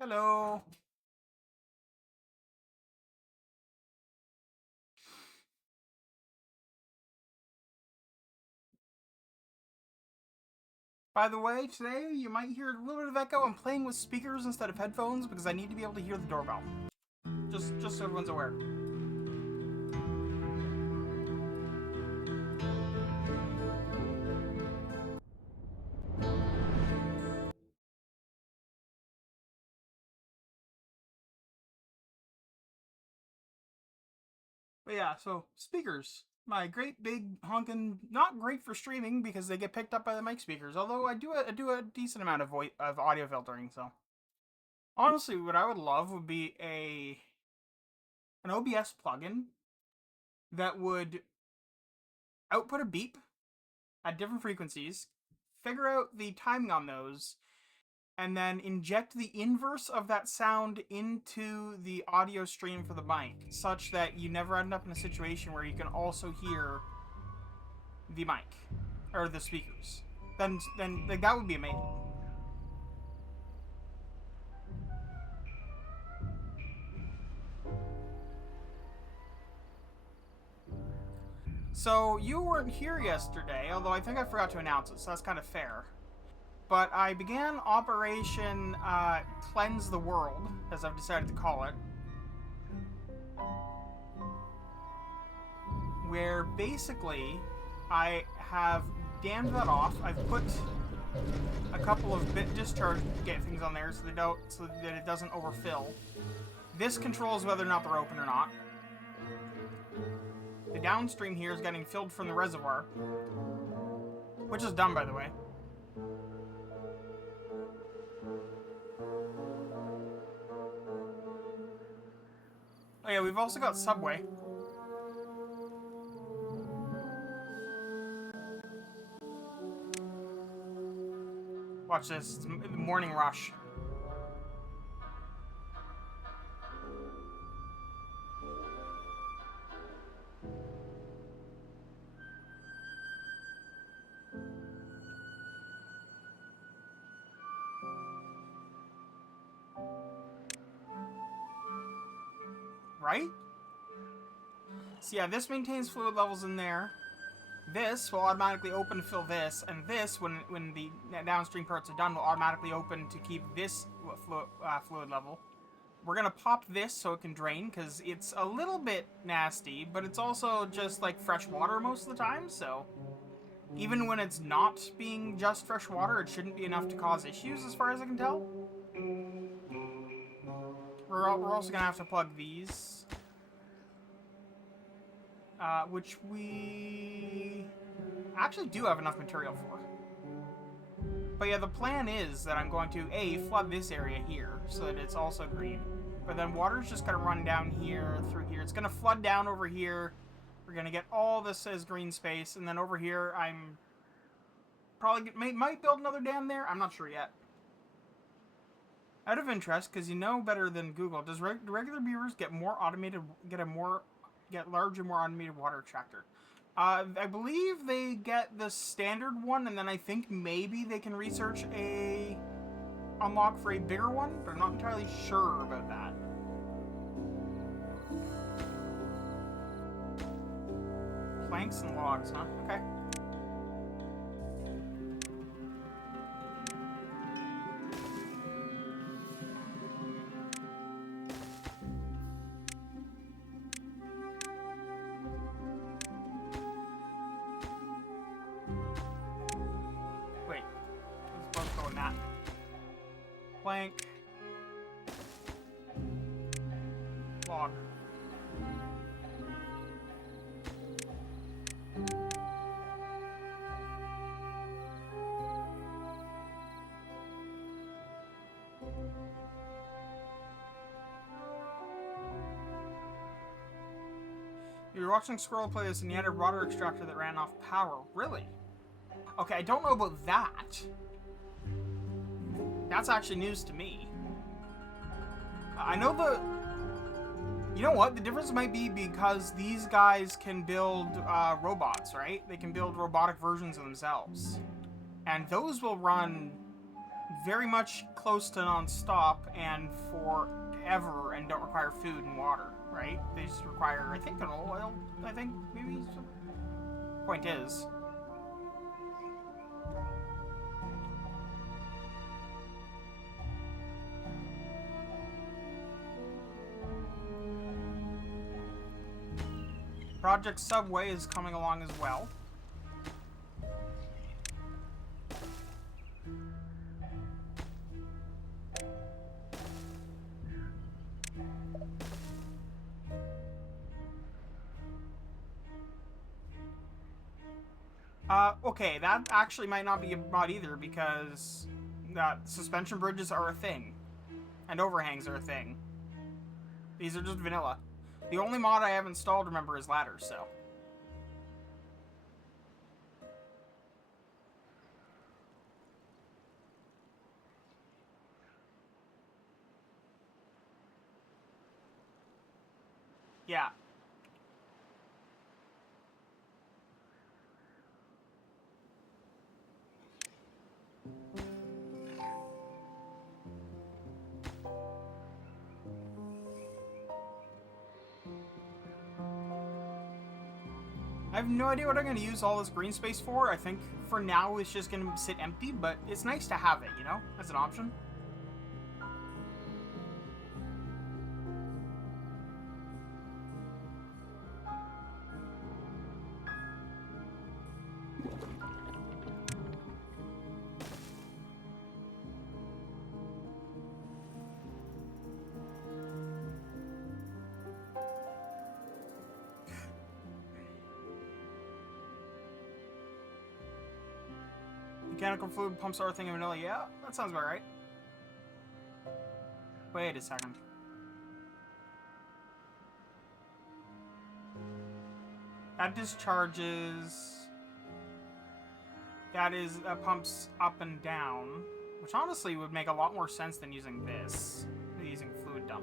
Hello. By the way, today you might hear a little bit of echo. I'm playing with speakers instead of headphones because I need to be able to hear the doorbell. Just so everyone's aware. But yeah, so speakers. My great big honking, not great for streaming because they get picked up by the mic speakers. Although I do a decent amount of audio filtering. So honestly, what I would love would be an OBS plugin that would output a beep at different frequencies, figure out the timing on those, and then inject the inverse of that sound into the audio stream for the mic, such that you never end up in a situation where you can also hear the mic or the speakers. Then like that would be amazing. So you weren't here yesterday, although I think I forgot to announce it, so that's kind of fair. But I began Operation Cleanse the World, as I've decided to call it, where basically I have dammed that off. I've put a couple of bit discharge things on there so that it doesn't overfill. This controls whether or not they're open or not. The downstream here is getting filled from the reservoir, which is done, by the way. Oh yeah, we've also got Subway. Watch this, it's the morning rush. Right? So yeah, this maintains fluid levels in there. This will automatically open to fill this, and this, when the downstream parts are done, will automatically open to keep this fluid level. We're gonna pop this so it can drain, because it's a little bit nasty, but it's also just like fresh water most of the time, so even when it's not being just fresh water, it shouldn't be enough to cause issues as far as I can tell. We're also gonna have to plug these, which we actually do have enough material for. But yeah, the plan is that I'm going to flood this area here so that it's also green. But then water's just gonna run down here, through here. It's gonna flood down over here. We're gonna get all this as green space, and then over here I'm probably might build another dam there. I'm not sure yet. Out of interest, because you know better than Google, does regular beavers get larger, more automated water extractor? I believe they get the standard one, and then I think maybe they can research a unlock for a bigger one, but I'm not entirely sure about that. Planks and logs, huh? Okay. Wait, let's both go in that. Plank. Log. You were watching Squirrel play this and he had a water extractor that ran off power. Really? Okay, I don't know about that. That's actually news to me. I know the... You know what? The difference might be because these guys can build robots, right? They can build robotic versions of themselves. And those will run very much close to non-stop and forever and don't require food and water, right? They just require, I think, an oil, I think, maybe? Point is... Project Subway is coming along as well. Okay, that actually might not be a mod either, because suspension bridges are a thing. And overhangs are a thing. These are just vanilla. The only mod I have installed, remember, is ladders, so... Yeah. I have no idea what I'm going to use all this green space for. I think for now it's just going to sit empty, but it's nice to have it, you know, as an option. Mechanical fluid pumps everything in vanilla. Yeah, that sounds about right. Wait a second. That discharges... That pumps up and down. Which honestly would make a lot more sense than using this. Using fluid dump.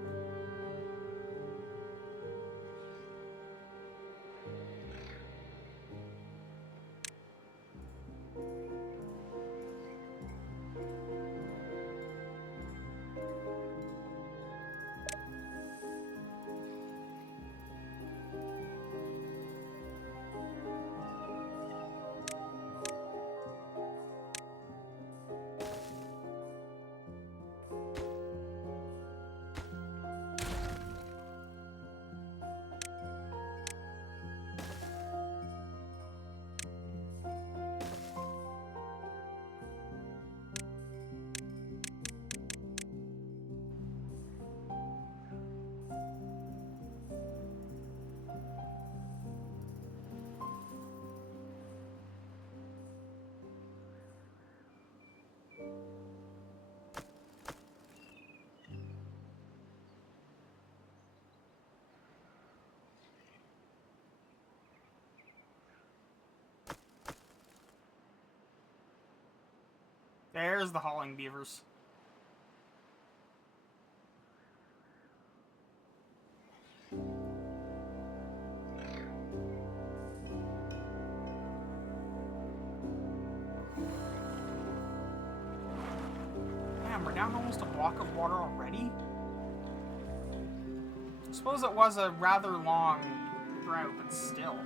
There's the hauling beavers. Damn, we're down almost a block of water already? I suppose it was a rather long drought, but still.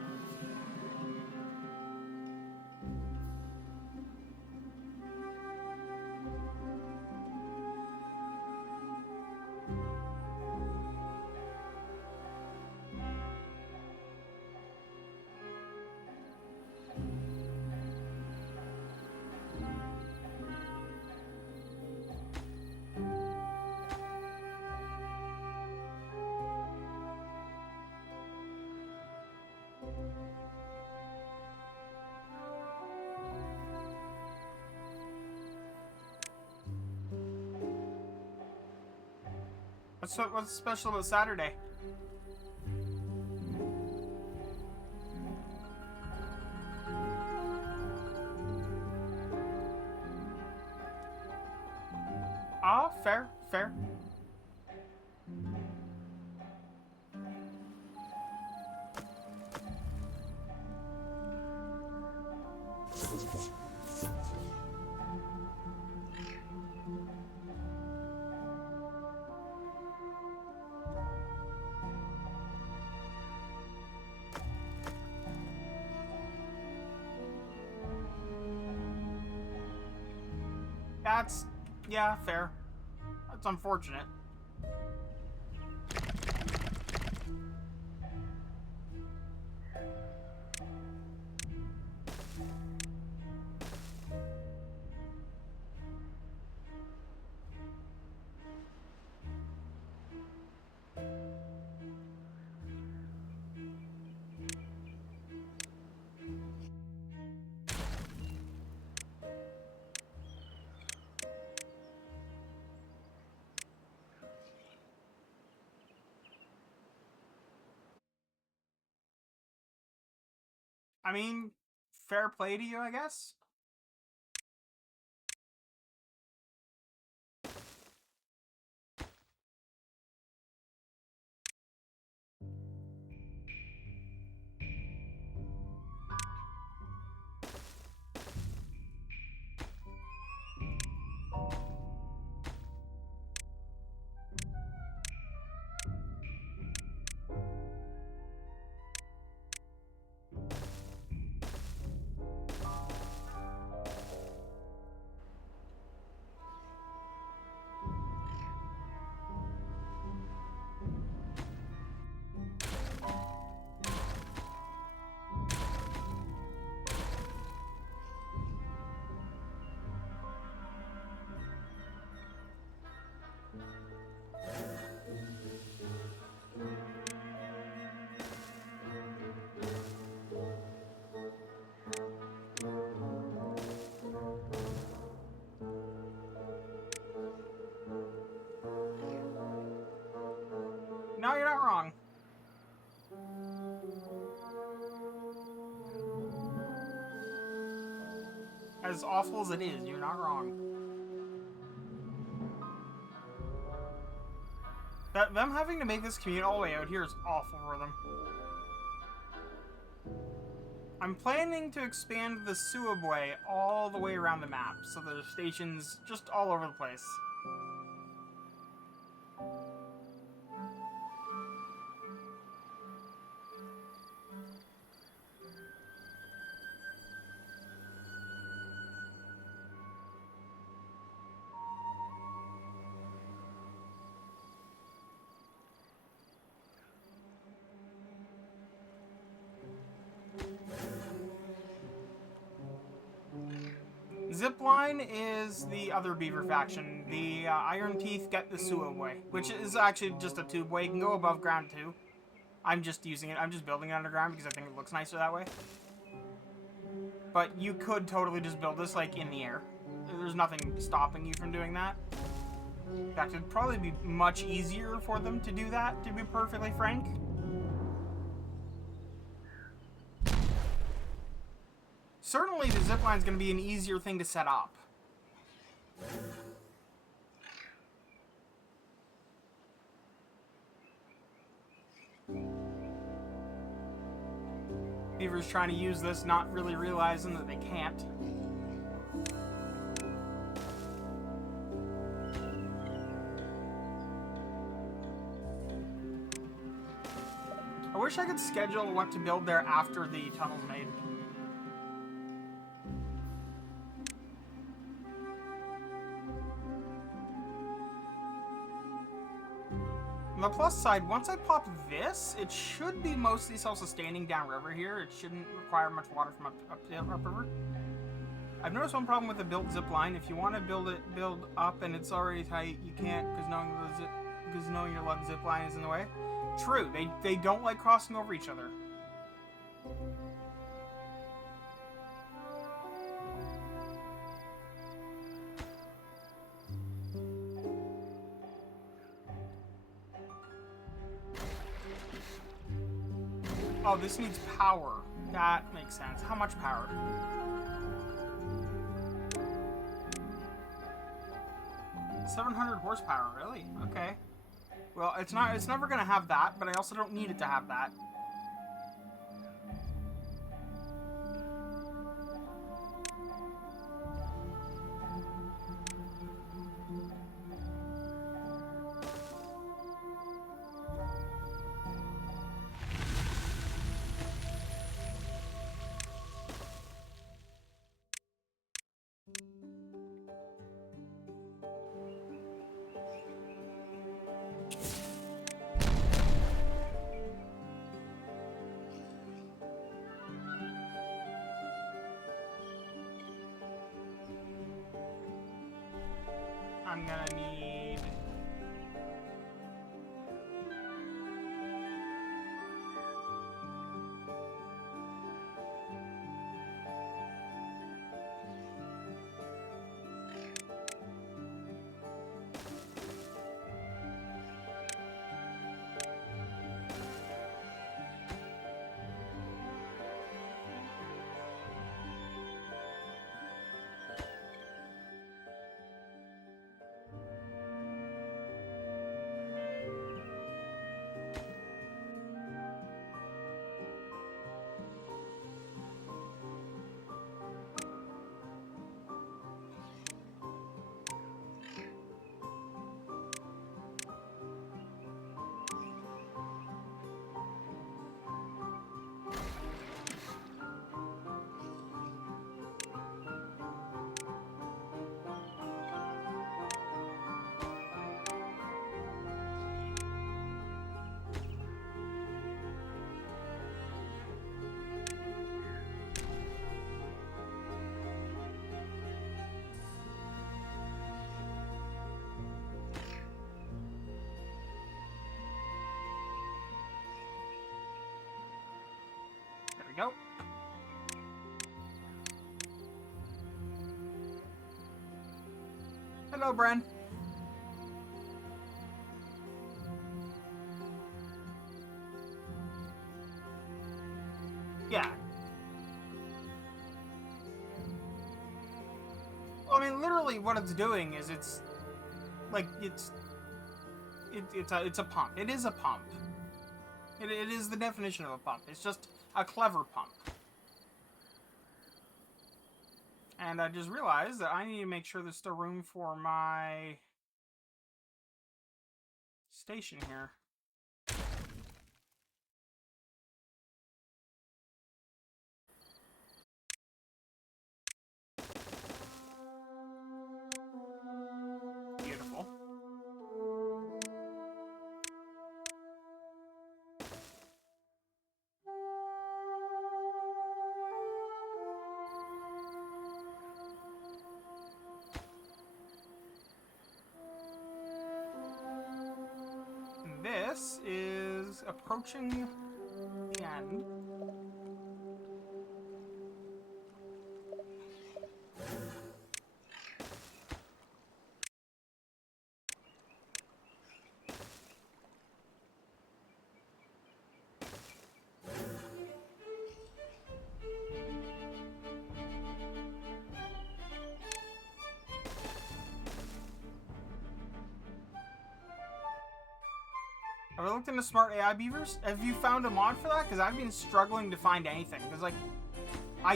What's special about Saturday? Ah, fair, fair. That's, yeah, fair. That's unfortunate. I mean, fair play to you, I guess. No, you're not wrong. As awful as it is, you're not wrong. Them having to make this commute all the way out here is awful for them. I'm planning to expand the subway all the way around the map, so there's stations just all over the place. Zipline is the other beaver faction. The Iron Teeth get the subway, which is actually just a tubeway. You can go above ground too. I'm just using it. I'm just building it underground because I think it looks nicer that way. But you could totally just build this like in the air. There's nothing stopping you from doing that. In fact, it'd probably be much easier for them to do that, to be perfectly frank. Certainly the zipline's going to be an easier thing to set up. Beaver's trying to use this, not really realizing that they can't. I wish I could schedule what to build there after the tunnel's made. On the plus side, once I pop this, it should be mostly self-sustaining downriver here. It shouldn't require much water from upriver. I've noticed one problem with the built zip line. If you want to build up and it's already tight, you can't because knowing your lug zip line is in the way. True, they don't like crossing over each other. Oh, this needs power. That makes sense. How much power? $700 horsepower, really? Okay. Well, it's never gonna have that, but I also don't need it to have that. I'm gonna need... There we go. Hello, Bren. Yeah. Well, I mean, literally what it's doing is it's a pump. It is a pump. It is the definition of a pump. It's just a clever pump. And I just realized that I need to make sure there's still room for my station here. Beautiful. This is approaching the end. Have I looked into smart AI beavers? Have you found a mod for that? Because I've been struggling to find anything. Because, like, I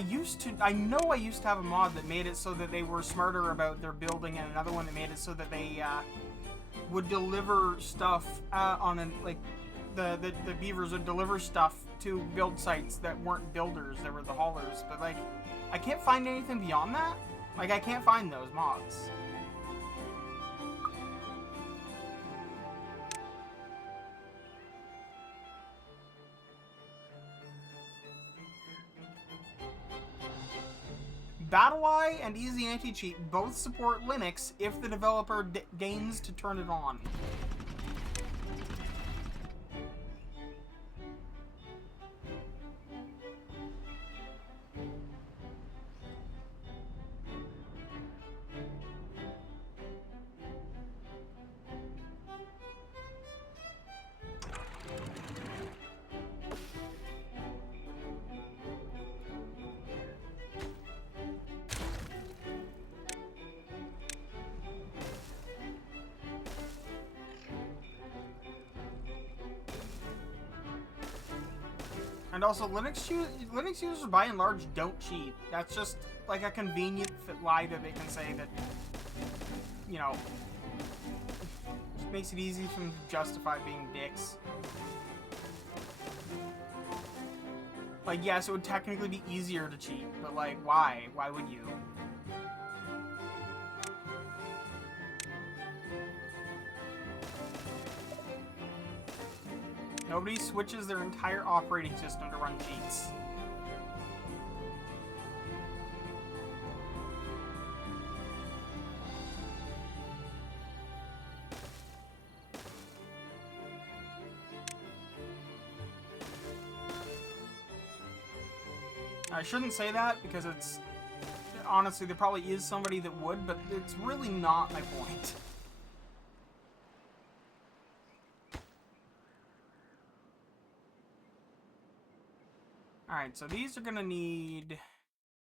know I used to have a mod that made it so that they were smarter about their building, and another one that made it so that they would deliver stuff the beavers would deliver stuff to build sites that weren't builders, that were the haulers. But, like, I can't find anything beyond that. Like, I can't find those mods. BattleEye and Easy Anti-Cheat both support Linux if the developer deigns to turn it on. And also, Linux users by and large don't cheat. That's just like a convenient lie that they can say that, you know, just makes it easy for them to justify being dicks. Like, yes, it would technically be easier to cheat, but like, why? Why would you? Nobody switches their entire operating system to run cheats. I shouldn't say that because it's... Honestly, there probably is somebody that would, but it's really not my point. Alright, so these are gonna need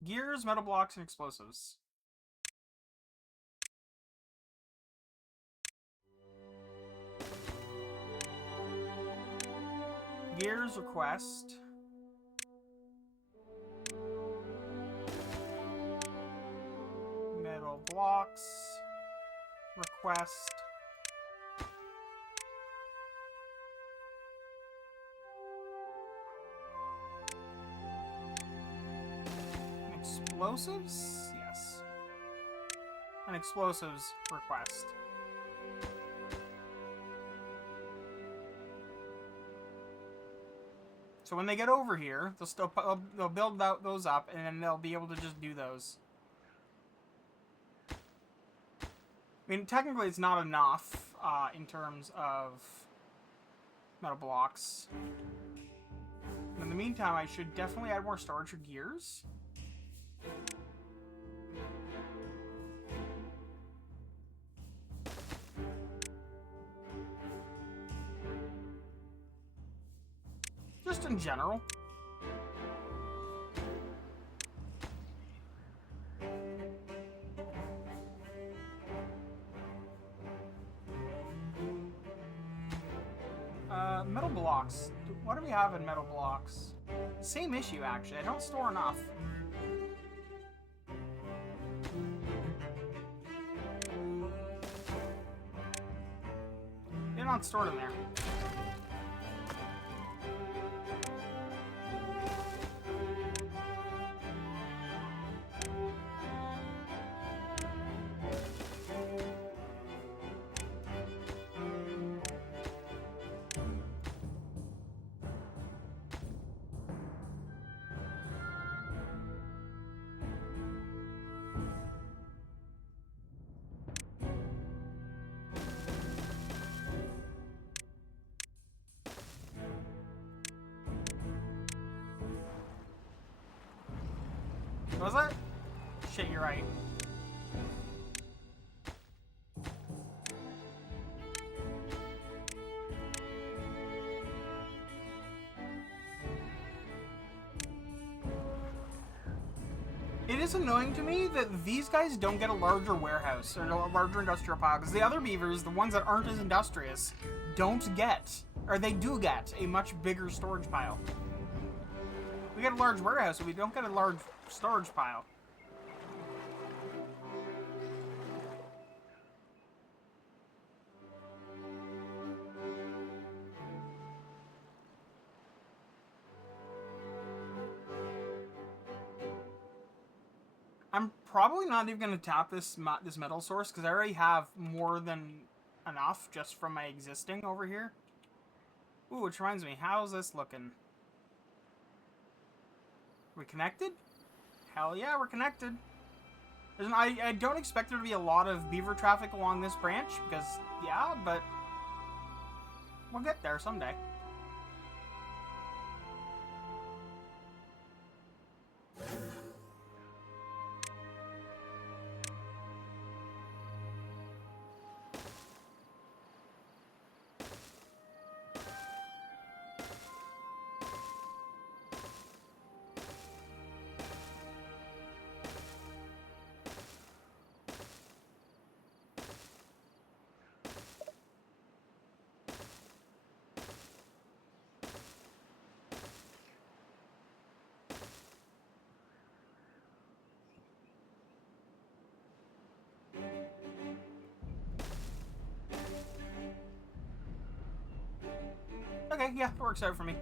gears, metal blocks, and explosives. Gears request. Metal blocks request. Explosives? Yes. An explosives request. So when they get over here, they'll build those up, and then they'll be able to just do those. I mean, technically it's not enough in terms of metal blocks. In the meantime, I should definitely add more storage for gears. Just in general. Metal blocks. What do we have in metal blocks? Same issue, actually. I don't store enough. They're not stored in there. Was that? Shit, you're right. It is annoying to me that these guys don't get a larger warehouse or a larger industrial pile, because the other beavers, the ones that aren't as industrious, don't get, or they do get, a much bigger storage pile. We get a large warehouse, but we don't get a large storage pile. I'm probably not even going to tap this metal source, because I already have more than enough just from my existing over here. Ooh, which reminds me, how's this looking? We connected? Hell yeah, we're connected. I don't expect there to be a lot of beaver traffic along this branch, because, yeah, but we'll get there someday. Okay, yeah, it works out for me.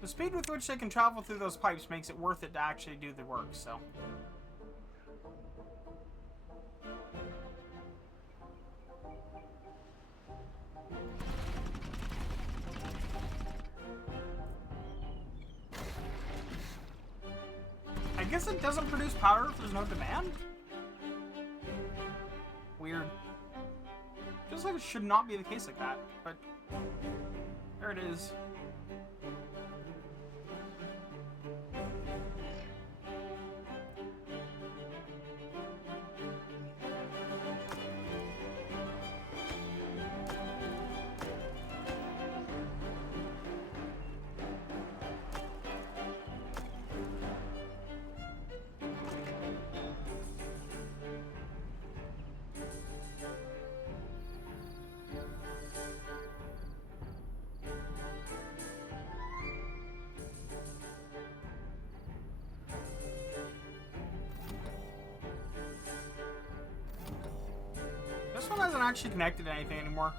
The speed with which they can travel through those pipes makes it worth it to actually do the work, so... guess it doesn't produce power if there's no demand? Weird. Feels like it should not be the case like that, but there it is. This one hasn't actually connected to anything anymore.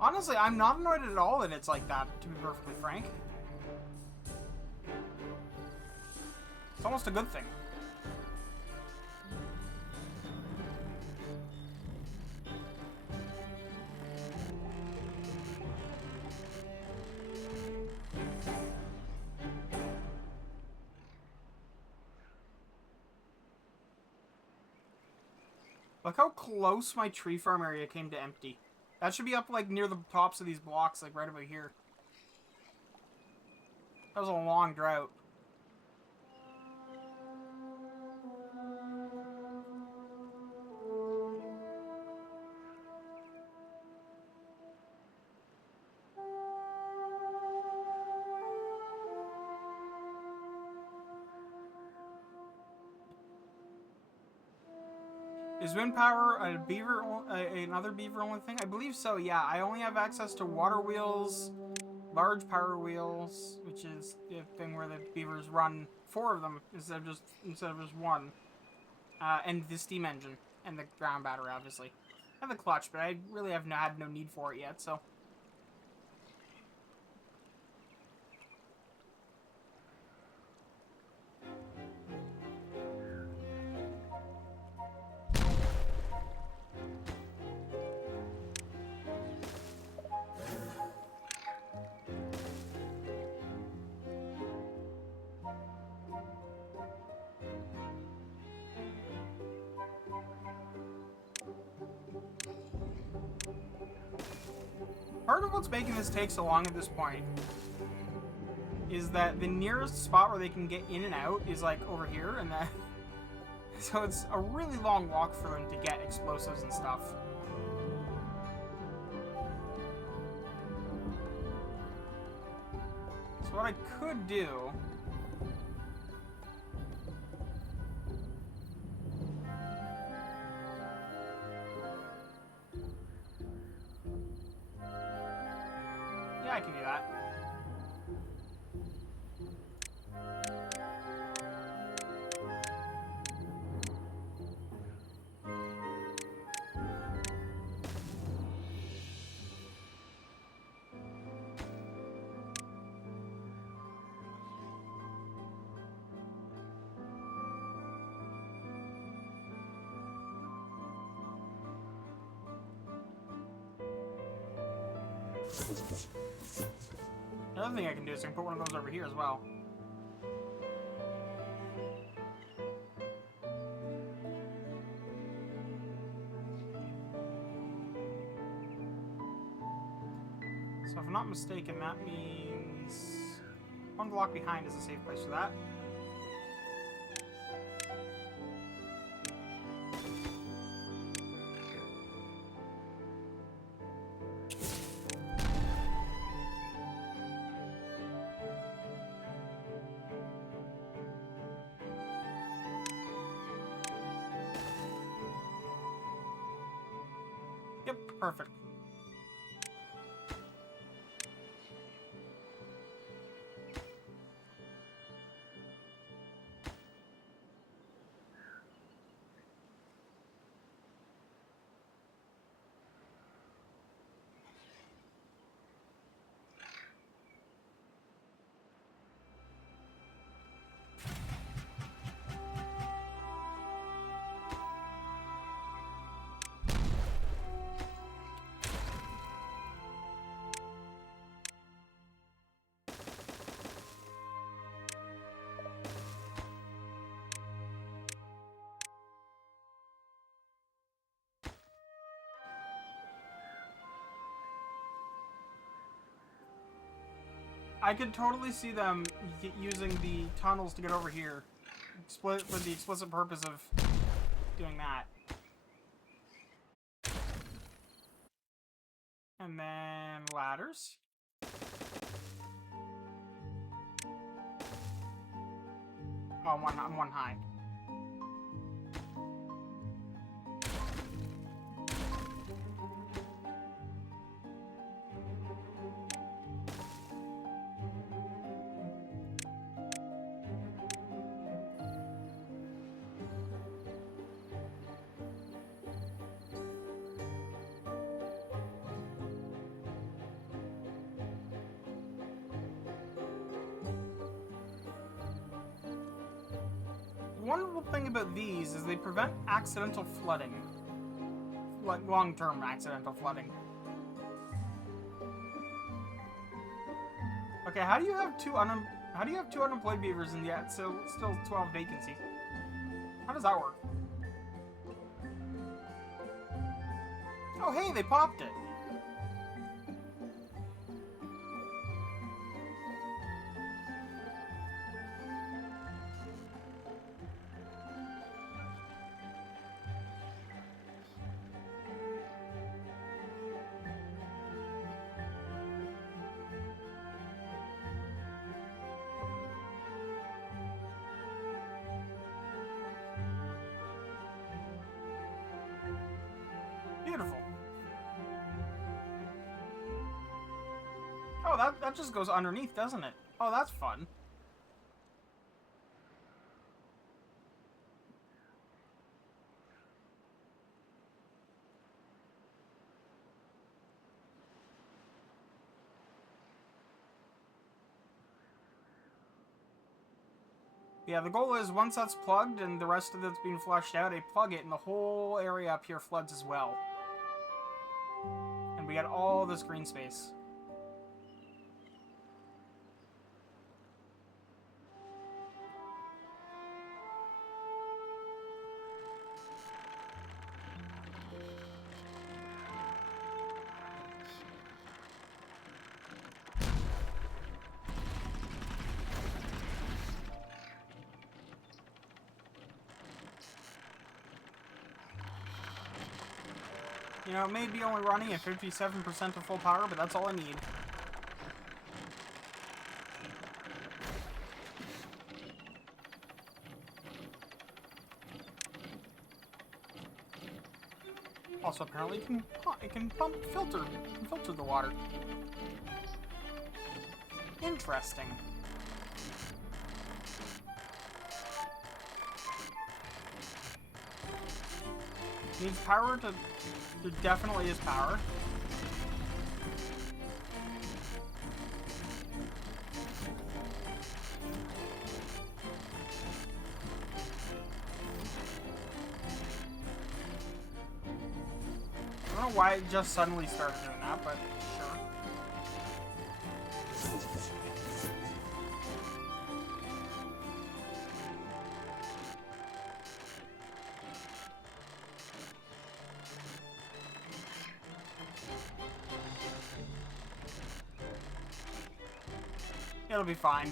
Honestly, I'm not annoyed at all that it's like that, to be perfectly frank. It's almost a good thing. Look how close my tree farm area came to empty. That should be up, like, near the tops of these blocks, like, right over here. That was a long drought. Is wind power a beaver, another beaver only thing? I believe so, yeah. I only have access to water wheels, large power wheels, which is the thing where the beavers run 4 of them instead of just 1. And the steam engine and the ground battery, obviously. And the clutch, but I really have had no need for it yet, so. Part of what's making this take so long at this point is that the nearest spot where they can get in and out is like over here, and that so it's a really long walk for them to get explosives and stuff. So what I could do I can do that. Another thing I can do is I can put one of those over here as well. So if I'm not mistaken, that means 1 block behind is a safe place for that. Yep, perfect. I could totally see them using the tunnels to get over here. Split for the explicit purpose of doing that. And then ladders. Oh, I'm one high. The wonderful thing about these is they prevent accidental flooding. Like long-term accidental flooding. Okay, how do you have two unemployed beavers and yet still 12 vacancies? How does that work? Oh hey, they popped it. Beautiful. Oh, that just goes underneath, doesn't it? Oh, that's fun. Yeah, the goal is once that's plugged and the rest of it's being flushed out, I plug it and the whole area up here floods as well. And we get all this green space. You know, it may be only running at 57% of full power, but that's all I need. Also, apparently, it can filter the water. Interesting. Needs power to... There definitely is power. I don't know why it just suddenly started doing that, but sure. It'll be fine.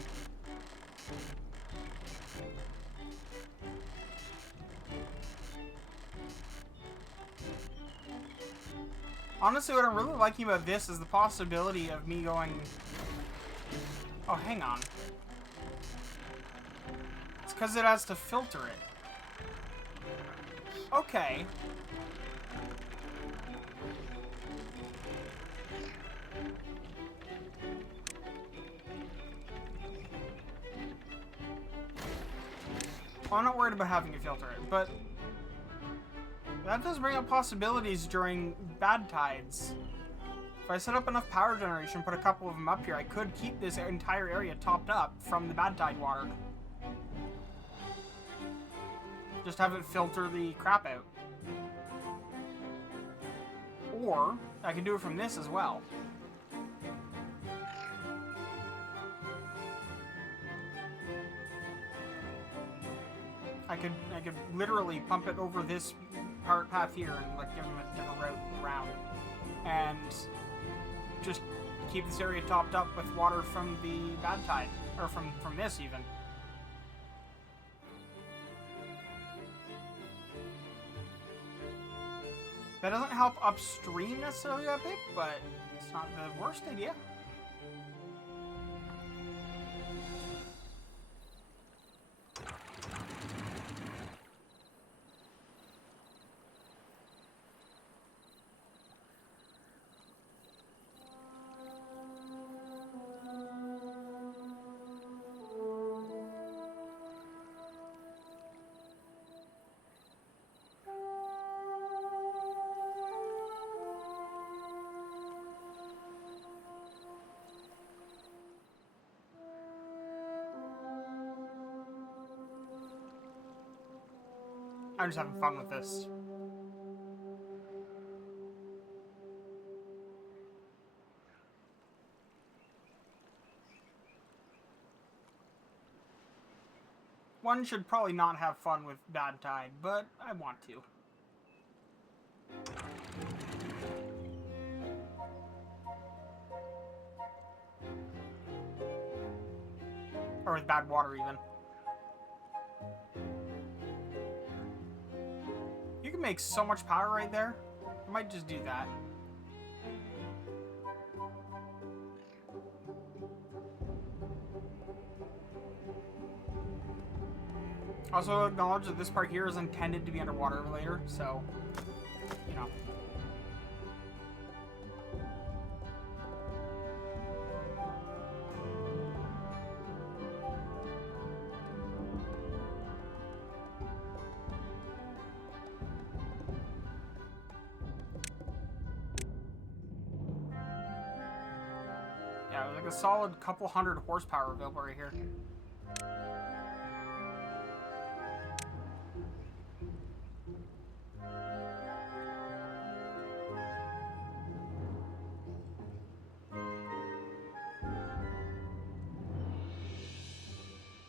Honestly, what I'm really liking about this is the possibility of me going... Oh, hang on. It's because it has to filter it. Okay. Well, I'm not worried about having to filter it, but that does bring up possibilities during bad tides. If I set up enough power generation, put a couple of them up here, I could keep this entire area topped up from the bad tide water. Just have it filter the crap out. Or, I can do it from this as well. I could literally pump it over this path here and like give them a different route around, and just keep this area topped up with water from the bad tide, or from this even. That doesn't help upstream necessarily that big, but it's not the worst idea. I'm just having fun with this. One should probably not have fun with bad tide, but I want to. Or with bad water, even. You can make so much power right there. I might just do that. Also acknowledge that this part here is intended to be underwater later, so, you know. Yeah, like a solid couple hundred horsepower available right here.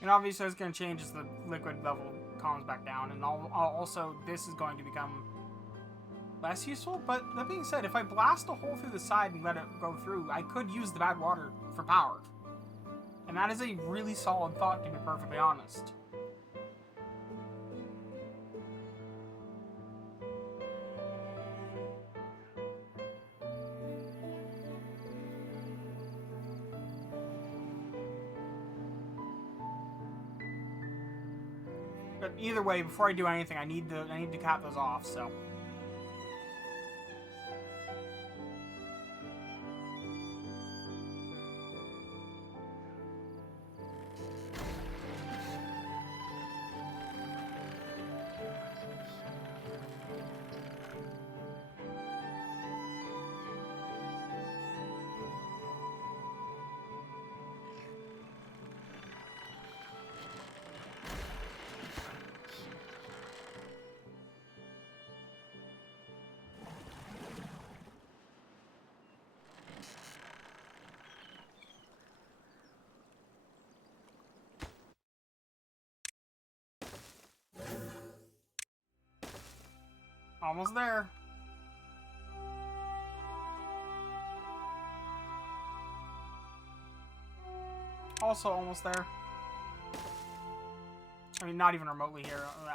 And obviously it's going to change as the liquid level calms back down, and also this is going to become less useful. But that being said, if I blast a hole through the side and let it go through, I could use the bad water for power. And that is a really solid thought, to be perfectly honest. But either way, before I do anything, I need to cap those off, so. Almost there. Also almost there. I mean, not even remotely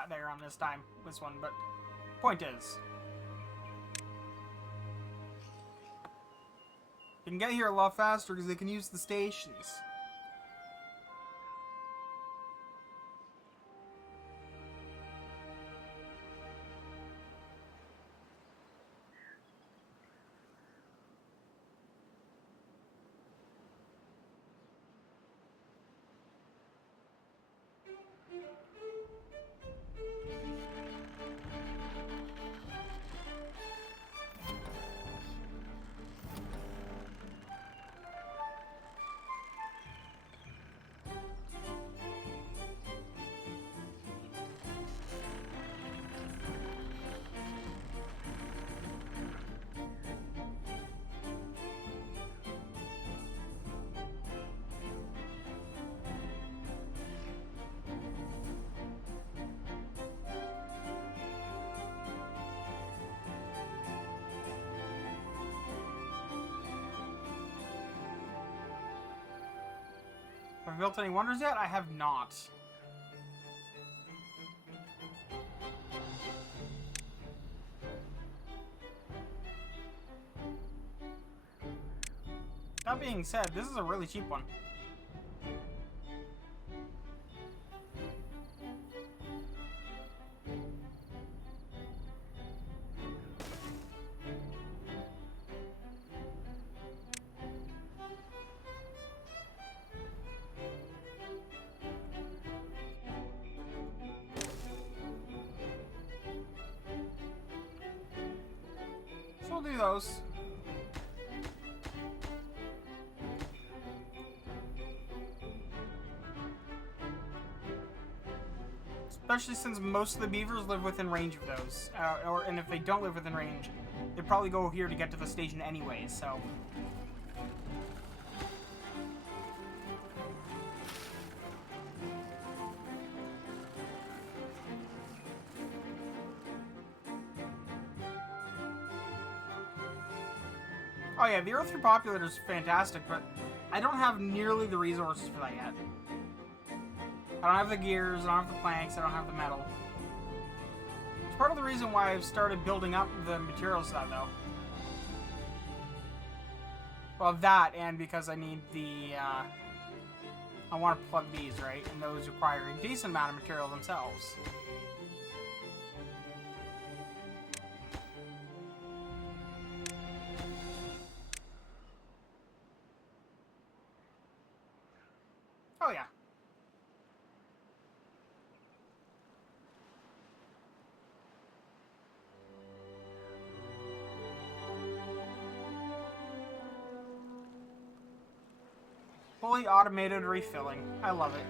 there on this one, but point is, you can get here a lot faster because they can use the stations. built any wonders yet? I have not. That being said, this is a really cheap one. So we'll do those. Especially since most of the beavers live within range of those. And if they don't live within range, they probably go here to get to the station anyways, so... Oh yeah, the Earth Repopulator is fantastic, but I don't have nearly the resources for that yet. I don't have the gears, I don't have the planks, I don't have the metal. It's part of the reason why I've started building up the materials to that, though. Well, that, and because I need the, I want to plug these, right? And those require a decent amount of material themselves. Oh, yeah. Fully automated refilling. I love it.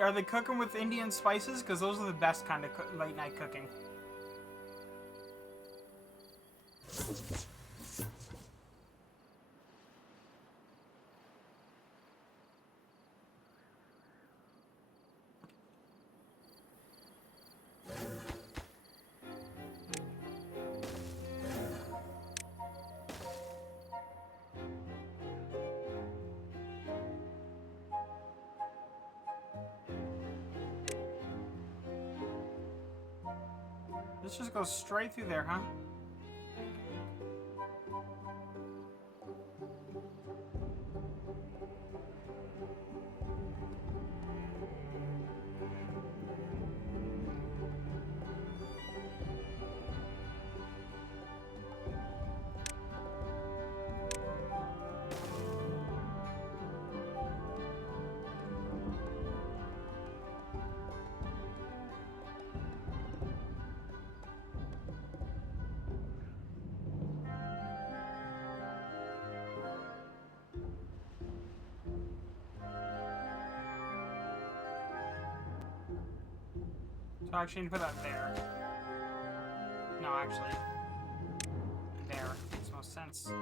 Are they cooking with Indian spices? Because those are the best kind of late night cooking. This just goes straight through there, huh? So I actually need to put that there. No, actually. There. Makes most sense.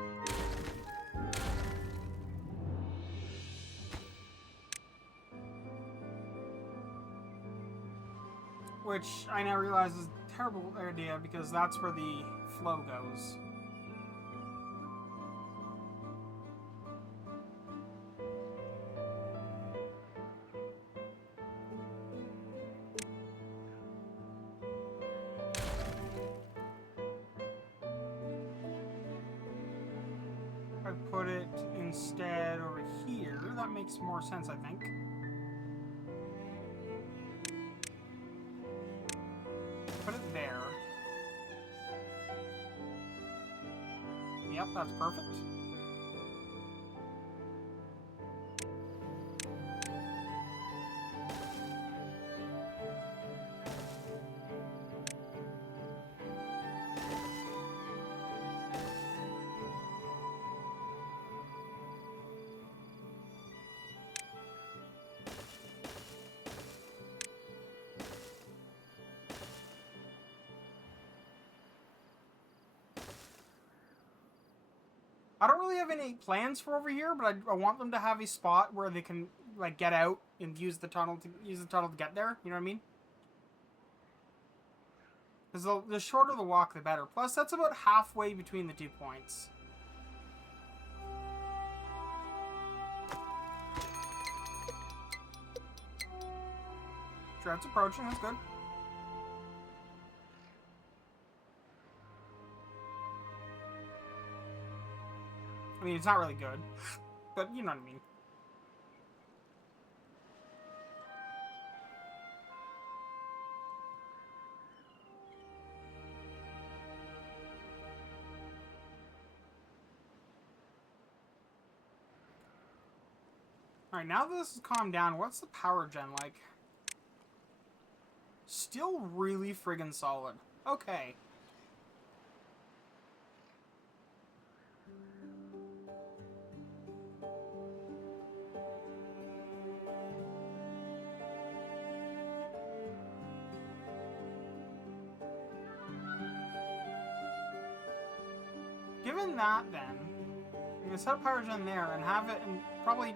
Which I now realize is a terrible idea because that's where the flow goes. If I put it instead over here, that makes more sense, I think. Put it there. Yep, that's perfect. I don't really have any plans for over here, but I want them to have a spot where they can like get out and use the tunnel to get there. You know what I mean? Because the shorter the walk, the better. Plus, that's about halfway between the 2 points. Dread's approaching. That's good. I mean, it's not really good, but you know what I mean. Alright, now that this has calmed down, what's the power gen like? Still really friggin' solid. Okay. Given that, then, I'm gonna set a power gen there and have it, and probably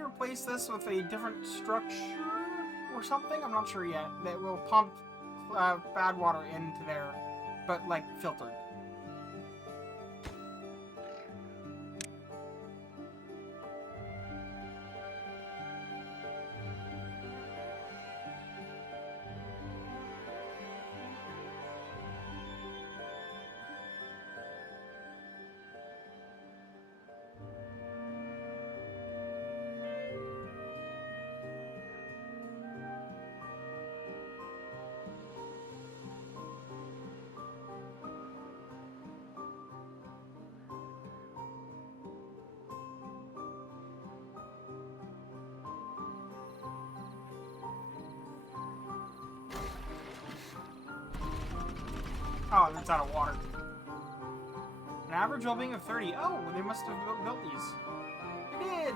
replace this with a different structure or something. I'm not sure yet. That will pump bad water into there, but like filtered. Oh, and it's out of water. An average well-being of 30. Oh, they must have built these. They did!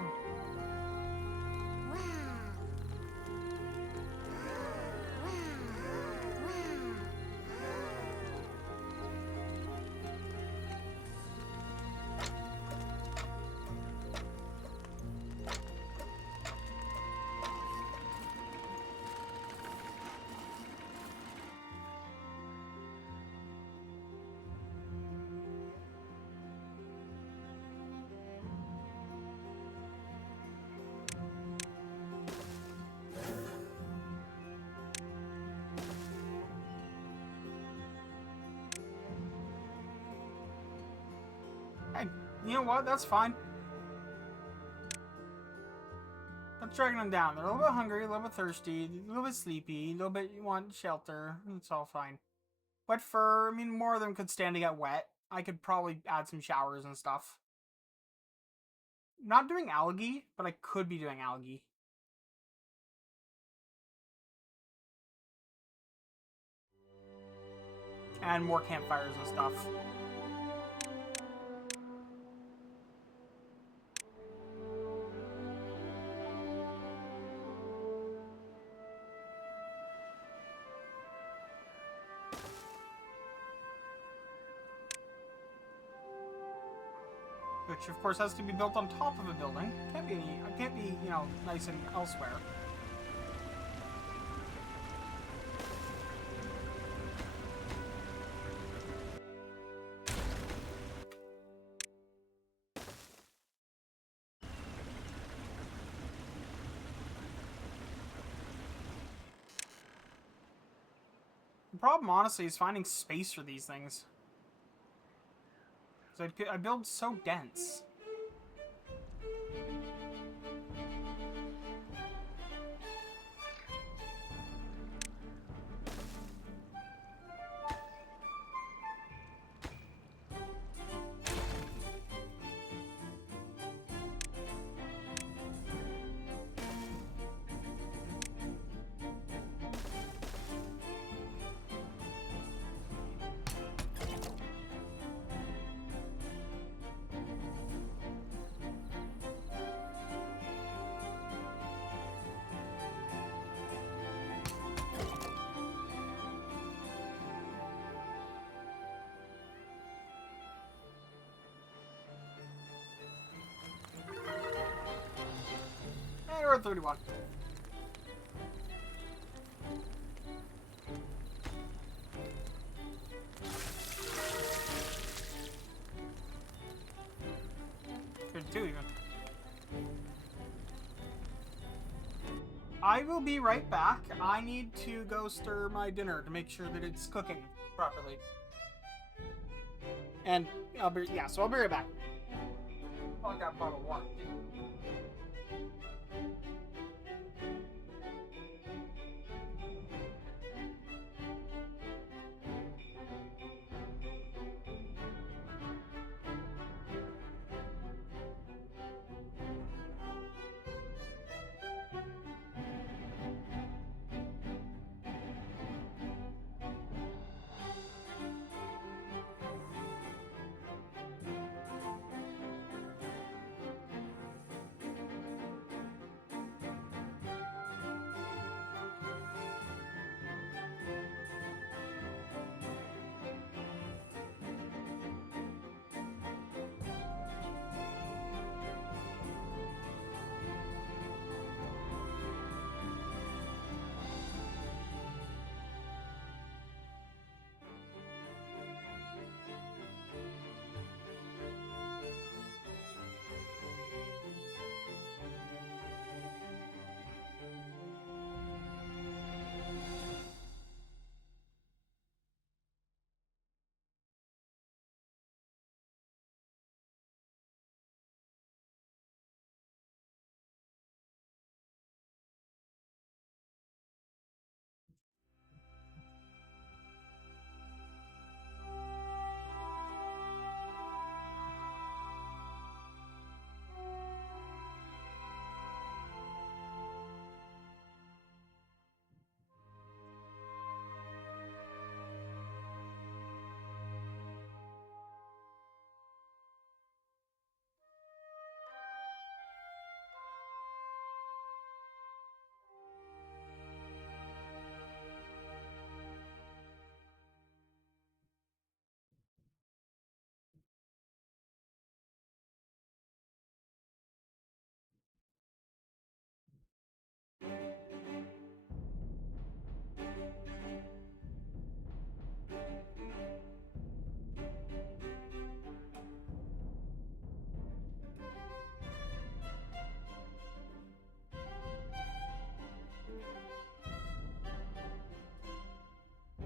Hey, you know what? That's fine. That's dragging them down. They're a little bit hungry, a little bit thirsty, a little bit sleepy, a little bit want shelter. It's all fine. Wet fur, I mean, more of them could stand to get wet. I could probably add some showers and stuff. Not doing algae, but I could be doing algae. And more campfires and stuff. Which, of course, has to be built on top of a building. Can't be, you know, nice and elsewhere. The problem, honestly, is finding space for these things. Because I build so dense. we're at 31. Two even. I will be right back. I need to go stir my dinner to make sure that it's cooking properly. And I'll be right back. Oh, I got a bottle of water.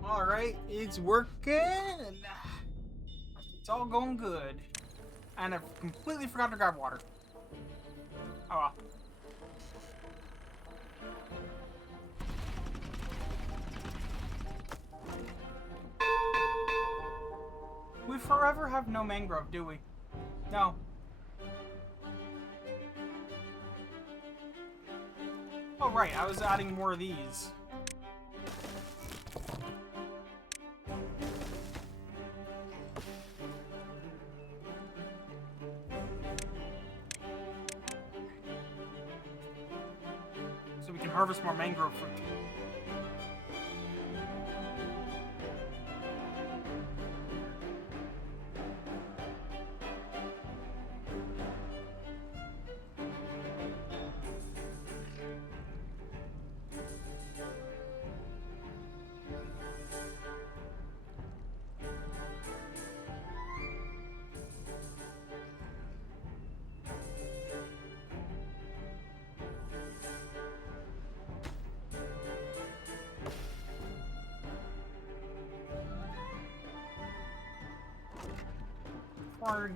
Alright, it's working, and it's all going good. And I've completely forgot to grab water. Oh well. We forever have no mangrove, do we? No. Oh right, I was adding more of these. So we can harvest more mangrove fruit.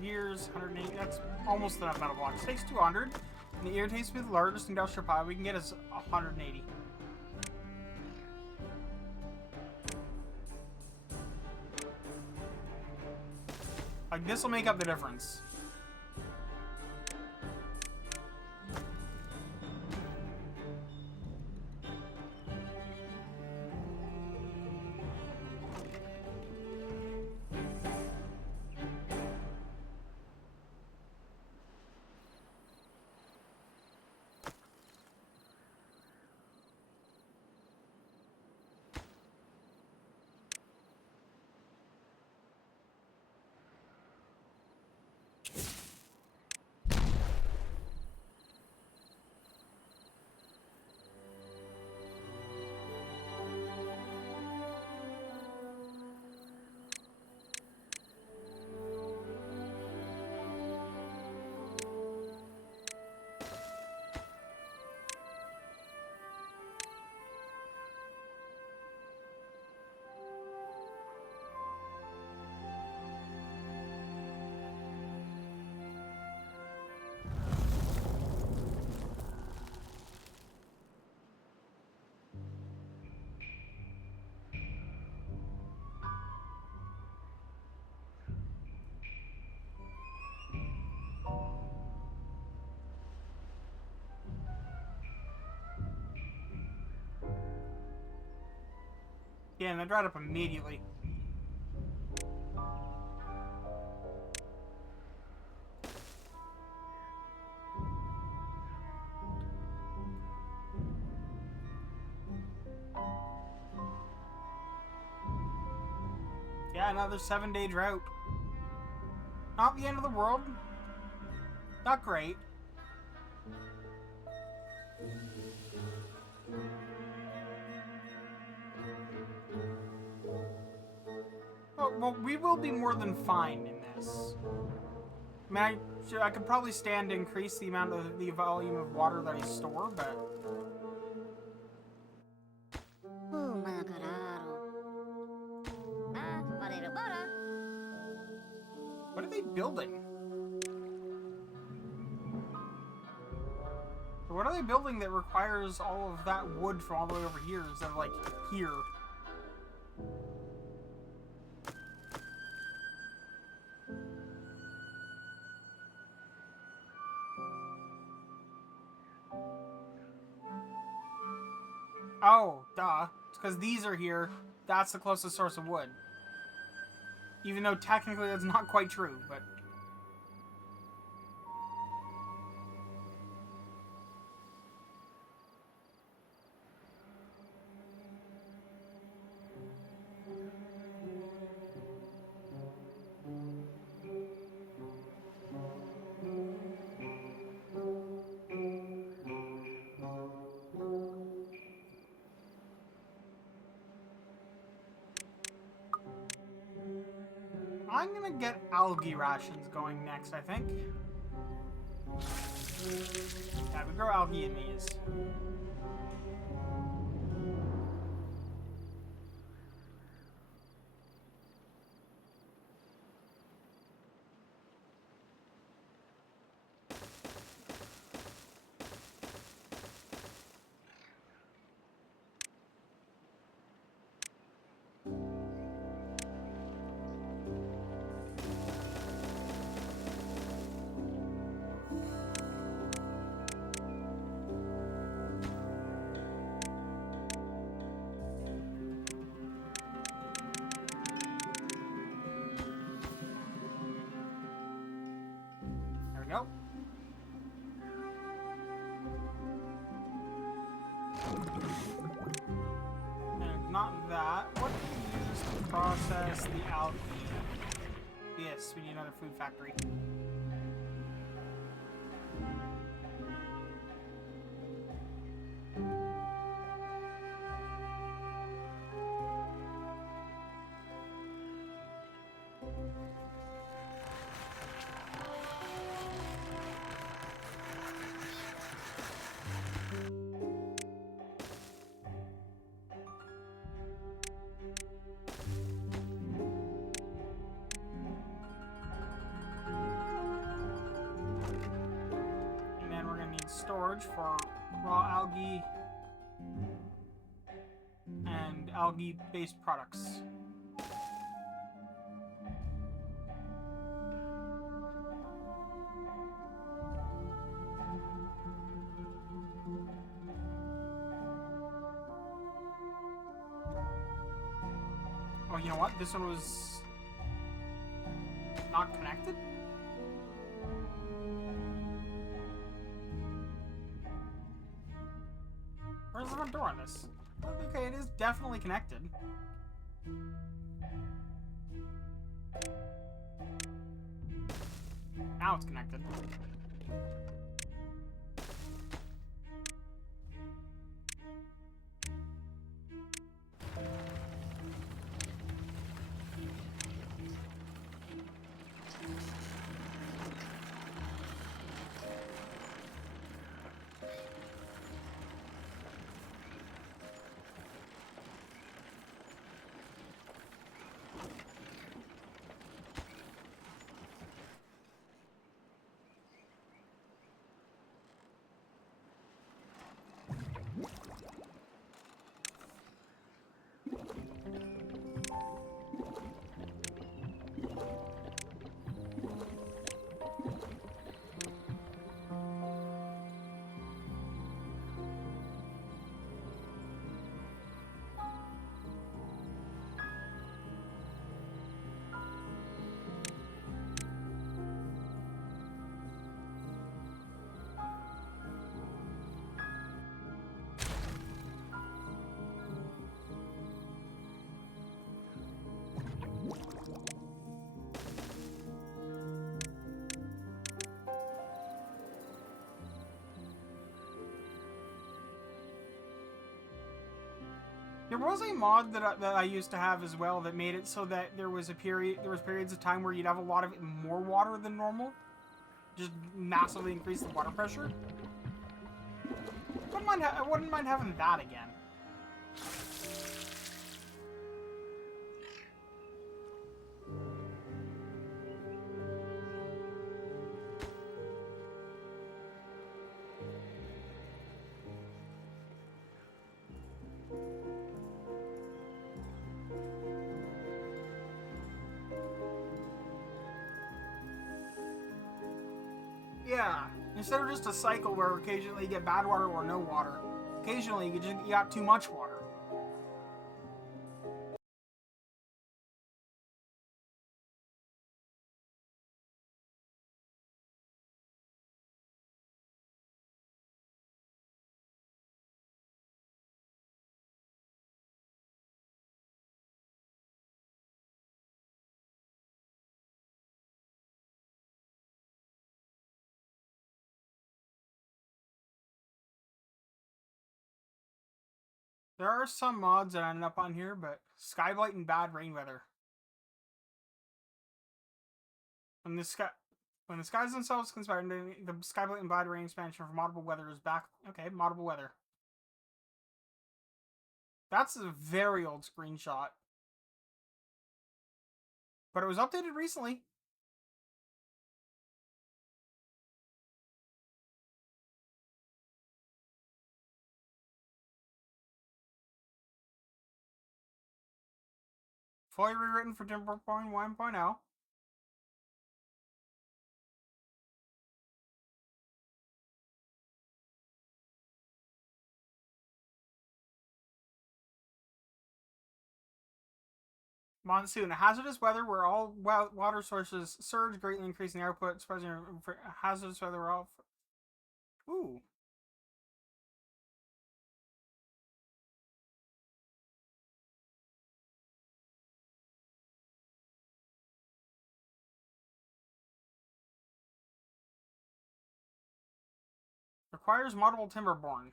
Years, 180. That's almost enough metal blocks. Takes 200. And the irritates me the largest industrial pile we can get is 180. Like, this will make up the difference. Damn, that dried up immediately. Yeah, another 7-day drought. Not the end of the world. Not great. Well, we will be more than fine in this. I mean, I could probably stand to increase the amount of the volume of water that I store, but what are they building? What are they building that requires all of that wood from all the way over here instead of, like, here? Oh, duh. It's because these are here. That's the closest source of wood. Even though technically that's not quite true, but... I'm gonna get algae rations going next, I think. Yeah, we grow algae in these. There we go. And not that. What do we use to process the algae? Yes, we need another food factory. Storage for raw algae and algae-based products. Oh, you know what? This one was not connected? Where's the front door on this? Okay, it is definitely connected. Now it's connected. There was a mod that I used to have as well that made it so that there was periods of time where you'd have a lot of more water than normal, just massively increase the water pressure. I wouldn't mind having that again. Yeah, instead of just a cycle where occasionally you get bad water or no water, occasionally you got too much water. There are some mods that end up on here, but Skyblight and bad rain weather. When the sky when the skies themselves conspire, the Skyblight and bad rain expansion for moddable weather is back. Okay, moddable weather. That's a very old screenshot. But it was updated recently. Fully rewritten for Timberborn 1.0. Monsoon. Hazardous weather where all water sources surge, greatly increasing output, exposing hazardous weather where all... Ooh. Requires moddable Timberborn.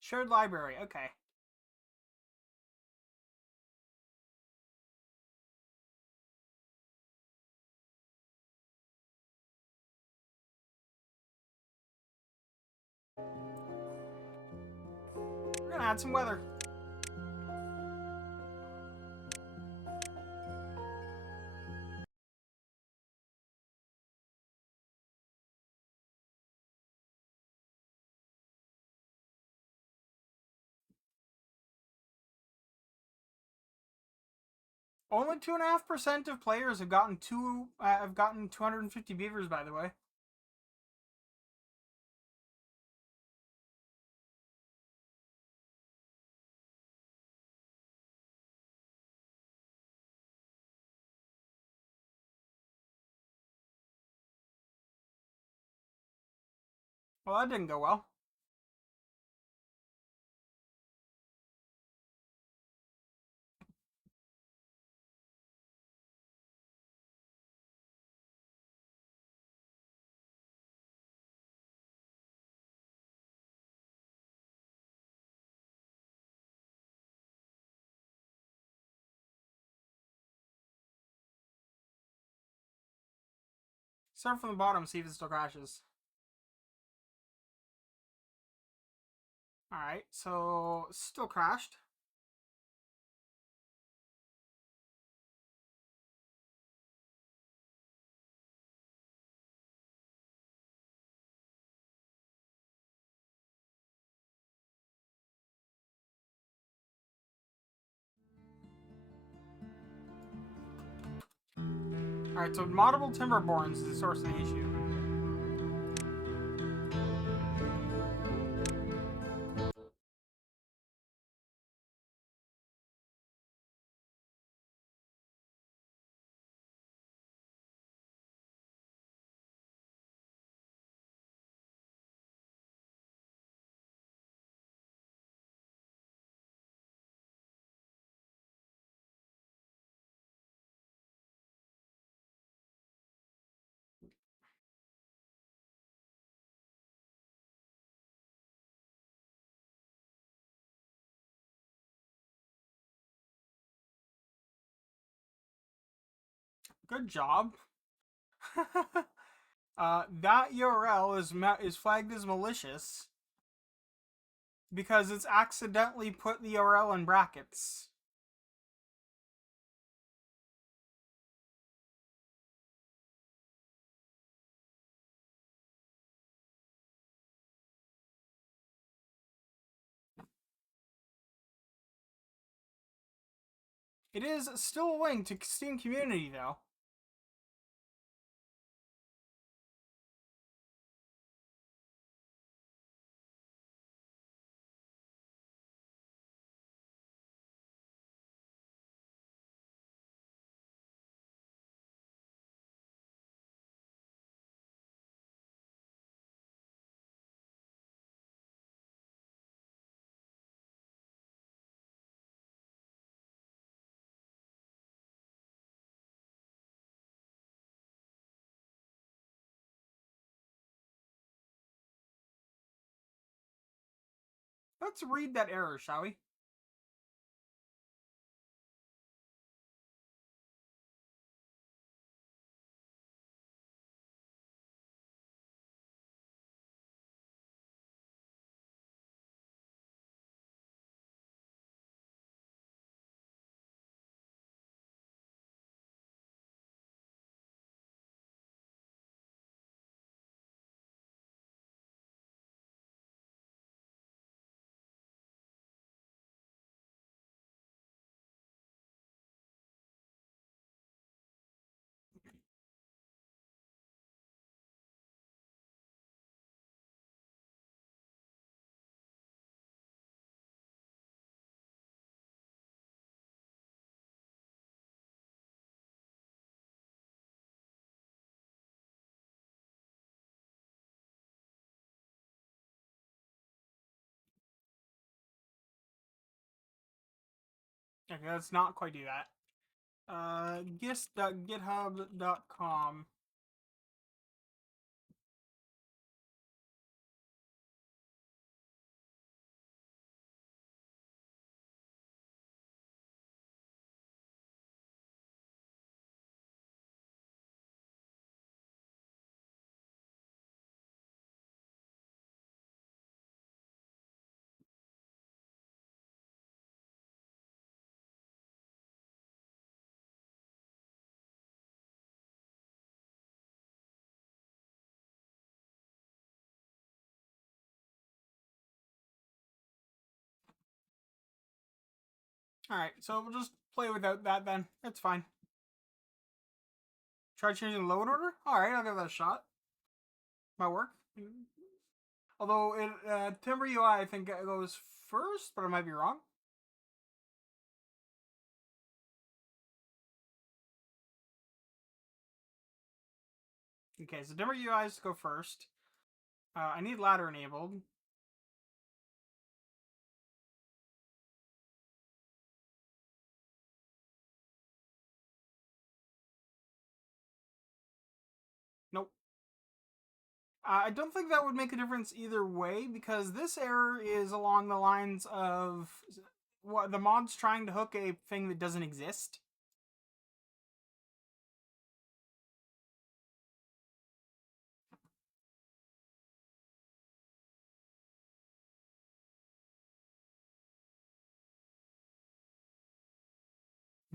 Shared library. Okay. We're gonna add some weather. Only 2.5% of players have gotten 250 beavers. By the way. Well, that didn't go well. Start from the bottom, see if it still crashes. Alright, so still crashed. Alright, so moddable Timberborns is the source of the issue. Good job. That URL is flagged as malicious because it's accidentally put the URL in brackets. It is still a link to Steam Community, though. Let's read that error, shall we? Okay, let's not quite do that. gist.github.com. Alright, so we'll just play without that then. It's fine. Try changing the load order? Alright, I'll give that a shot. Might work. Although, Timber UI, I think it goes first, but I might be wrong. Okay, so Timber UI is to go first. I need ladder enabled. Nope. I don't think that would make a difference either way because this error is along the lines of what the mod's trying to hook a thing that doesn't exist.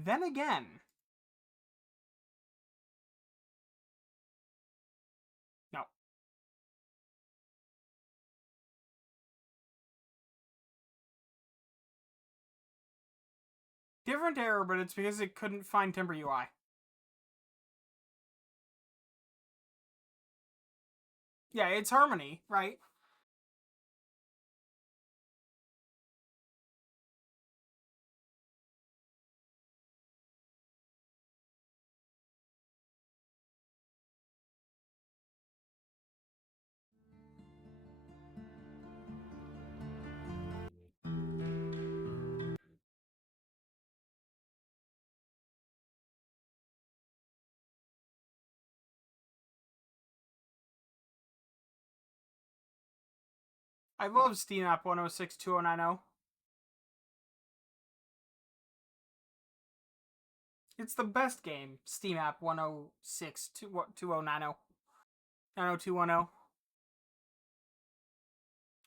Then again, no. Different error, but it's because it couldn't find Timber UI. Yeah, it's Harmony, right? I love Steam App 1062090. It's the best game. Steam app 106 2090 90210.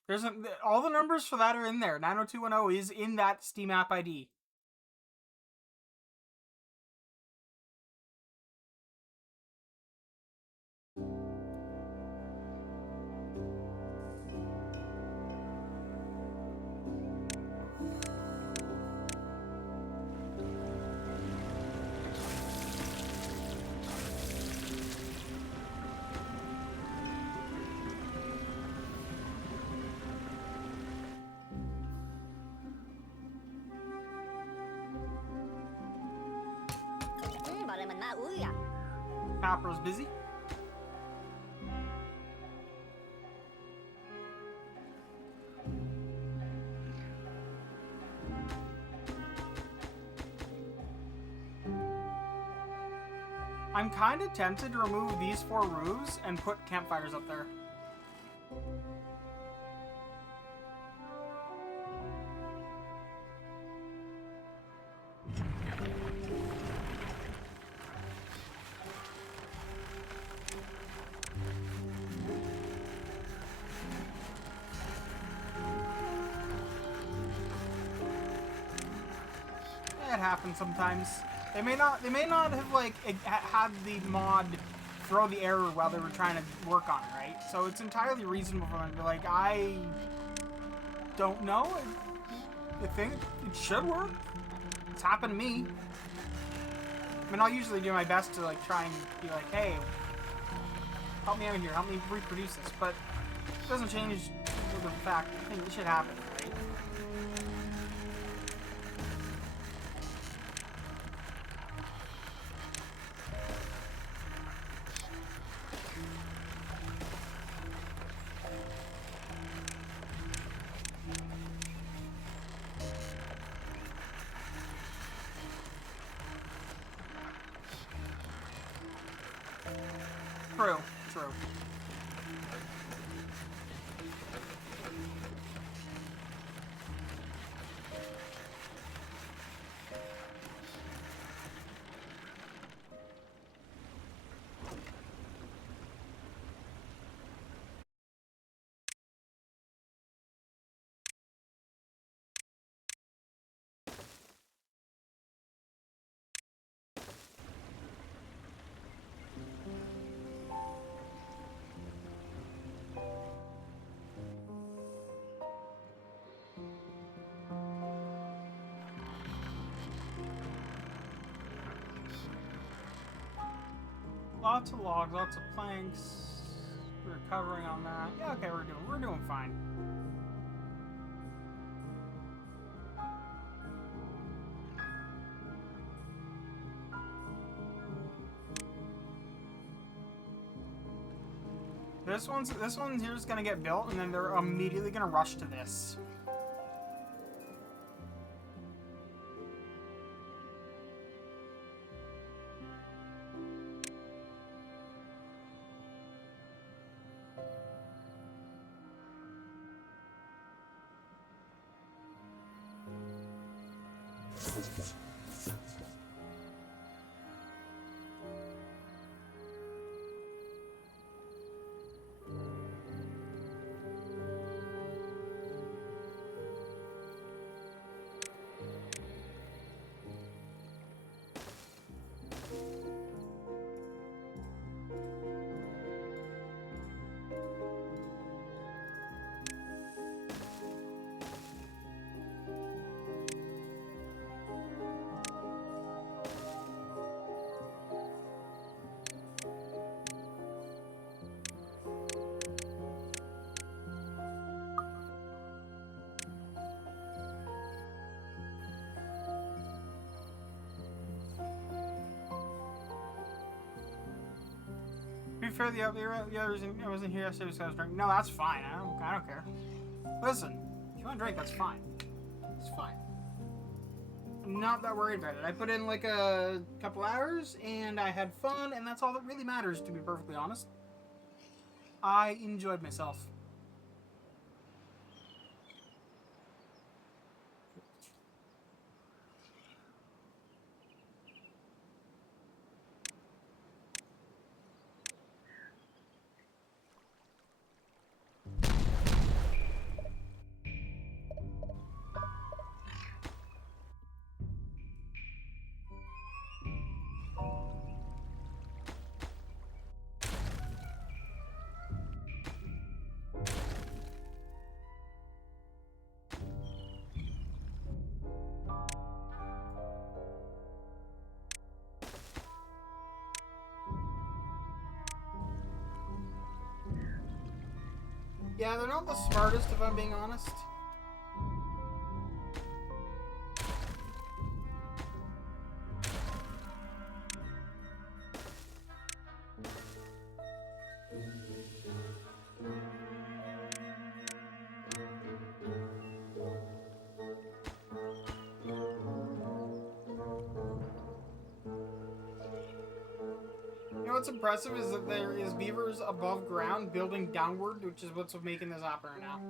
There's all the numbers for that are in there. 90210 is in that Steam app ID. Papa's busy. I'm kind of tempted to remove these 4 roofs and put campfires up there. It happens sometimes. They may not have like had the mod throw the error while they were trying to work on it, right? So it's entirely reasonable for them to be like, I don't know. I think it should work. It's happened to me. I mean, I'll usually do my best to like try and be like, hey, help me out here, help me reproduce this, but it doesn't change the fact that it should happen, right? True, true. Lots of logs, lots of planks. We're recovering on that. Yeah, okay, we're doing fine. This one here's gonna get built, and then they're immediately gonna rush to this. To be fair, the others I wasn't here yesterday because I was drinking. No, that's fine. I don't care. Listen, if you want to drink, that's fine. It's fine. I'm not that worried about it. I put in like a couple hours and I had fun, and that's all that really matters, to be perfectly honest. I enjoyed myself. Yeah, they're not the smartest, if I'm being honest. You know what's impressive is that there is beavers above ground building downward, which is what's making this happen right now.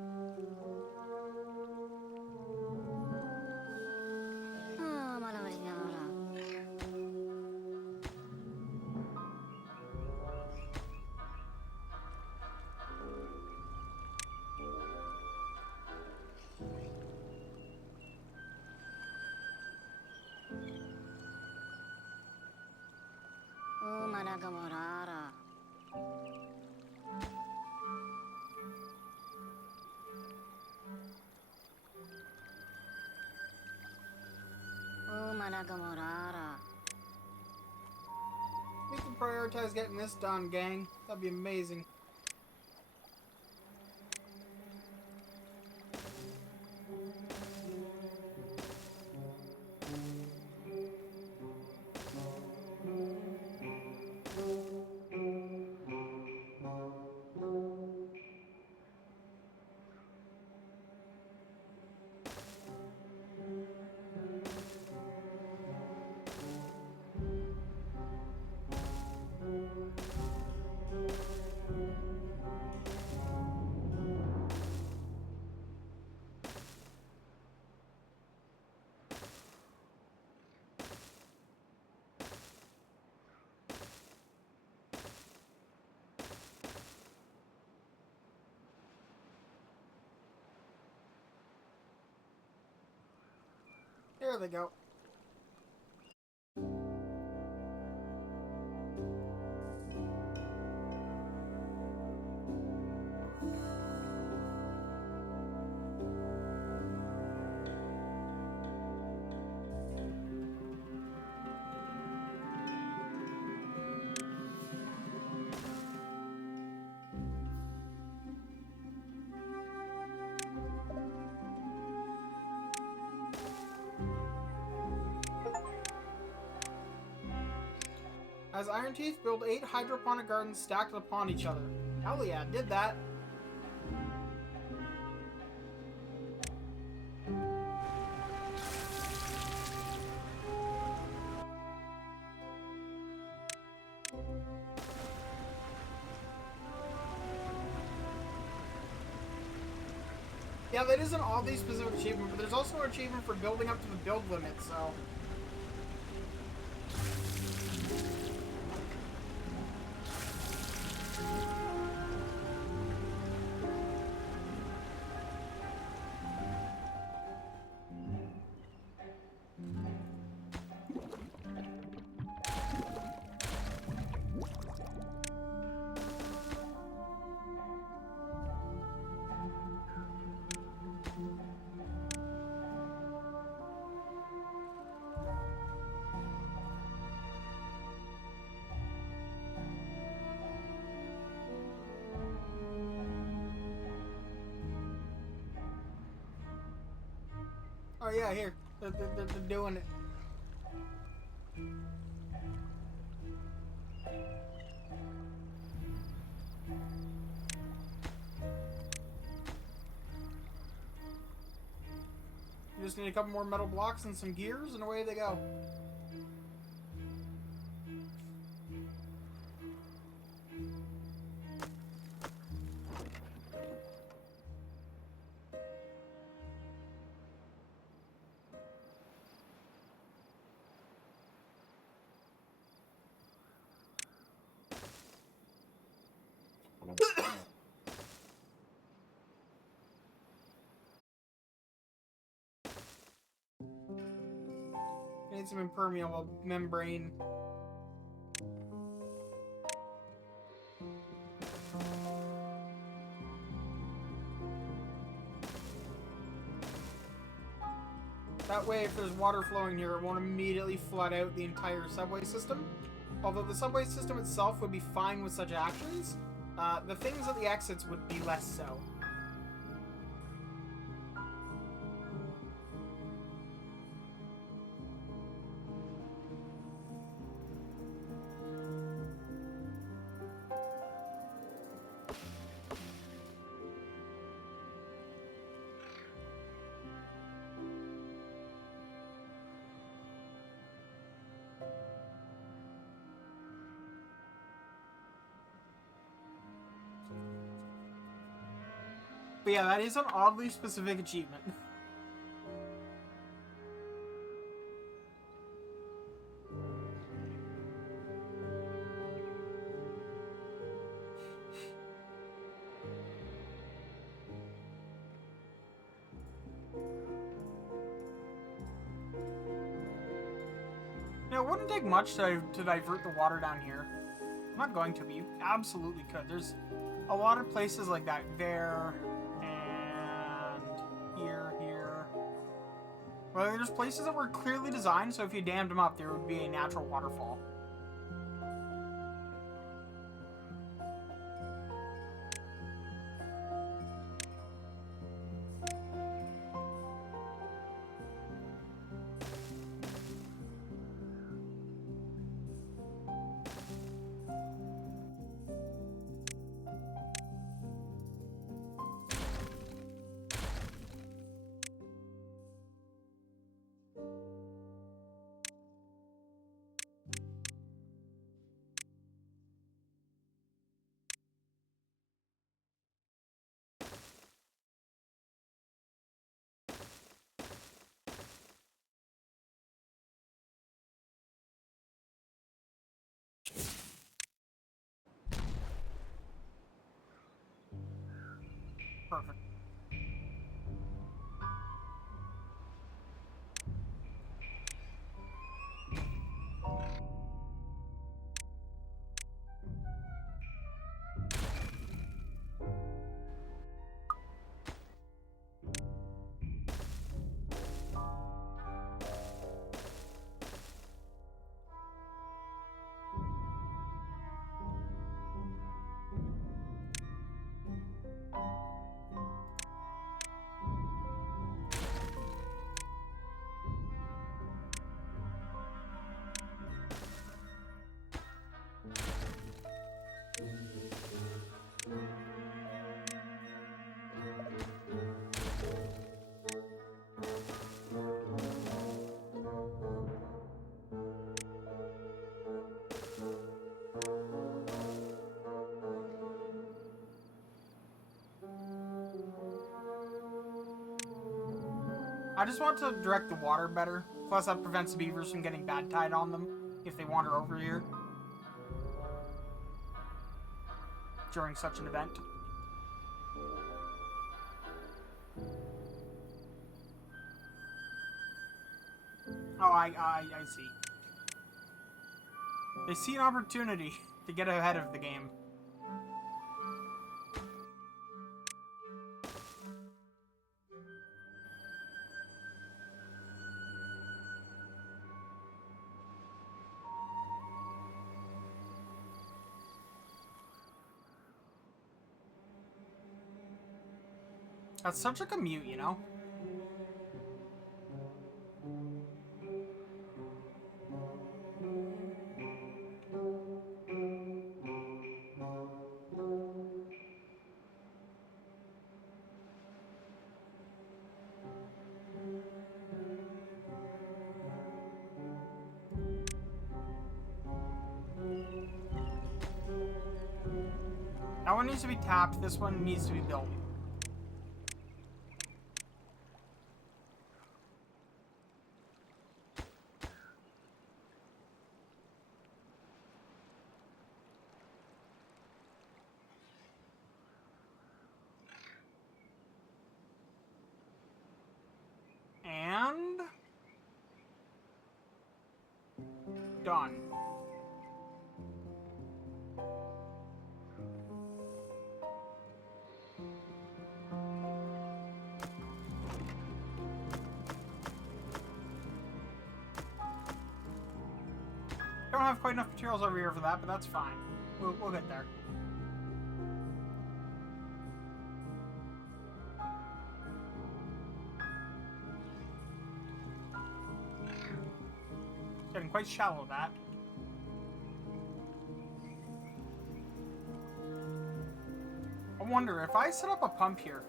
We can prioritize getting this done, gang. That'd be amazing. There they go. As Iron Teeth build 8 hydroponic gardens stacked upon each other. Hell yeah, did that. Yeah, that isn't all the specific achievement, but there's also an achievement for building up to the build limit, so... Oh yeah, here. They're doing it. You just need a couple more metal blocks and some gears, and away they go. I need some impermeable membrane. That way, if there's water flowing here, it won't immediately flood out the entire subway system. Although the subway system itself would be fine with such actions, the things at the exits would be less so. But yeah, that is an oddly specific achievement. Now, it wouldn't take much to divert the water down here. I'm not going to, but you absolutely could. There's a lot of places like that there, and here. Well, there's places that were clearly designed, so if you dammed them up, there would be a natural waterfall. Perfect. I just want to direct the water better. Plus, that prevents the beavers from getting bad tide on them if they wander over here during such an event. Oh, I see. They see an opportunity to get ahead of the game. That's such a commute, you know? That one needs to be tapped. This one needs to be built. And... done. Don't have quite enough materials over here for that, but that's fine. We'll get there. Getting quite shallow, that. I wonder, if I set up a pump here,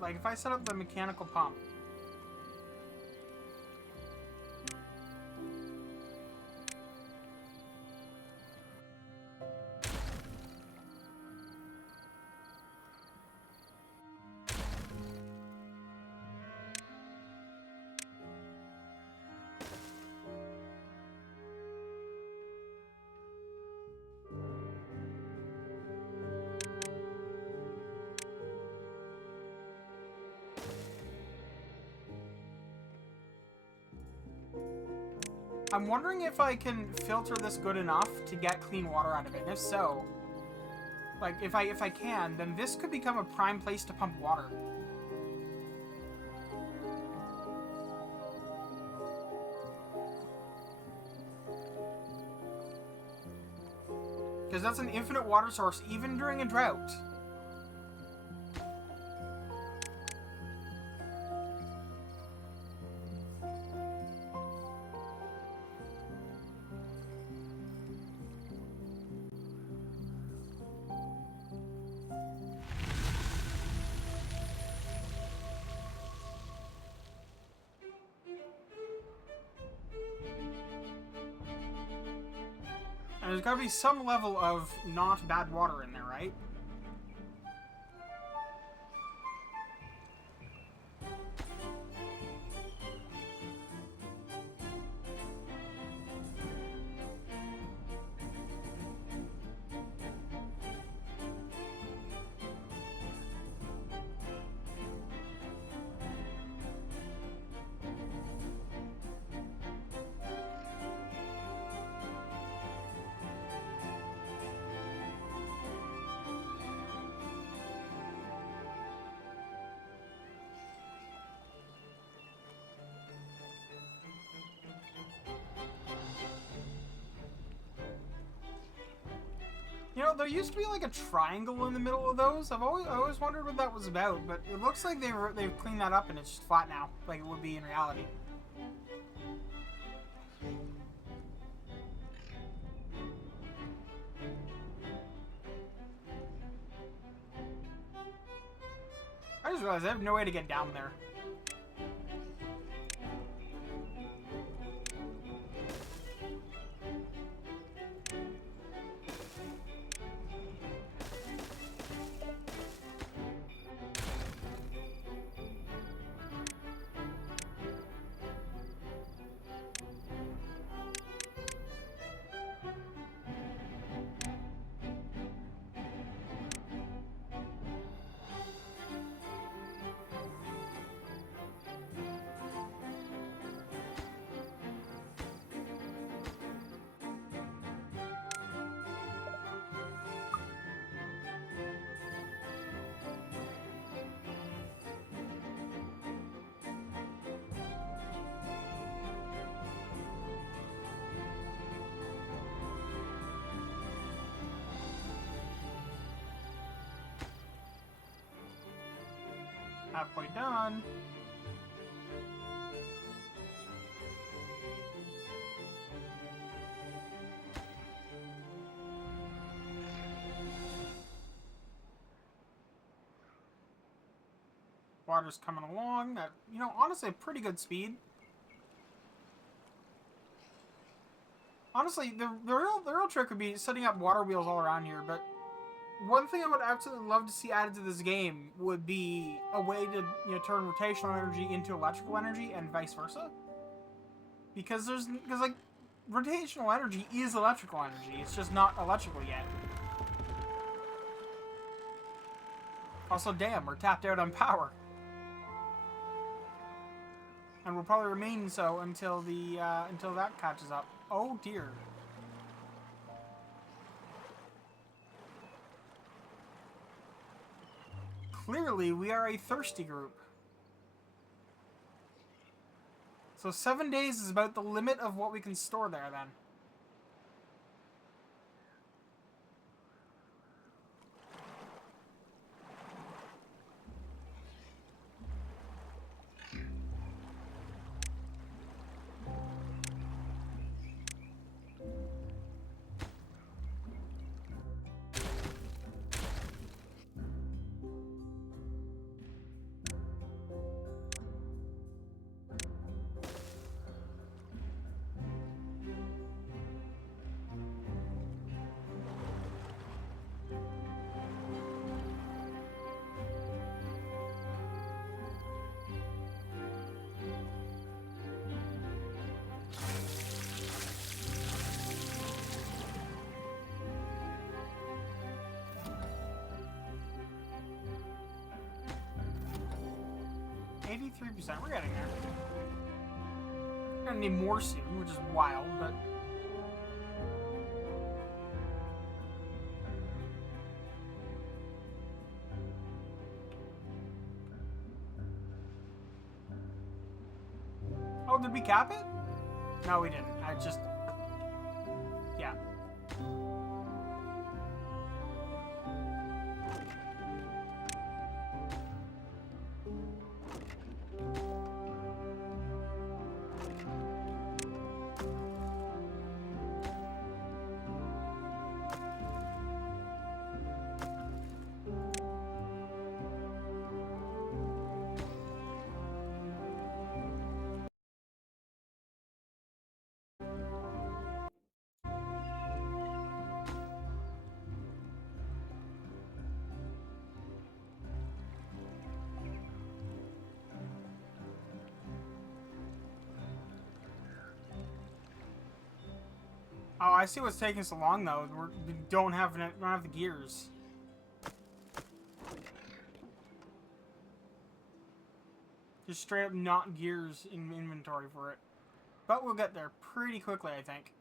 like if I set up the mechanical pump, I'm wondering if I can filter this good enough to get clean water out of it. And if so, like, if I can, then this could become a prime place to pump water. Because that's an infinite water source, even during a drought. And there's gotta be some level of not bad water in there, right? You know, there used to be like a triangle in the middle of those. I always wondered what that was about, but it looks like they've cleaned that up and it's just flat now, like it would be in reality. I just realized I have no way to get down there. Halfway done. Water's coming along. That, you know, honestly, a pretty good speed. Honestly, the real trick would be setting up water wheels all around here, but one thing I would absolutely love to see added to this game would be a way to, you know, turn rotational energy into electrical energy and vice versa. Because like rotational energy is electrical energy. It's just not electrical yet. Also, damn, we're tapped out on power. And will probably remain so until until that catches up. Oh dear. Clearly, we are a thirsty group. So 7 days is about the limit of what we can store there, then. %. We're getting there. We're gonna need more soon, which is wild, but... Oh, did we cap it? No, we didn't. I just... Yeah. Oh, I see what's taking so long though. We don't have the gears. Just straight up not gears in inventory for it. But we'll get there pretty quickly, I think.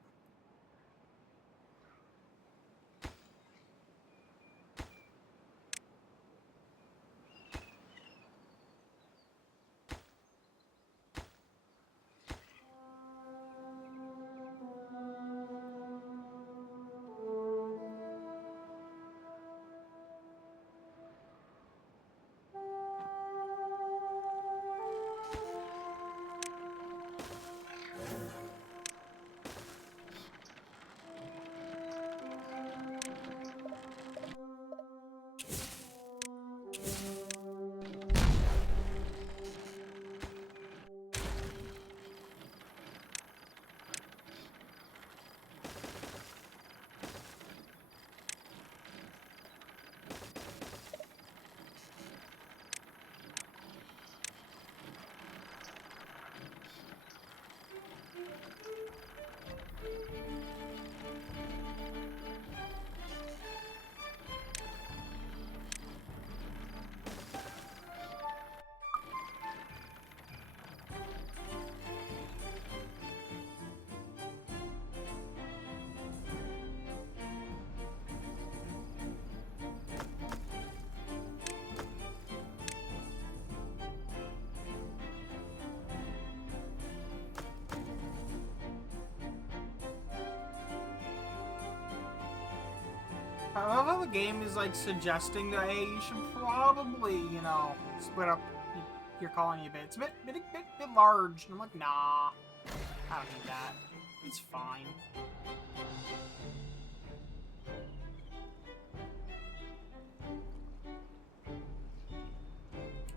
I love how the game is like suggesting that, hey, you should probably, you know, split up your colony a bit. It's a bit large. And I'm like, nah, I don't need that. It's fine.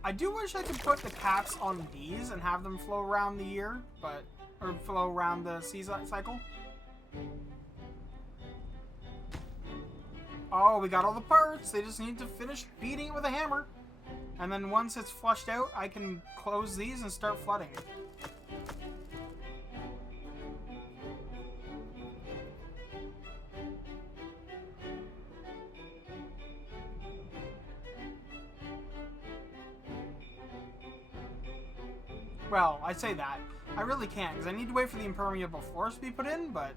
I do wish I could put the caps on these and have them flow around the year, or flow around the season cycle. Oh, we got all the parts. They just need to finish beating it with a hammer. And then once it's flushed out, I can close these and start flooding. Well, I say that. I really can't, because I need to wait for the impermeable floors to be put in, but...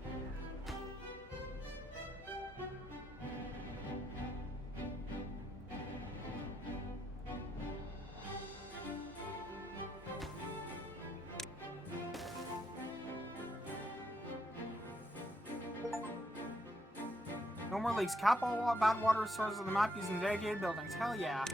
No more leaks. Cap all bad water sources of the map using dedicated buildings. Hell yeah.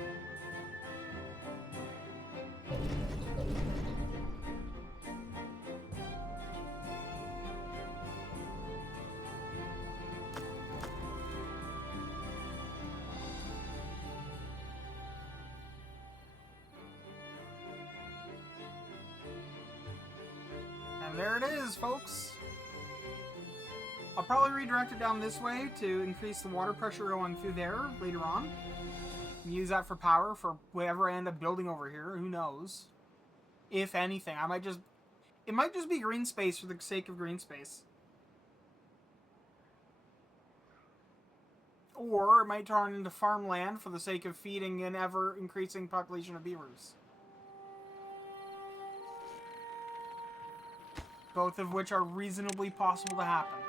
And there it is, folks. I'll probably redirect it down this way to increase the water pressure going through there later on. And use that for power for whatever I end up building over here. Who knows? If anything, it might just be green space for the sake of green space. Or it might turn into farmland for the sake of feeding an ever-increasing population of beavers. both of which are reasonably possible to happen.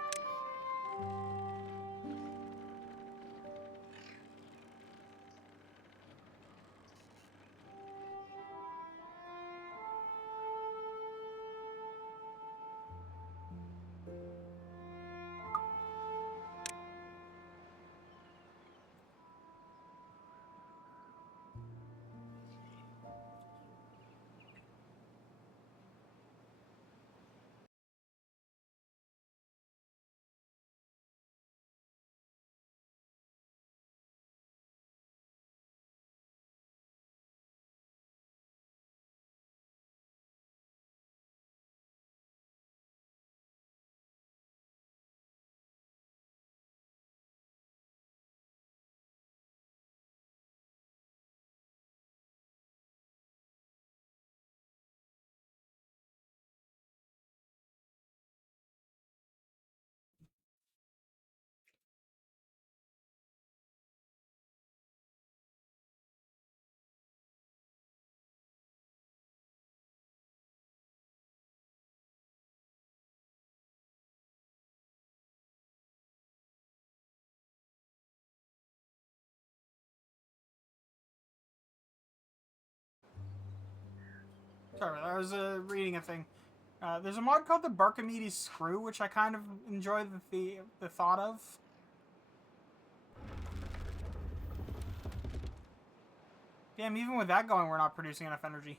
Sorry, I was reading a thing. There's a mod called the Barkamedes Screw, which I kind of enjoy the thought of. Damn, even with that going, we're not producing enough energy.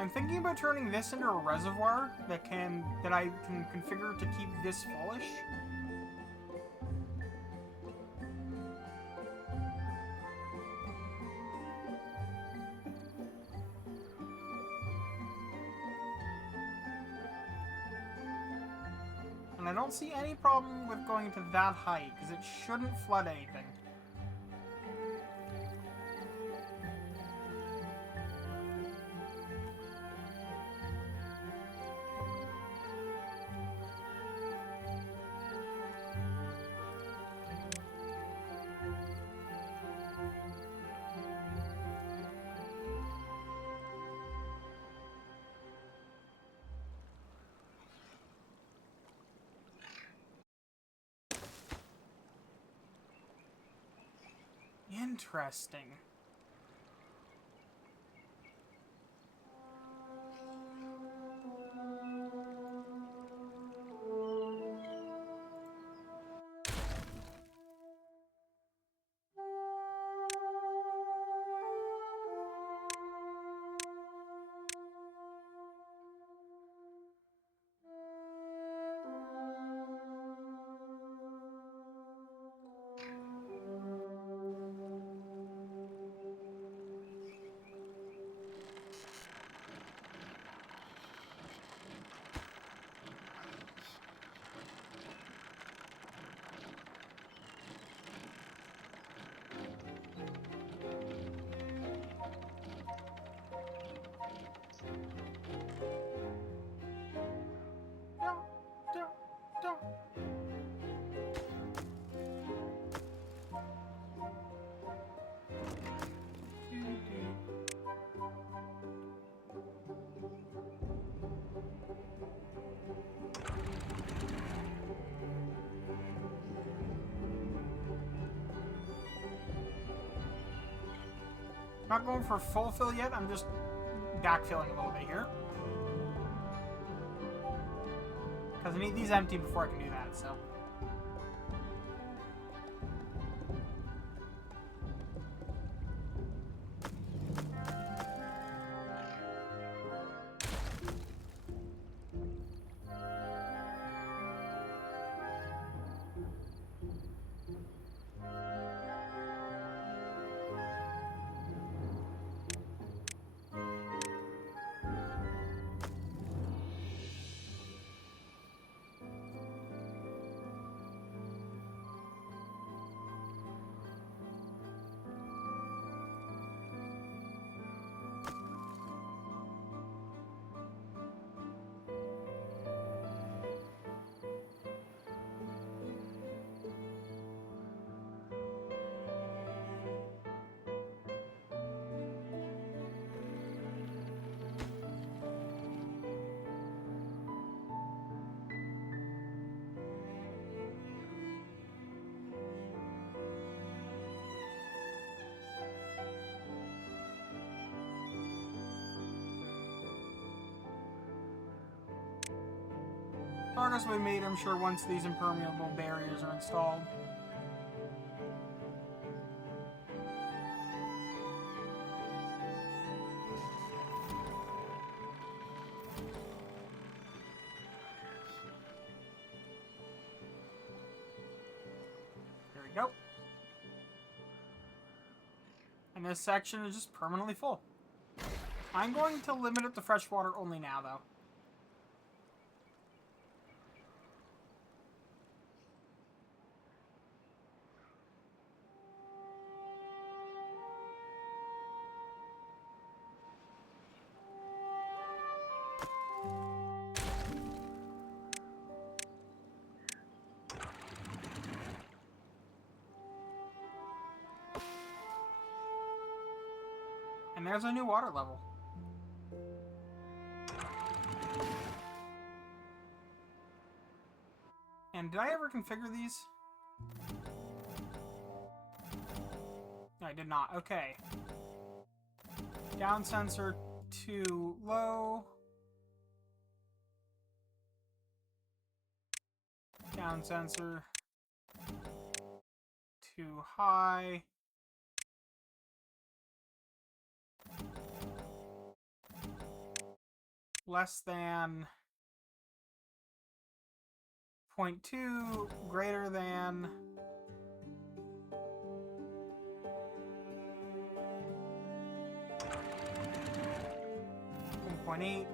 I'm thinking about turning this into a reservoir that I can configure to keep this fullish. And I don't see any problem with going to that height, because it shouldn't flood anything. Interesting. Don't. Not going for full fill yet, I'm just backfilling a little bit here. Because I need these empty before I can do that, so. Progress will be made, I'm sure, once these impermeable barriers are installed. There we go. And this section is just permanently full. I'm going to limit it to freshwater only now, though. And there's a new water level. And did I ever configure these? No, I did not. Okay. Down sensor too low. Down sensor too high. Less than 0.2, greater than 1.8.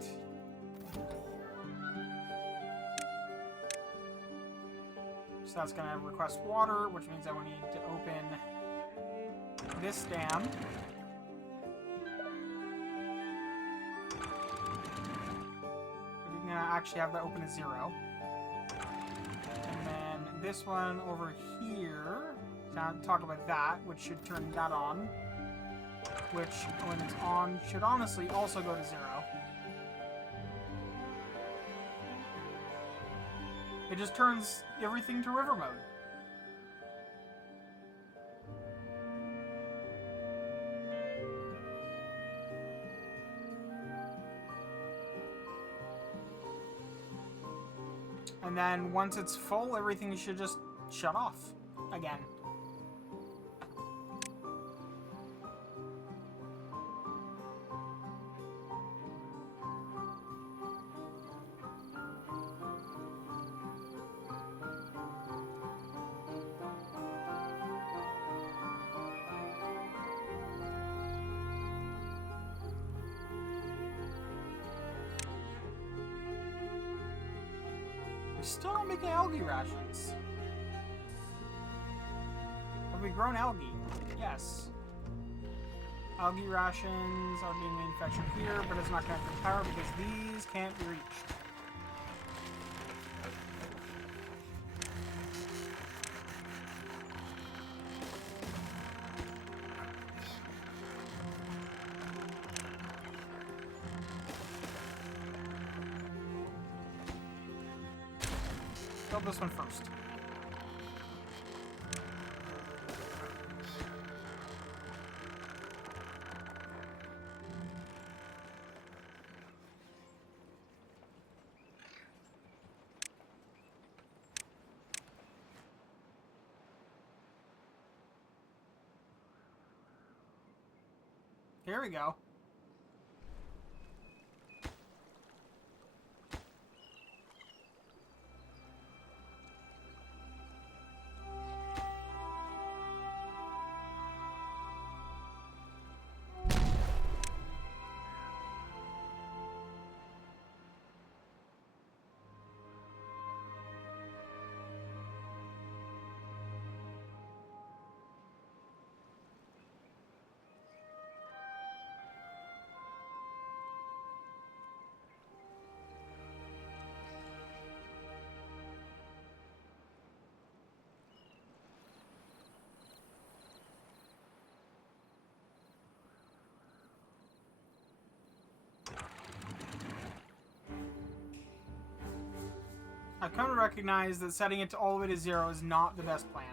So that's going to request water, which means I will need to open this dam. We're going to actually have that open at 0. And then this one over here, talk about that, which should turn that on. Which, when it's on, should honestly also go to 0. It just turns everything to river mode. And then once it's full, everything should just shut off again. Still not making algae rations. Have we grown algae? Yes. Algae rations are being manufactured here, but it's not connected to power because these can't be reached. Build this one first. Here we go. I've come to recognize that setting it to all the way to 0 is not the best plan.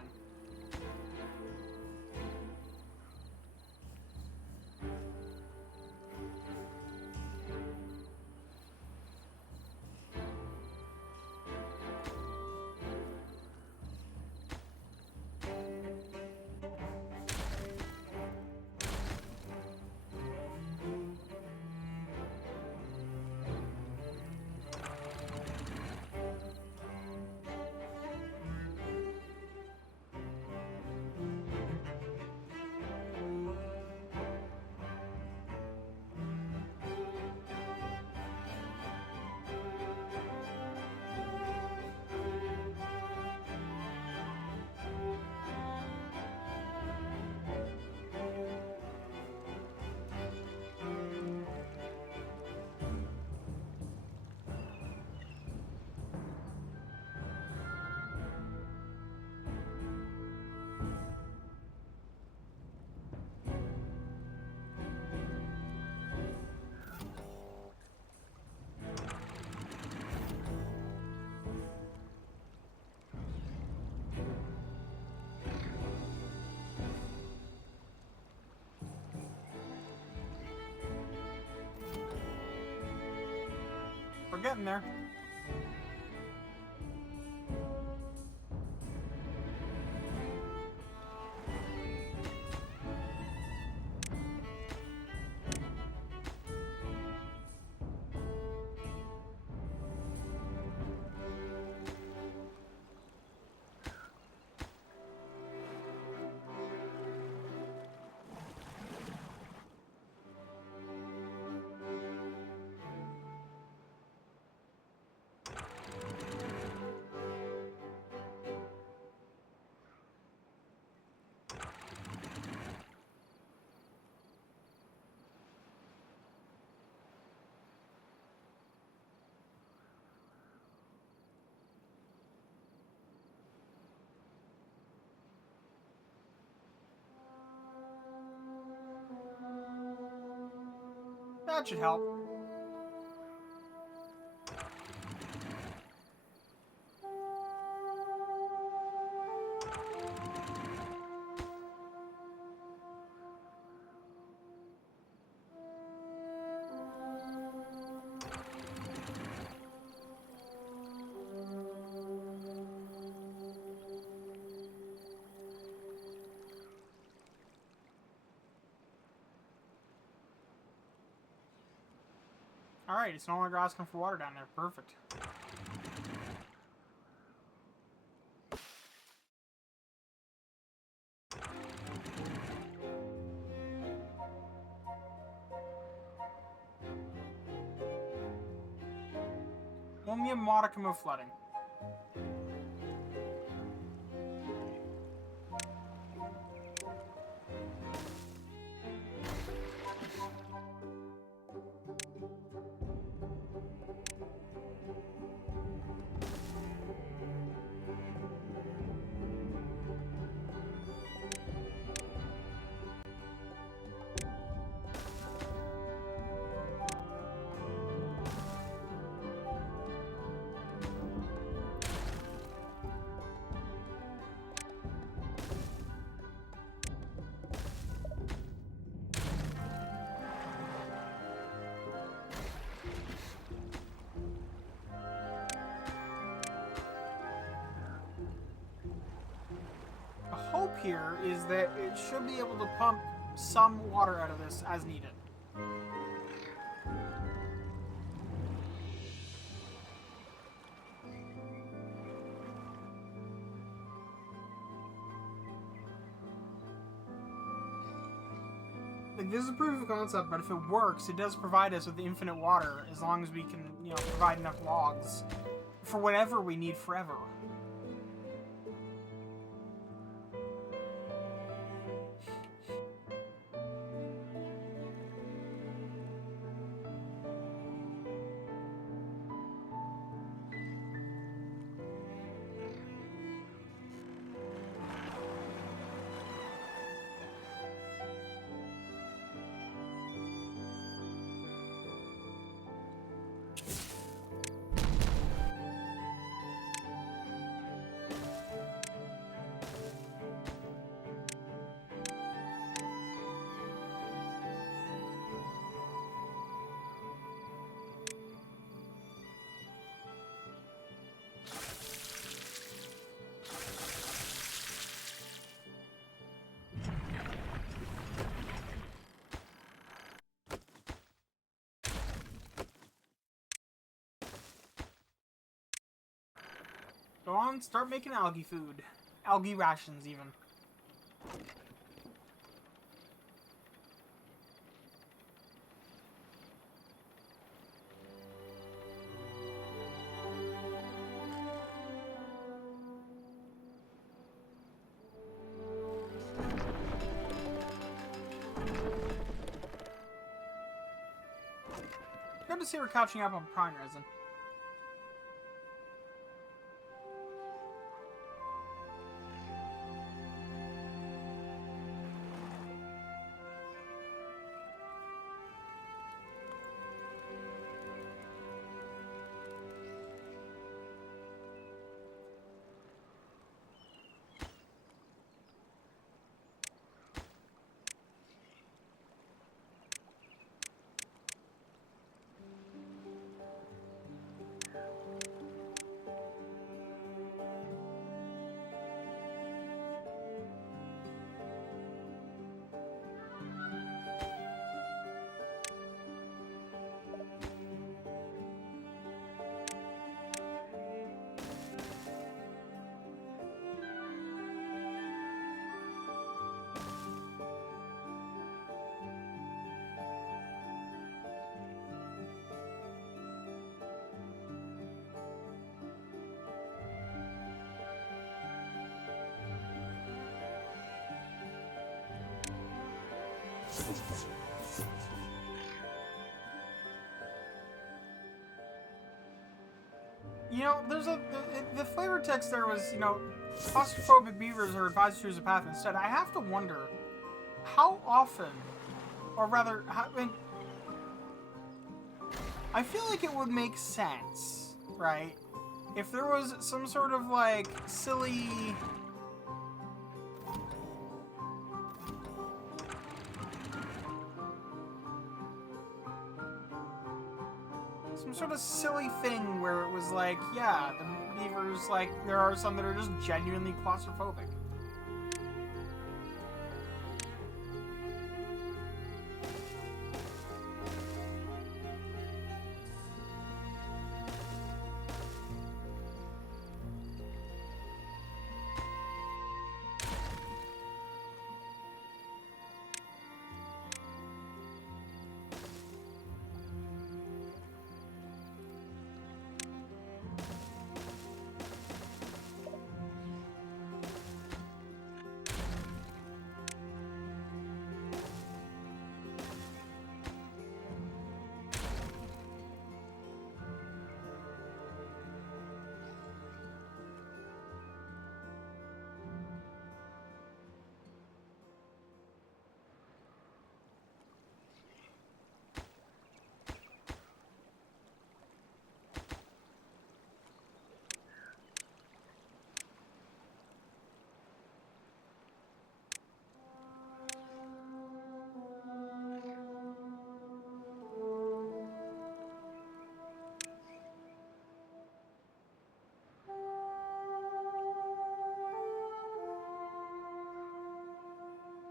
getting there. That should help. Alright, it's no longer asking for water down there. Perfect. Only a modicum of flooding. The hope here is that it should be able to pump some water out of this as needed. Like, this is a proof of concept, but if it works, it does provide us with infinite water as long as we can, provide enough logs for whatever we need forever. Go on, start making algae food. Algae rations, even. Good to see we're catching up on prime resin. You know, there's the flavor text there was, you know, claustrophobic beavers are advised to choose a path instead. I have to wonder how often, or rather, I feel like it would make sense, right? If there was some sort of like silly. Some sort of silly thing where it was like, yeah, the beavers, like, there are some that are just genuinely claustrophobic.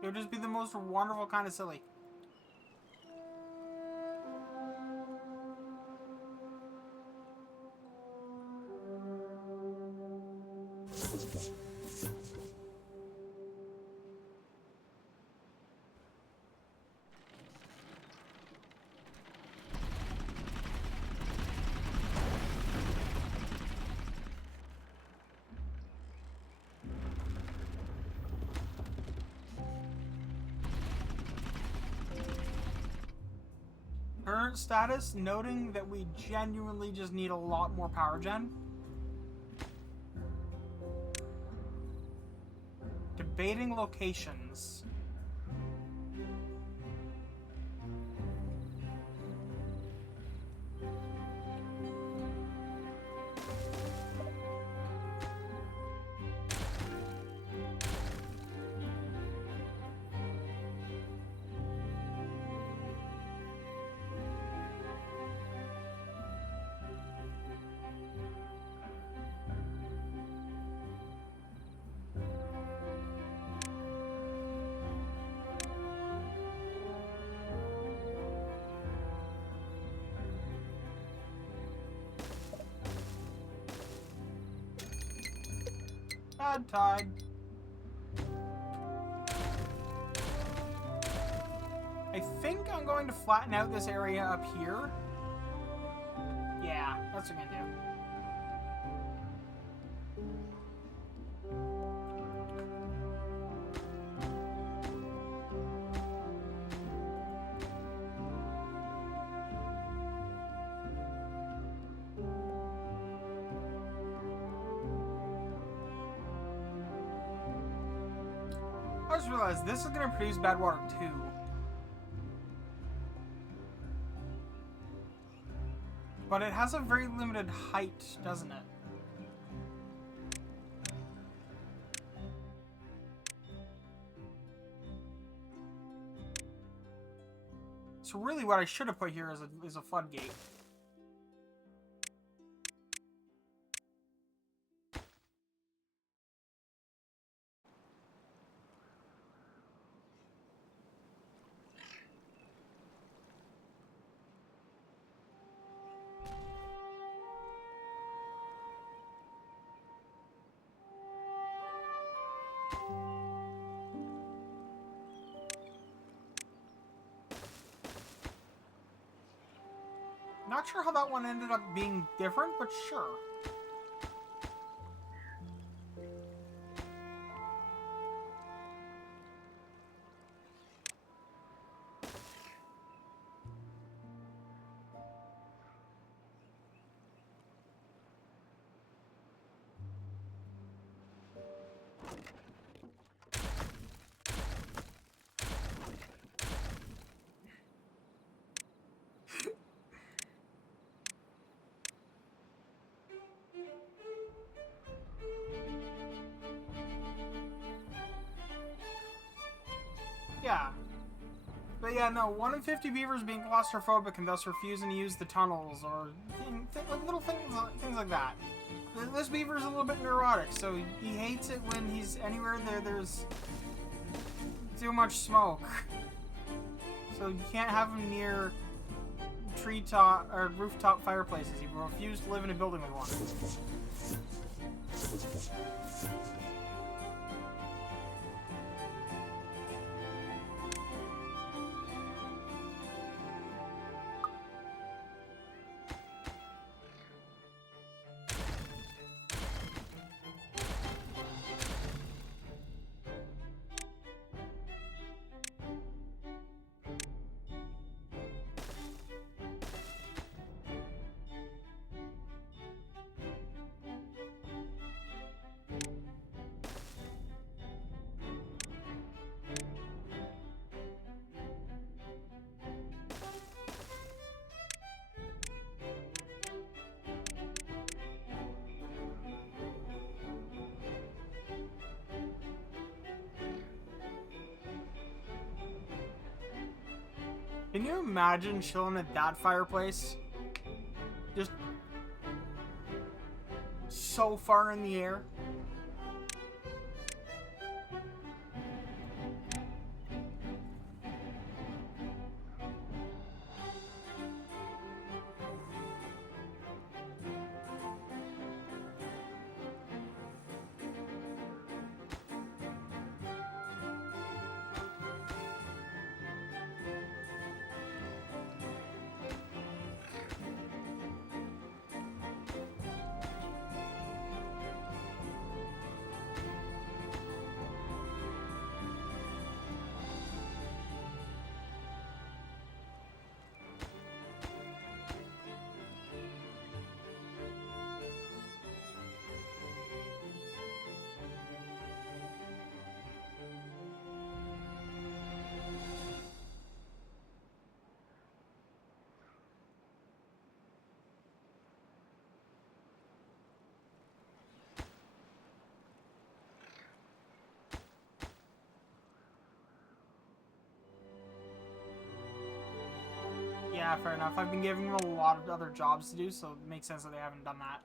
It would just be the most wonderful kind of silly. Current status, noting that we genuinely just need a lot more power gen. Debating locations. Bad tide. I think I'm going to flatten out this area up here. Yeah, that's what I'm gonna do. I just realized this is going to produce bad water too. But it has a very limited height, doesn't it? So really what I should have put here is a floodgate. Not sure how that one ended up being different, but sure. But yeah, no, 1 in 50 beavers being claustrophobic and thus refusing to use the tunnels, or little things like that. This beaver is a little bit neurotic, so he hates it when he's anywhere there's too much smoke. So you can't have him near treetop or rooftop fireplaces. He will refuse to live in a building with one. Can you imagine chilling at that fireplace? Just so far in the air. Yeah, fair enough. I've been giving them a lot of other jobs to do, so it makes sense that they haven't done that.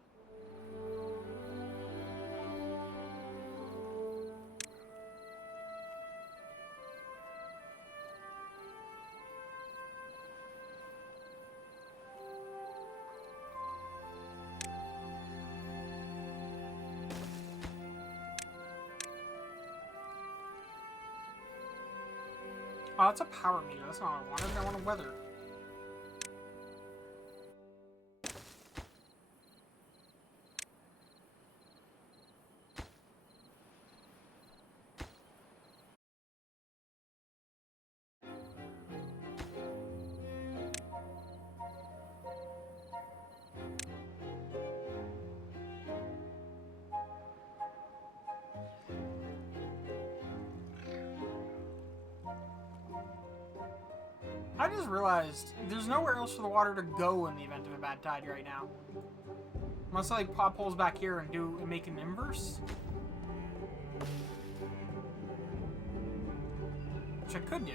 Oh, that's a power meter. That's not what I wanted. I want a weather. I just realized there's nowhere else for the water to go in the event of a bad tide right now. Unless I like pop holes back here and make an inverse. Which I could do.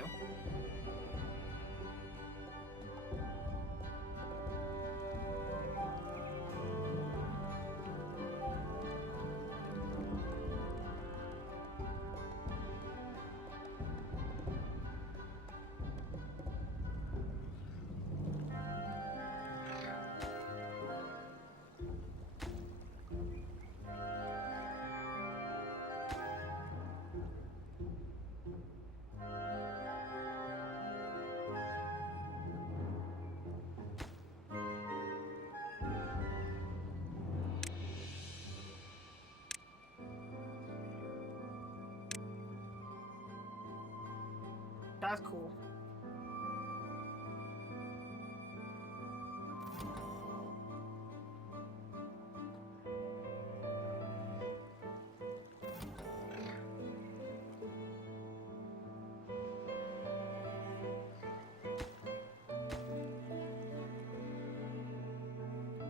That's cool.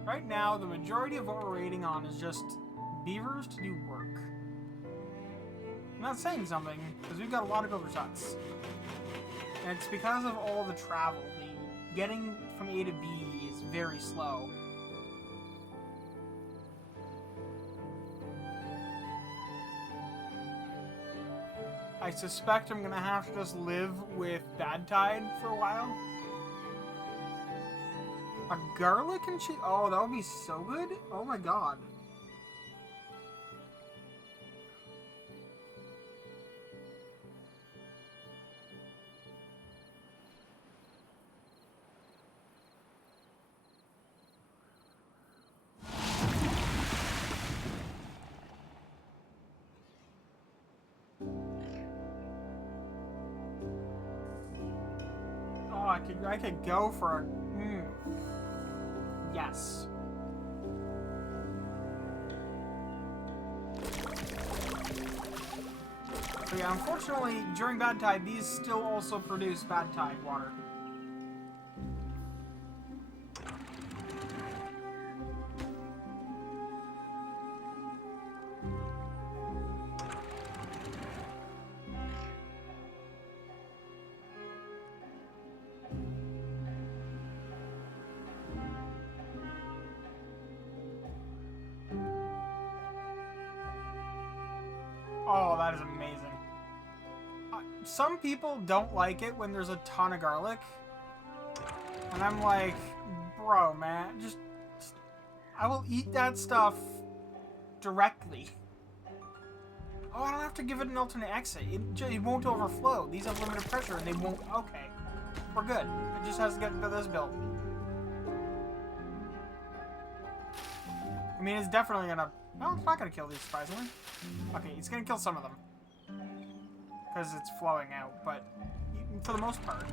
Right now, the majority of what we're raiding on is just beavers to do work. I'm not saying something, because we've got a lot of overshots. And it's because of all the travel. The getting from A to B is very slow. I suspect I'm gonna have to just live with Bad Tide for a while. A garlic and cheese? Oh, that would be so good. Oh my god. Oh, I could go for a... Yes. So yeah, unfortunately, during Bad Tide, these still also produce Bad Tide water. Oh, that is amazing. Some people don't like it when there's a ton of garlic. And I'm like, bro, man, just I will eat that stuff directly. Oh, I don't have to give it an alternate exit. It won't overflow. These have limited pressure and they won't... Okay. We're good. It just has to get into this build. I mean, it's definitely gonna... No, it's not gonna kill these, surprisingly. Okay, it's gonna kill some of them. Because it's flowing out, but for the most part.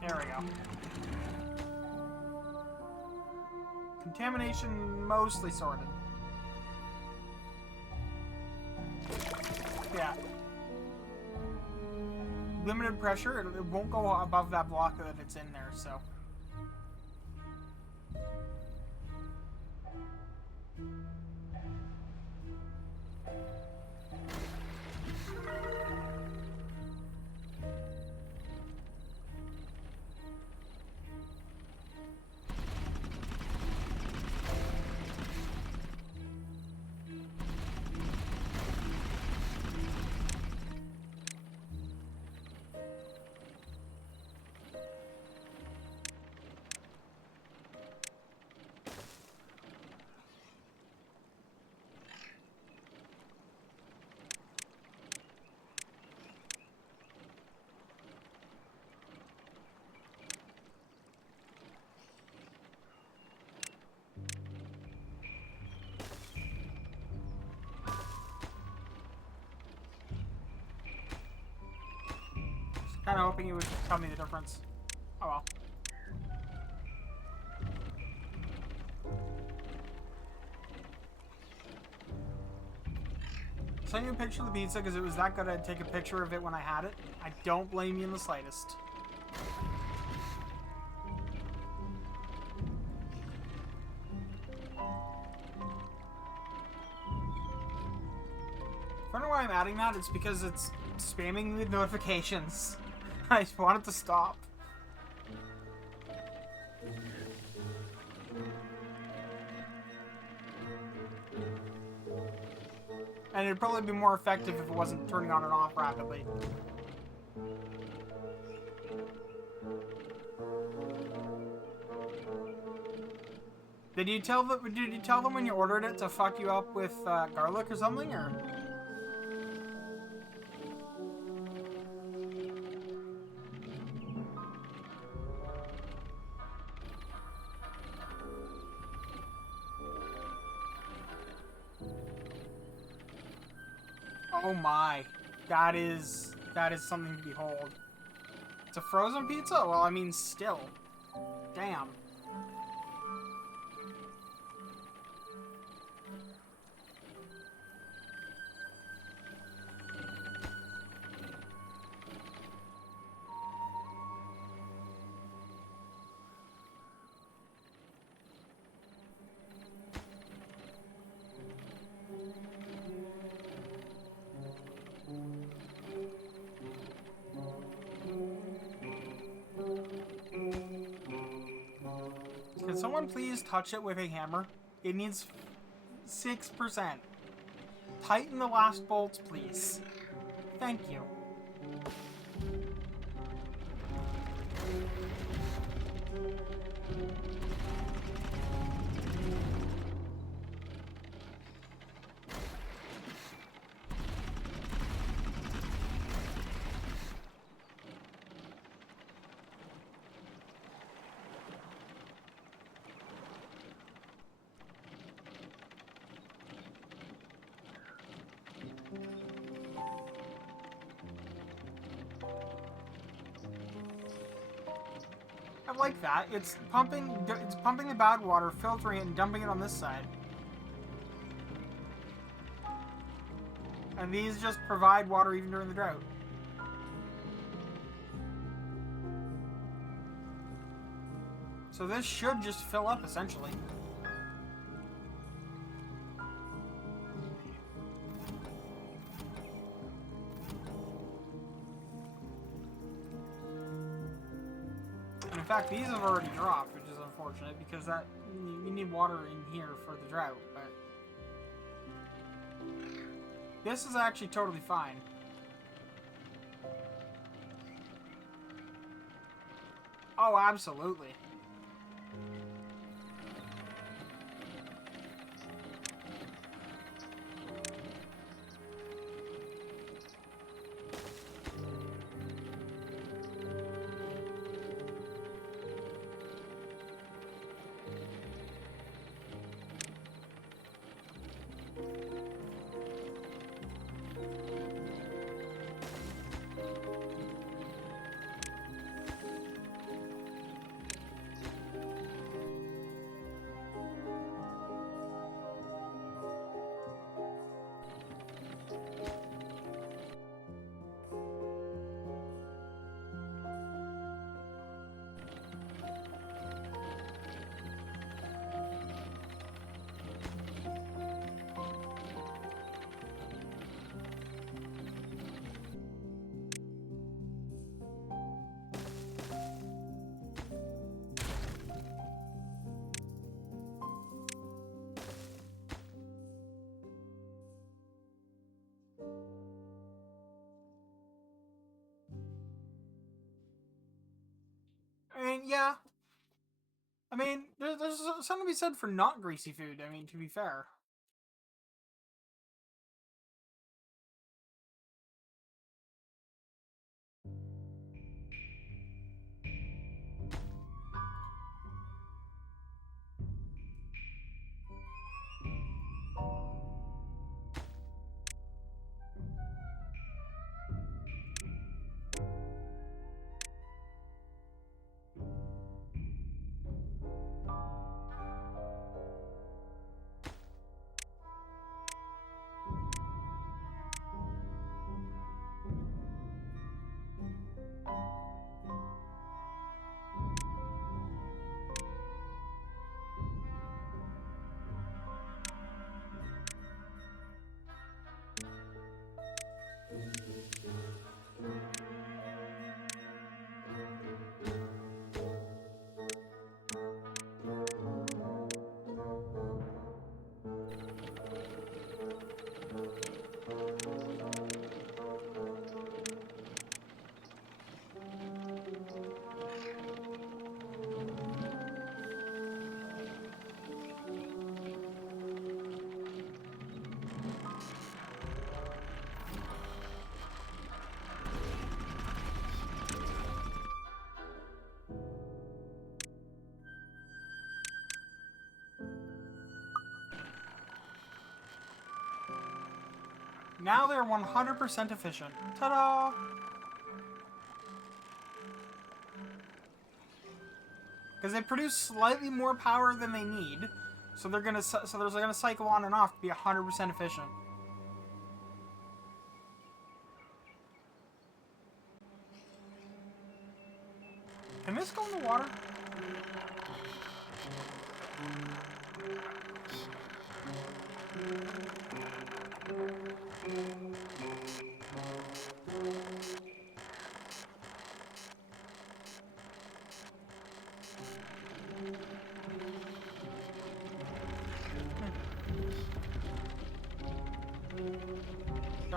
There we go. Contamination mostly sorted. Yeah. Limited pressure, it won't go above that block that it's in there, so... Kind of hoping you would tell me the difference. Oh well. Send you a picture of the pizza because it was that good I'd take a picture of it when I had it. I don't blame you in the slightest. I don't know why I'm adding that. It's because it's spamming me with notifications. I just want it to stop. And it'd probably be more effective if it wasn't turning on and off rapidly. Did you tell them when you ordered it to fuck you up with garlic or something, or? Oh my, that is something to behold. It's a frozen pizza? Well, I mean, still. Damn. someone please touch it with a hammer? It needs 6%. Tighten the last bolts, please. Thank you. I like that. It's pumping the bad water, filtering it, and dumping it on this side. And these just provide water even during the drought. So this should just fill up, essentially. And in fact, these have already dropped, which is unfortunate, because that you need water in here for the drought, but this is actually totally fine. Oh, absolutely. I mean, yeah. I mean, there's something to be said for not greasy food, I mean, to be fair. Now they're 100% efficient. Ta-da! Because they produce slightly more power than they need, so they're gonna cycle on and off to be 100% efficient. Can this go in the water?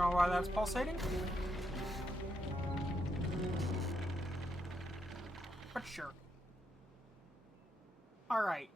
Don't know why that's pulsating. But sure. Alright.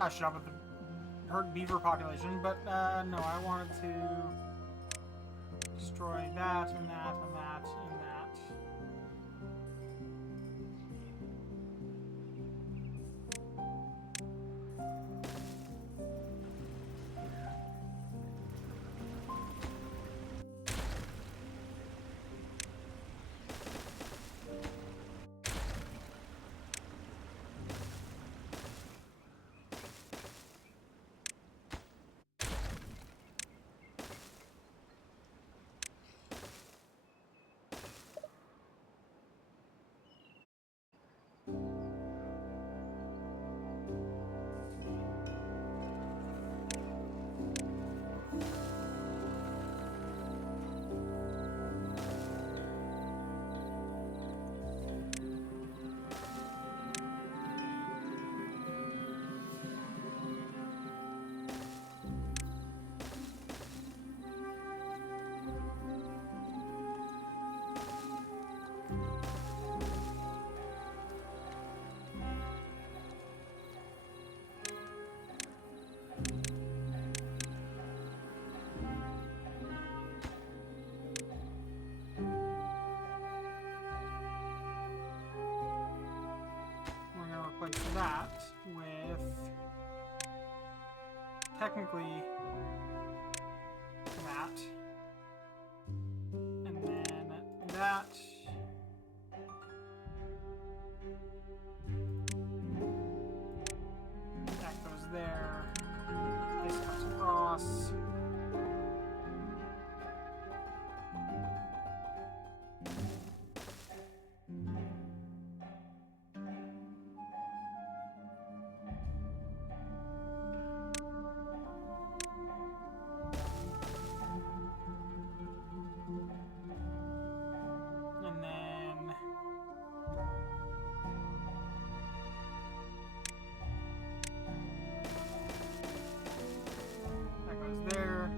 I should up with the herd beaver population, but no, I wanted to destroy that and that and that and that. Replace that with technically that, and then that. That goes there. This comes across. There.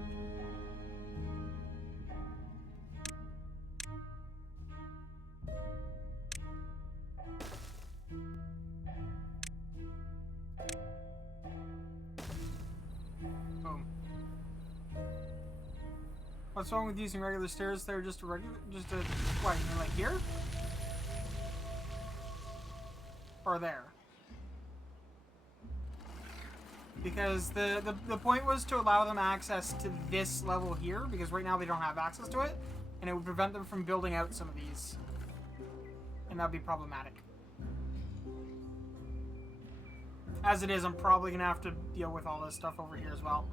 Boom. What's wrong with using regular stairs there? Just a what, you mean like here? Or there? Because the point was to allow them access to this level here, because right now they don't have access to it, and it would prevent them from building out some of these. And that would be problematic. As it is, I'm probably going to have to deal with all this stuff over here as well.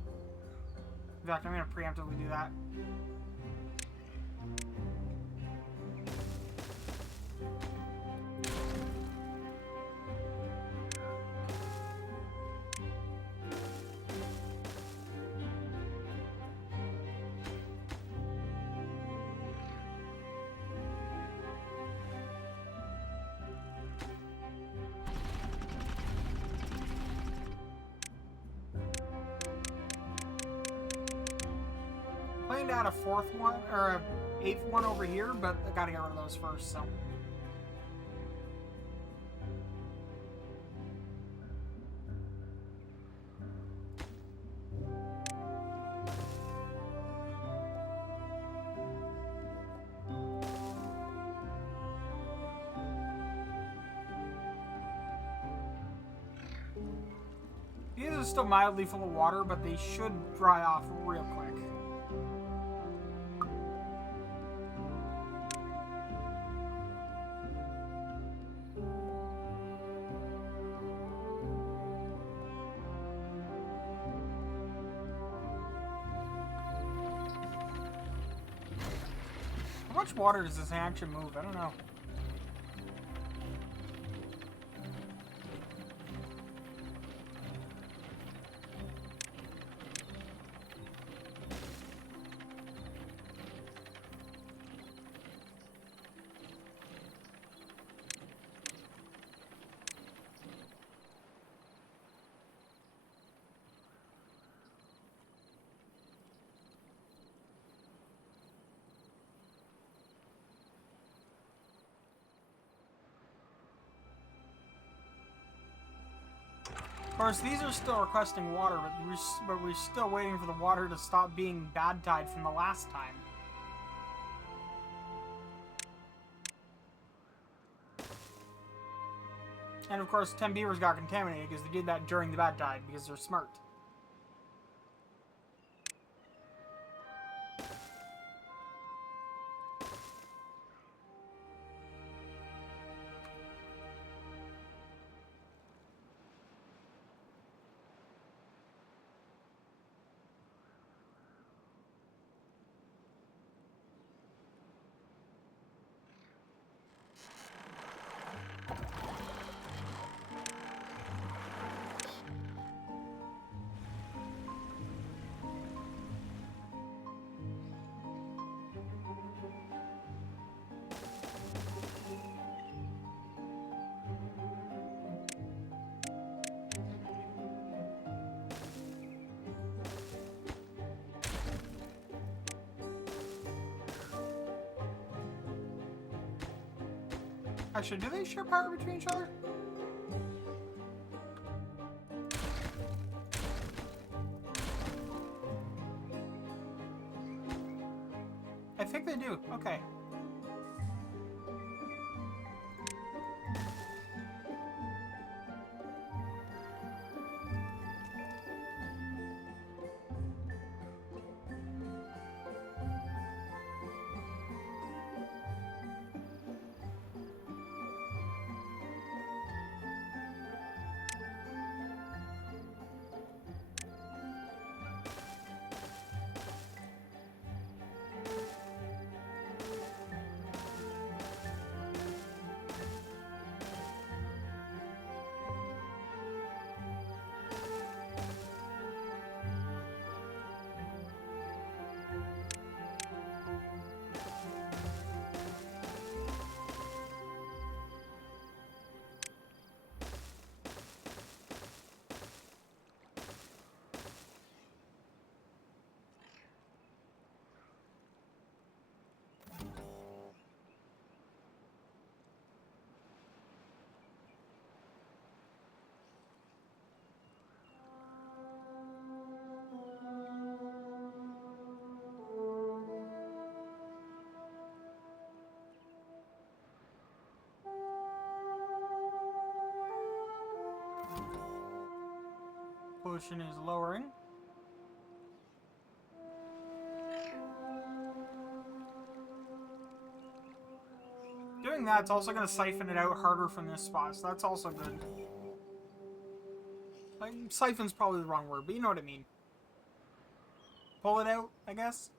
In fact, I'm going to preemptively do that. Planned out a fourth one, or a eighth one over here, but I gotta get rid of those first, so. These are still mildly full of water, but they should dry off real quick. How much water does this actually move? I don't know. Of course, these are still requesting water, but we're still waiting for the water to stop being bad tide from the last time. And of course, 10 beavers got contaminated because they did that during the bad tide because they're smart. Actually, do they share power between each other? I think they do. Okay. Pollution is lowering. Doing that's also going to siphon it out harder from this spot, so that's also good. Like, siphon's probably the wrong word, but you know what I mean. pull it out, I guess.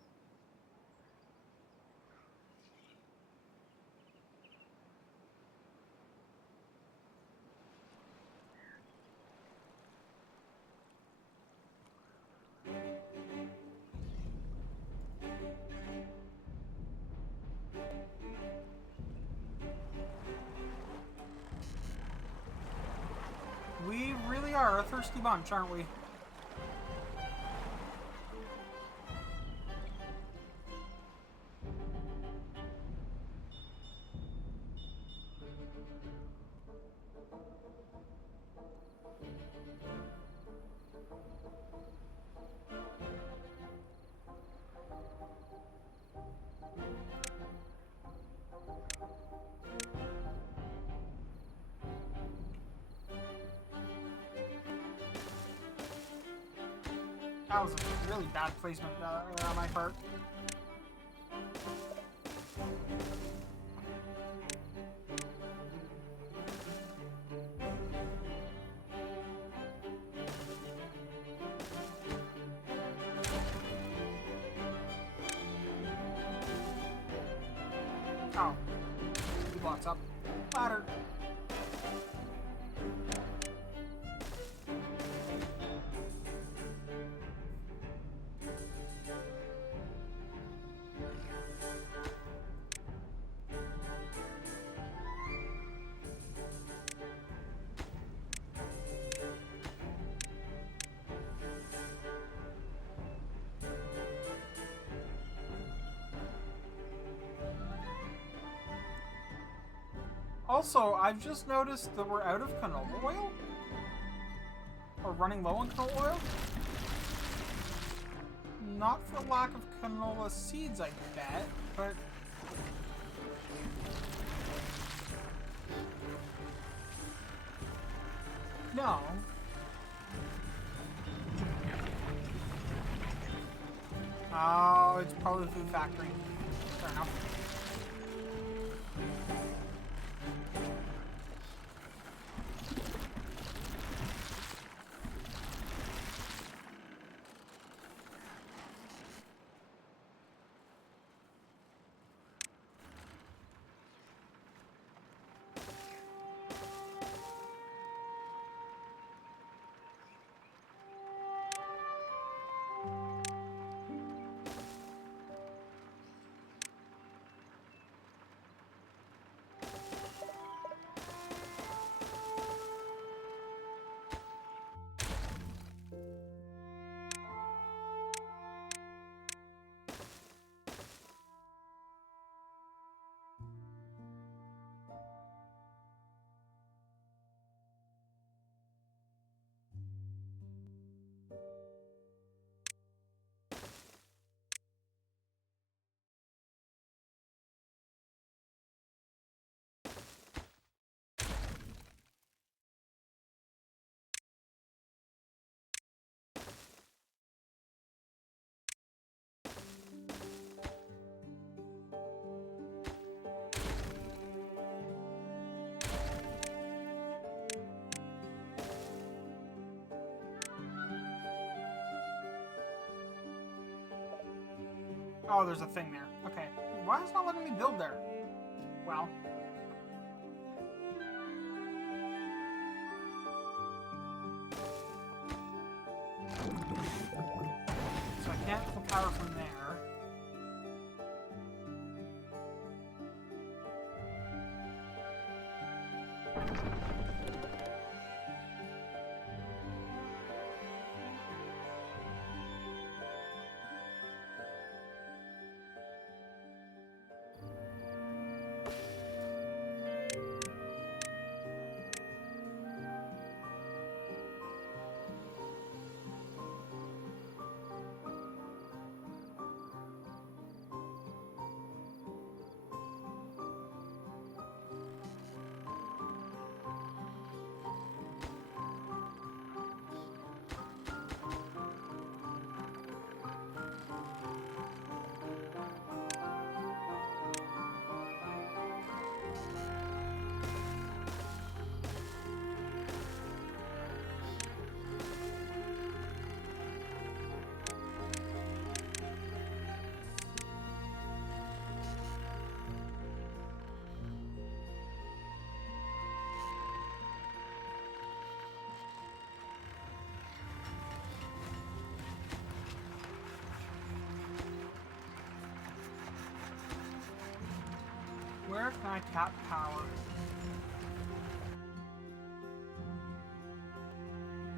We really are a thirsty bunch, aren't we? That was a really bad placement on my part. Oh. 2 blocks up. Ladder. Also, I've just noticed that we're out of canola oil. Or running low on canola oil. Not for lack of canola seeds, I bet, but... No. Oh, it's probably the food factory. Fair enough. Oh, there's a thing there. Okay. Why is it not letting me build there? Well. So I can't pull power from there. Where can I tap power?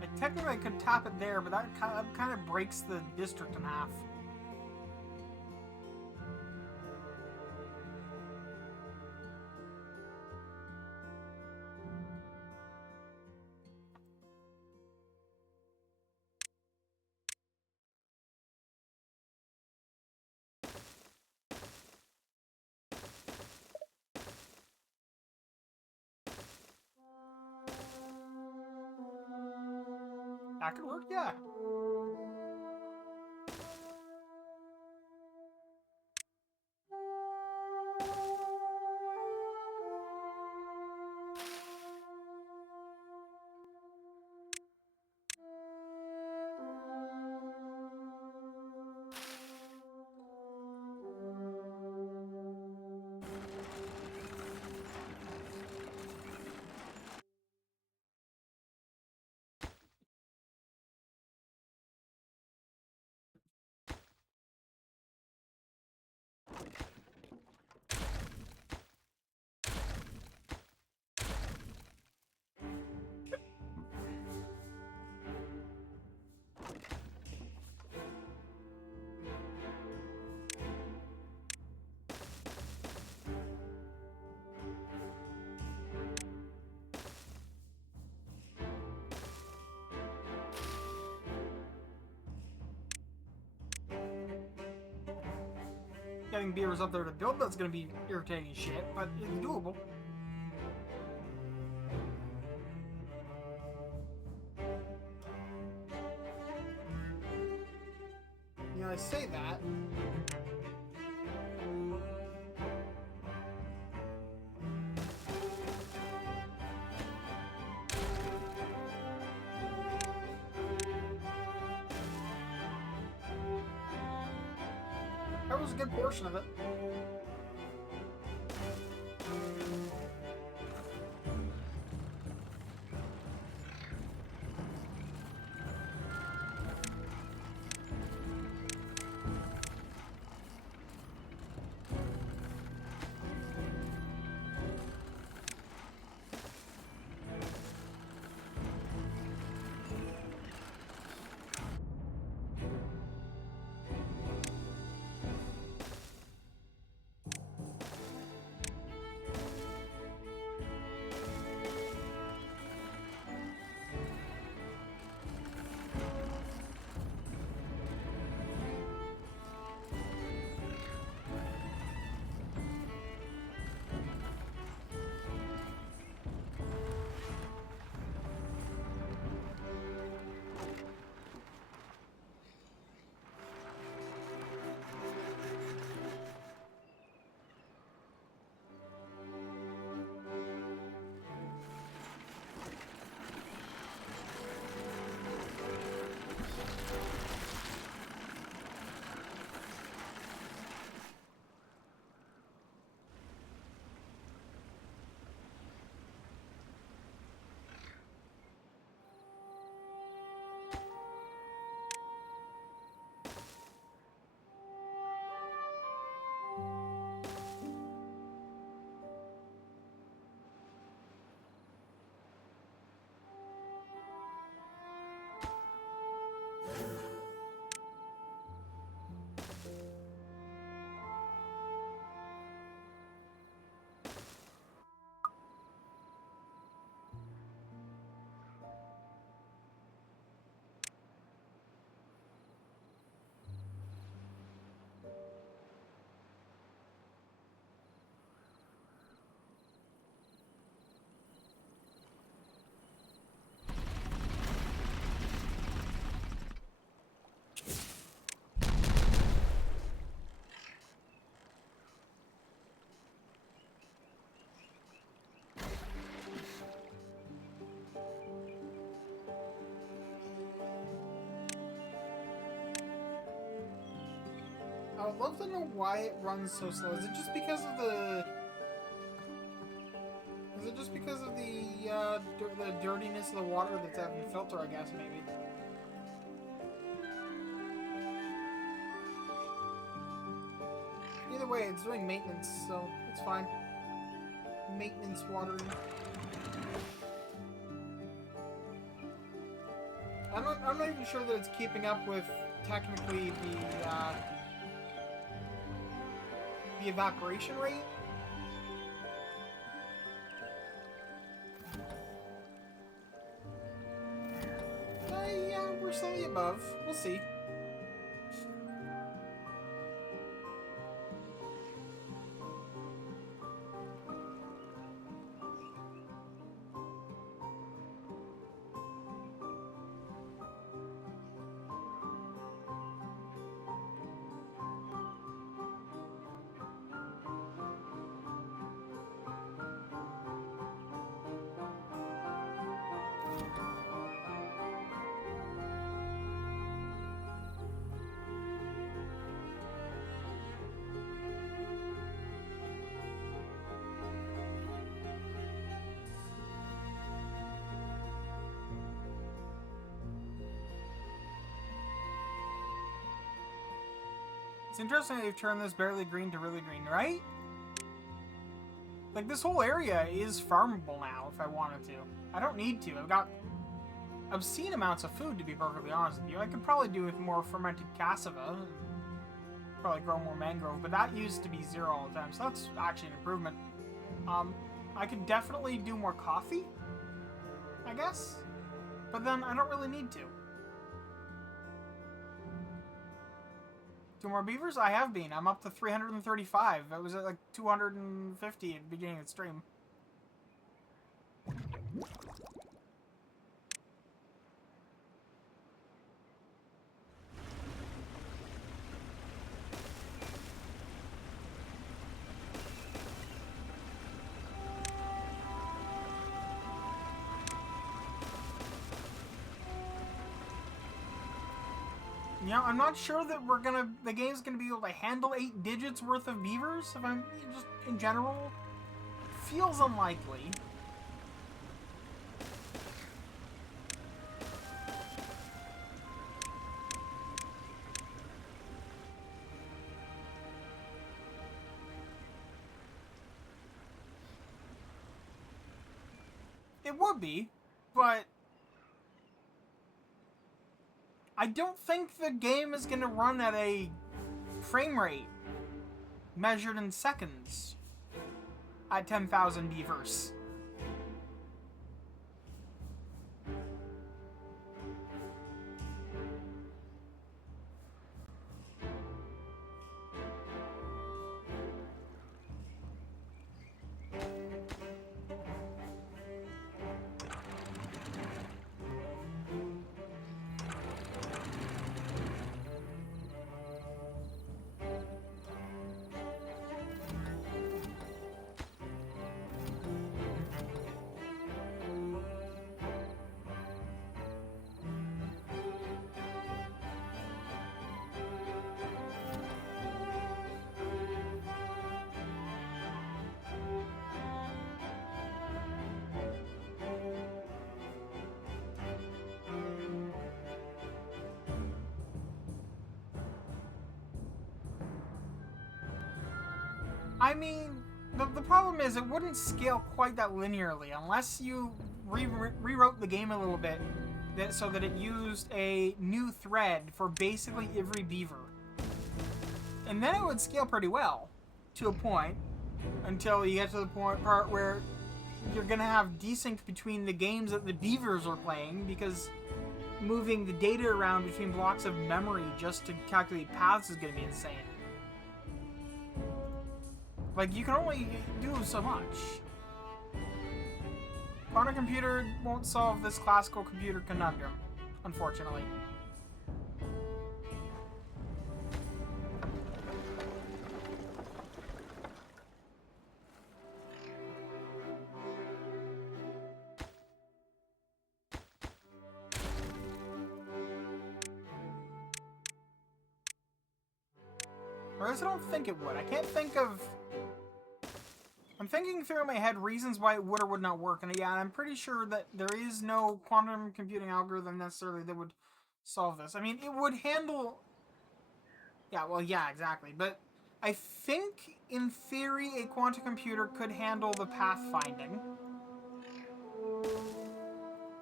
Like, technically I could tap it there, but that kind of breaks the district in half. That could work, yeah. Getting beavers up there to build, that's gonna be irritating as shit, but it's doable. You know, I say that. That was a good portion of it. I would love to know why it runs so slow. Is it just because of the... Is it just because of the dirtiness of the water that's having to filter, I guess, maybe? Either way, it's doing maintenance, so it's fine. maintenance watering. I'm not even sure that it's keeping up with technically the evaporation rate. Yeah, we're slightly above. We'll see. It's interesting they've turned this barely green to really green, right? Like, this whole area is farmable now if I wanted to. I don't need to. I've got obscene amounts of food, to be perfectly honest with you. I could probably do with more fermented cassava. Probably grow more mangrove, but that used to be 0 all the time, so that's actually an improvement. I could definitely do more coffee, I guess. But then I don't really need to. 2 more beavers? I have been. I'm up to 335. I was at like 250 at the beginning of the stream. You know, I'm not sure that the game's gonna be able to handle 8 digits worth of beavers, if I'm just, in general. Feels unlikely. It would be, but I don't think the game is going to run at a frame rate measured in seconds at 10,000 beavers. I mean, the problem is it wouldn't scale quite that linearly unless you rewrote the game a little bit so that it used a new thread for basically every beaver. And then it would scale pretty well to a point until you get to the part where you're going to have desync between the games that the beavers are playing, because moving the data around between blocks of memory just to calculate paths is going to be insane. Like, you can only do so much. Quantum computer won't solve this classical computer conundrum, unfortunately. Or at least I don't think it would. I can't think of... I'm thinking through in my head reasons why it would or would not work, and yeah, I'm pretty sure that there is no quantum computing algorithm necessarily that would solve this. I mean, it would handle... Yeah, well, yeah, exactly. But I think in theory, a quantum computer could handle the pathfinding.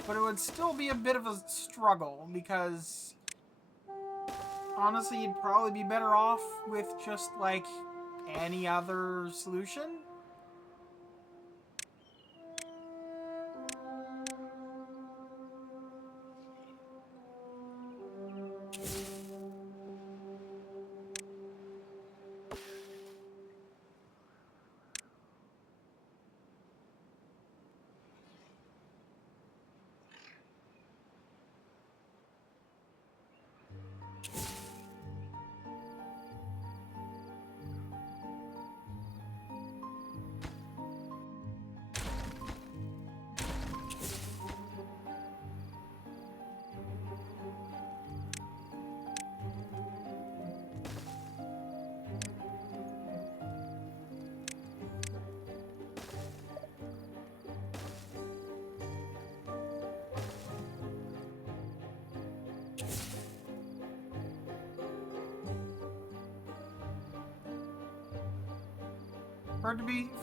But it would still be a bit of a struggle, because honestly, you'd probably be better off with just, like, any other solution.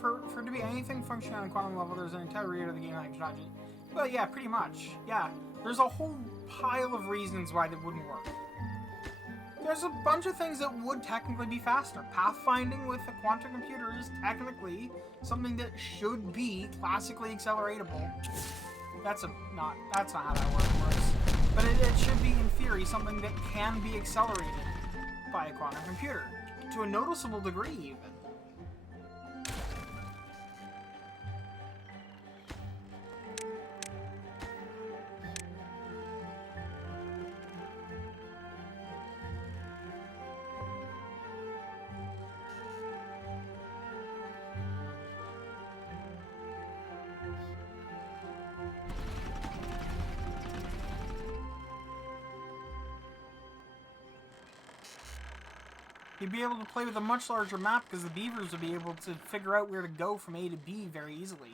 For it to be anything functioning on a quantum level, there's an entire reader of the game language, not just... Well, yeah, pretty much. Yeah, there's a whole pile of reasons why that wouldn't work. There's a bunch of things that would technically be faster. Pathfinding with a quantum computer is technically something that should be classically acceleratable. That's not how that works. But it should be, in theory, something that can be accelerated by a quantum computer. To a noticeable degree, even. You'd be able to play with a much larger map because the beavers would be able to figure out where to go from A to B very easily.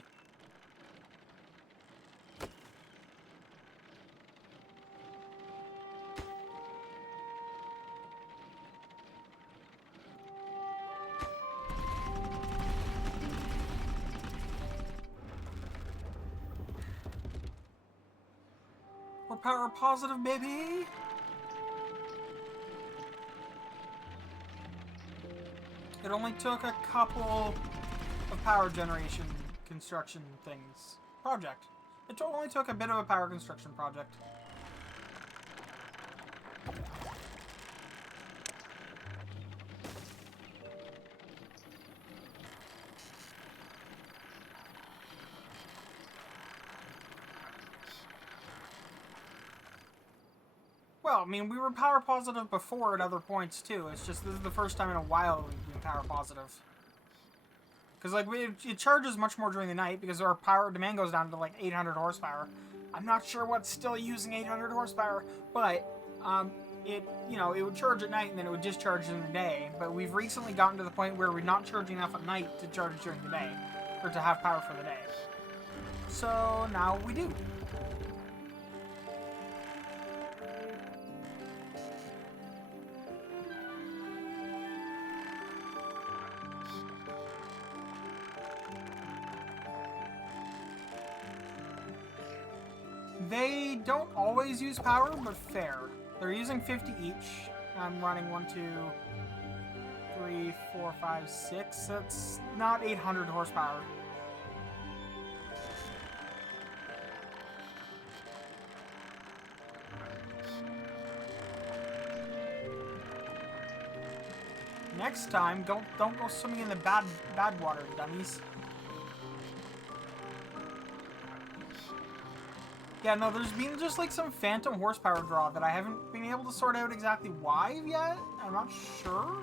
We're power positive, baby! It only took a couple of power generation construction things. Project. It only took a bit of a power construction project. Well, I mean, we were power positive before at other points, too. It's just this is the first time in a while we've been power positive. Because, like, it charges much more during the night because our power demand goes down to, like, 800 horsepower. I'm not sure what's still using 800 horsepower, but, it would charge at night and then it would discharge in the day. But we've recently gotten to the point where we're not charging enough at night to charge during the day, or to have power for the day. So, now we do. They don't always use power, but fair. They're using 50 each. I'm running 1, 2, 3, 4, 5, 6. That's not 800 horsepower. Next time, don't go swimming in the bad water, dummies. Yeah, no, there's been just like some phantom horsepower draw that I haven't been able to sort out exactly why yet. I'm not sure.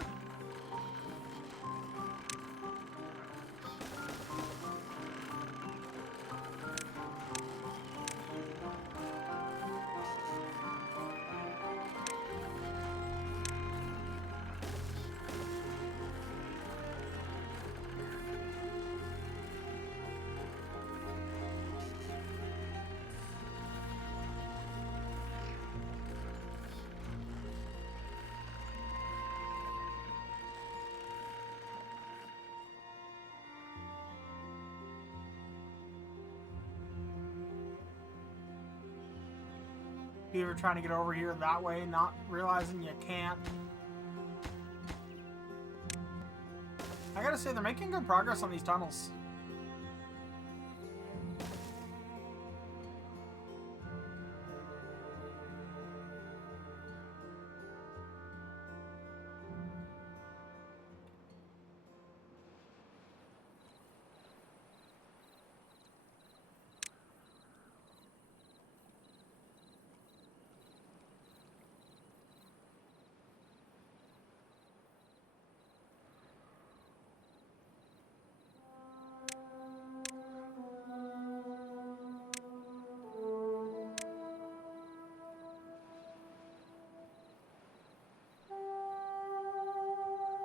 People are trying to get over here that way, not realizing you can't. I gotta say, they're making good progress on these tunnels.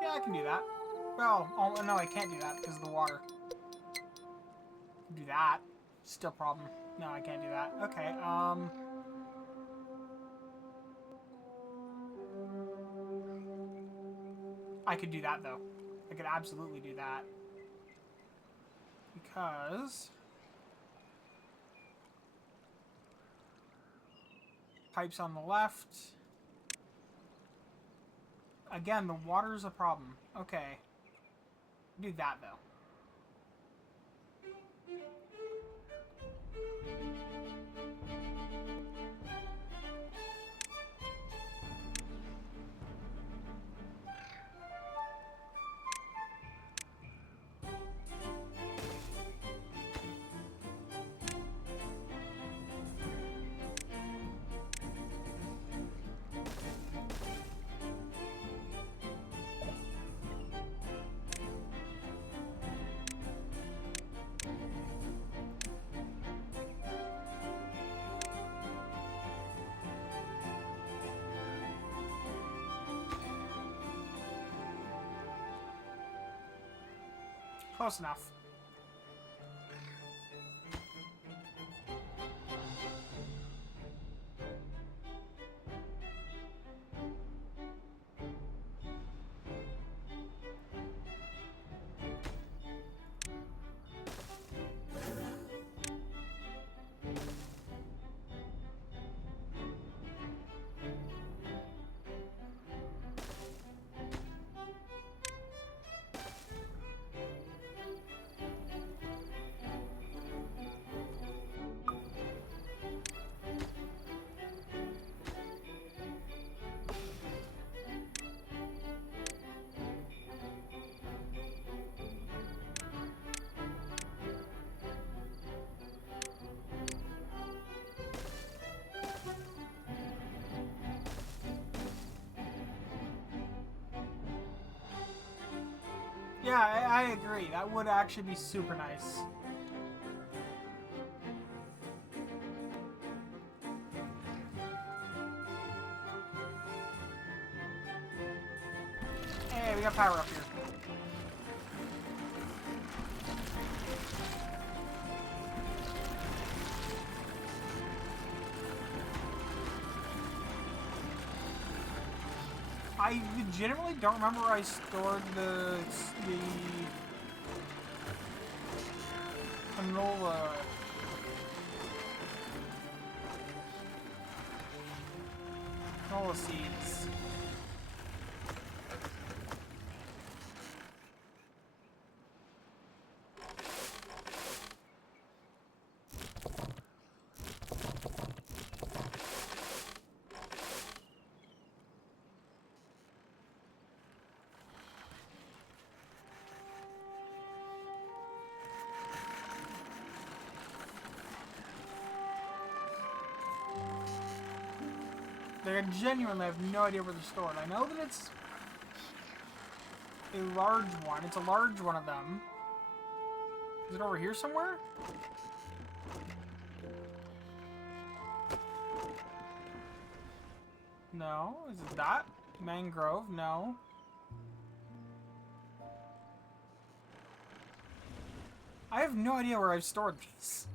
Yeah, I can do that. Well, oh, no, I can't do that because of the water. Do that. Still problem. No, I can't do that. Okay, I could do that, though. I could absolutely do that. Because... pipes on the left. Again, the water's a problem. Okay. Do that, though. Close enough. Yeah, I agree. That would actually be super nice. Hey, we got power up here. I legitimately don't remember where I stored the canola. Canola seeds. Like, I genuinely have no idea where they're stored. I know that it's a large one. It's a large one of them. Is it over here somewhere? No. Is it that? Mangrove? No. I have no idea where I've stored these.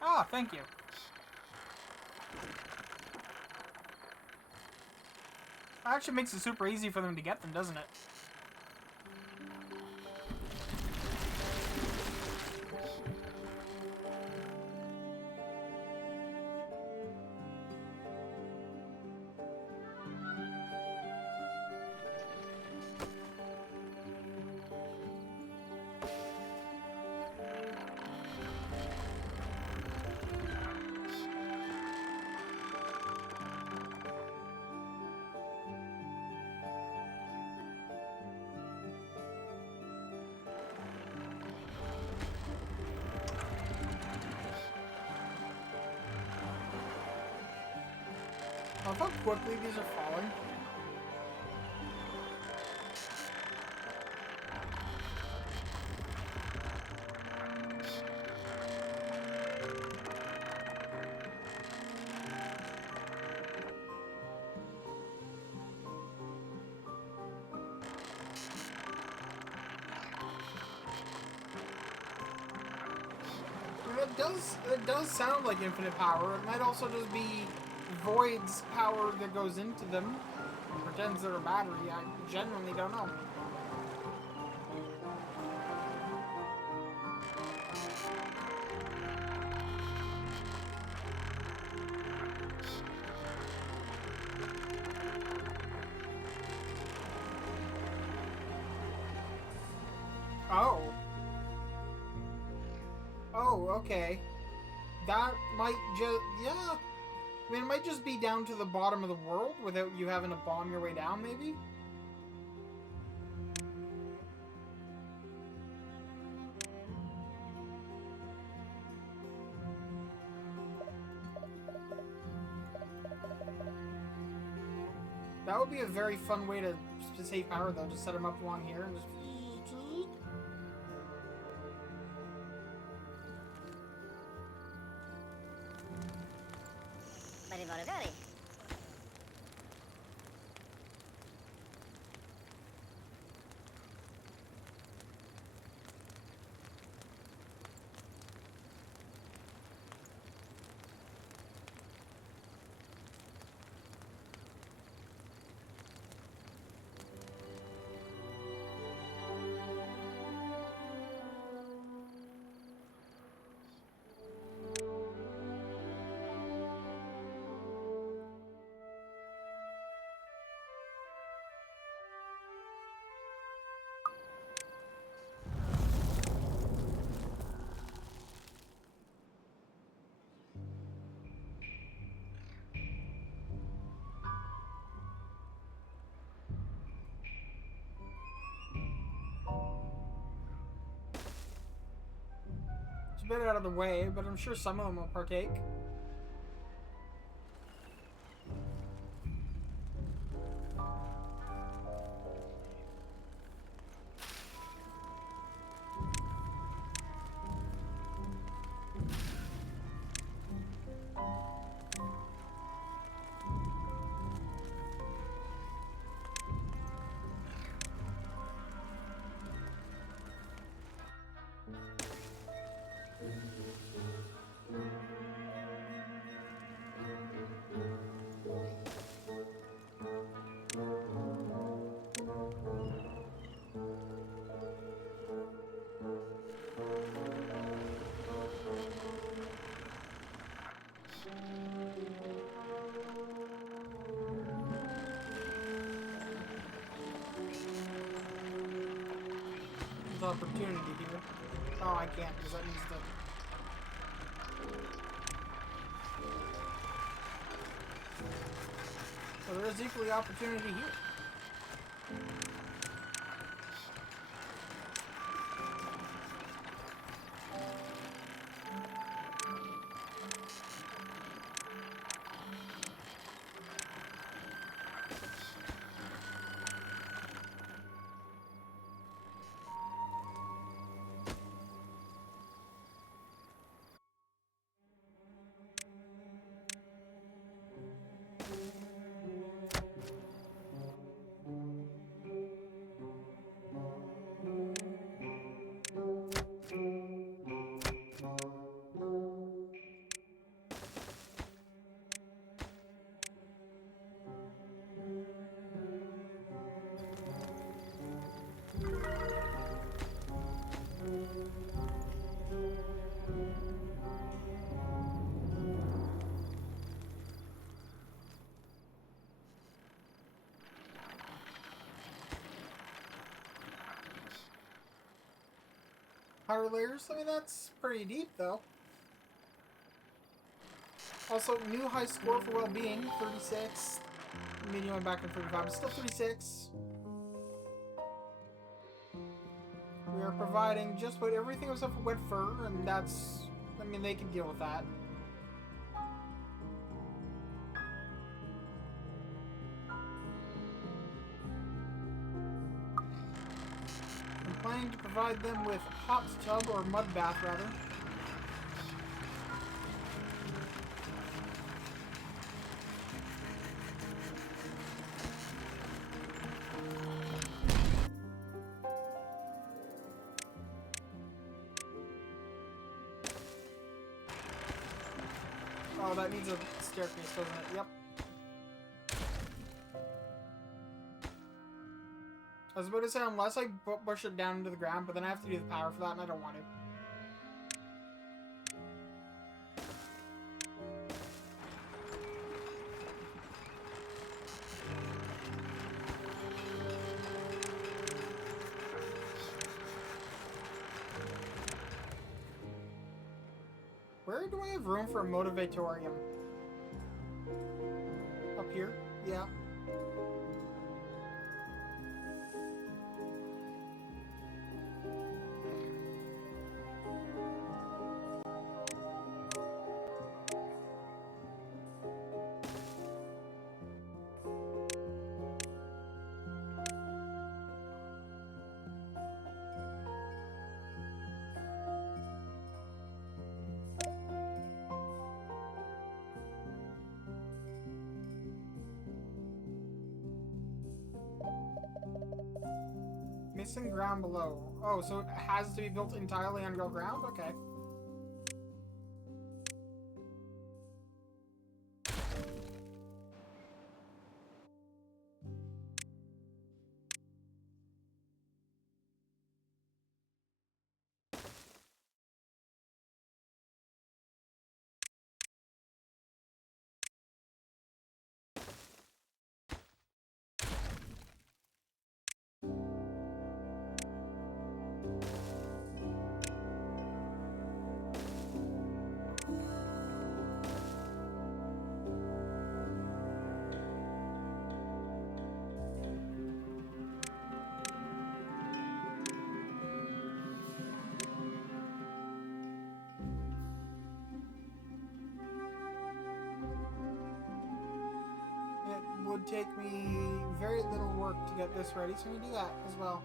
Ah, thank you. Actually makes it super easy for them to get them, doesn't it? I love how quickly these are falling. It does sound like infinite power. It might also just be Void's power that goes into them and pretends they're a battery. I genuinely don't know. Oh. Oh, okay. That might just... yeah. I mean, it might just be down to the bottom of the world without you having to bomb your way down, maybe? That would be a very fun way to save power, though. Just set them up along here and just... It's a bit out of the way, but I'm sure some of them will partake. There's opportunity here. Oh, I can't because that needs to... So there is equally opportunity here. 100 layers? I mean, that's pretty deep, though. Also, new high score for well-being, 36. Medium went back to 35, but still 36. We are providing just about everything except for wet fur, and that's... I mean, they can deal with that. I'm planning to provide them with hot tub, or mud bath, rather. Oh, that needs a staircase, doesn't it? Yep. I was about to say, unless I push it down into the ground, but then I have to do the power for that, and I don't want to. Where do I have room for a motivatorium? Up here? Yeah. Missing ground below. Oh, so it has to be built entirely on real ground? Okay. It would take me very little work to get this ready, so we do that as well.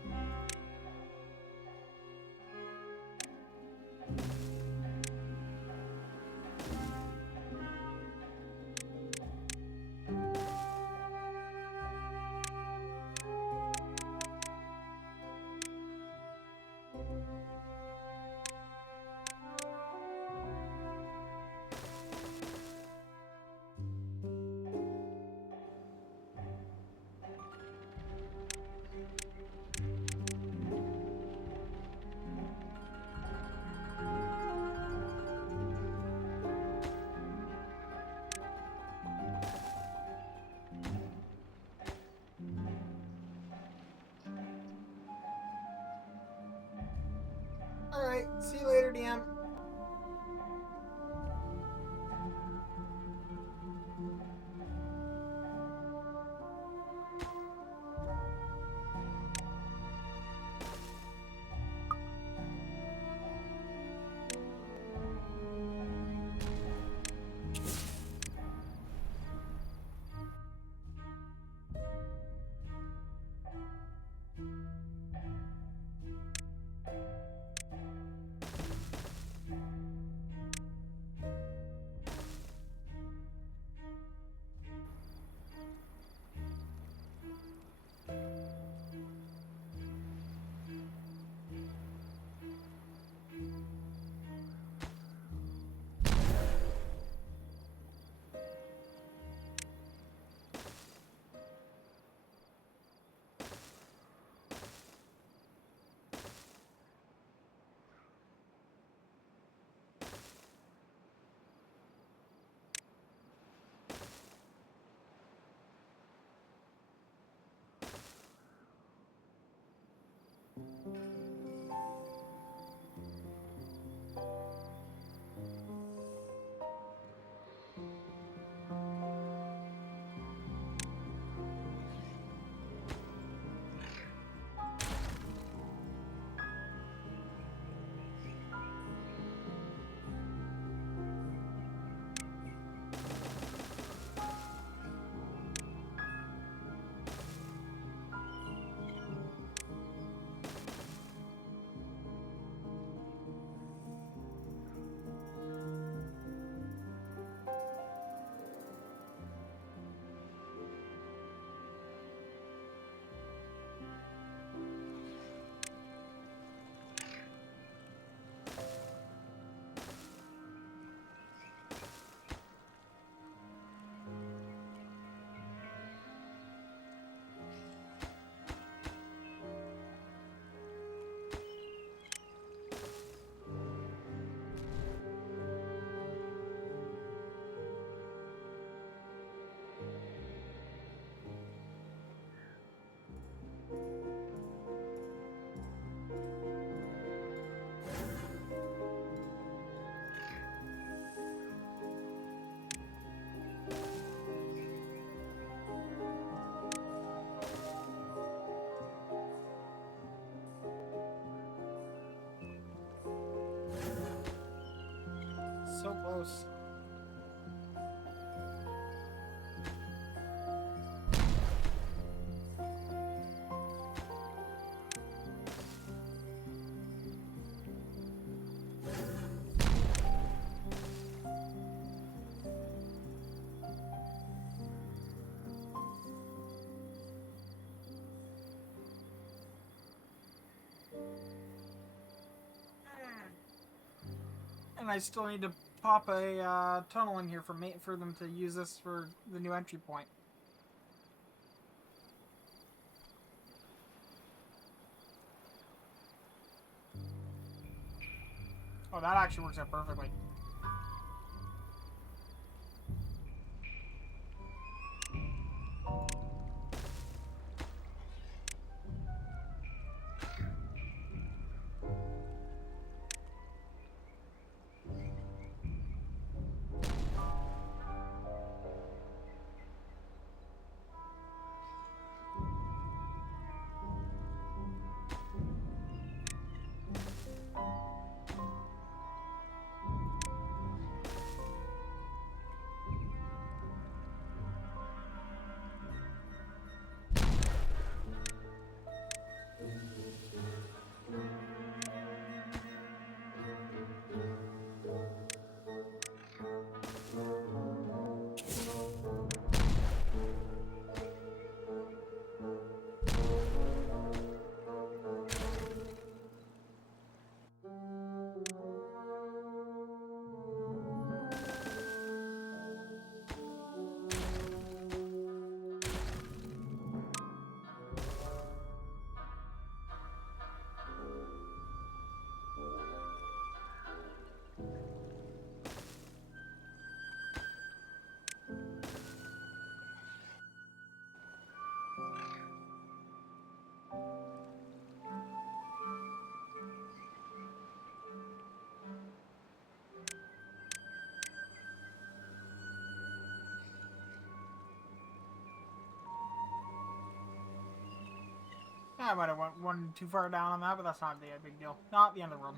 Alright, see you later, DM. So close. And I still need to pop a tunnel in here for them to use this for the new entry point. Oh, that actually works out perfectly. Yeah, I might have went one too far down on that, but that's not a big deal. Not the end of the room.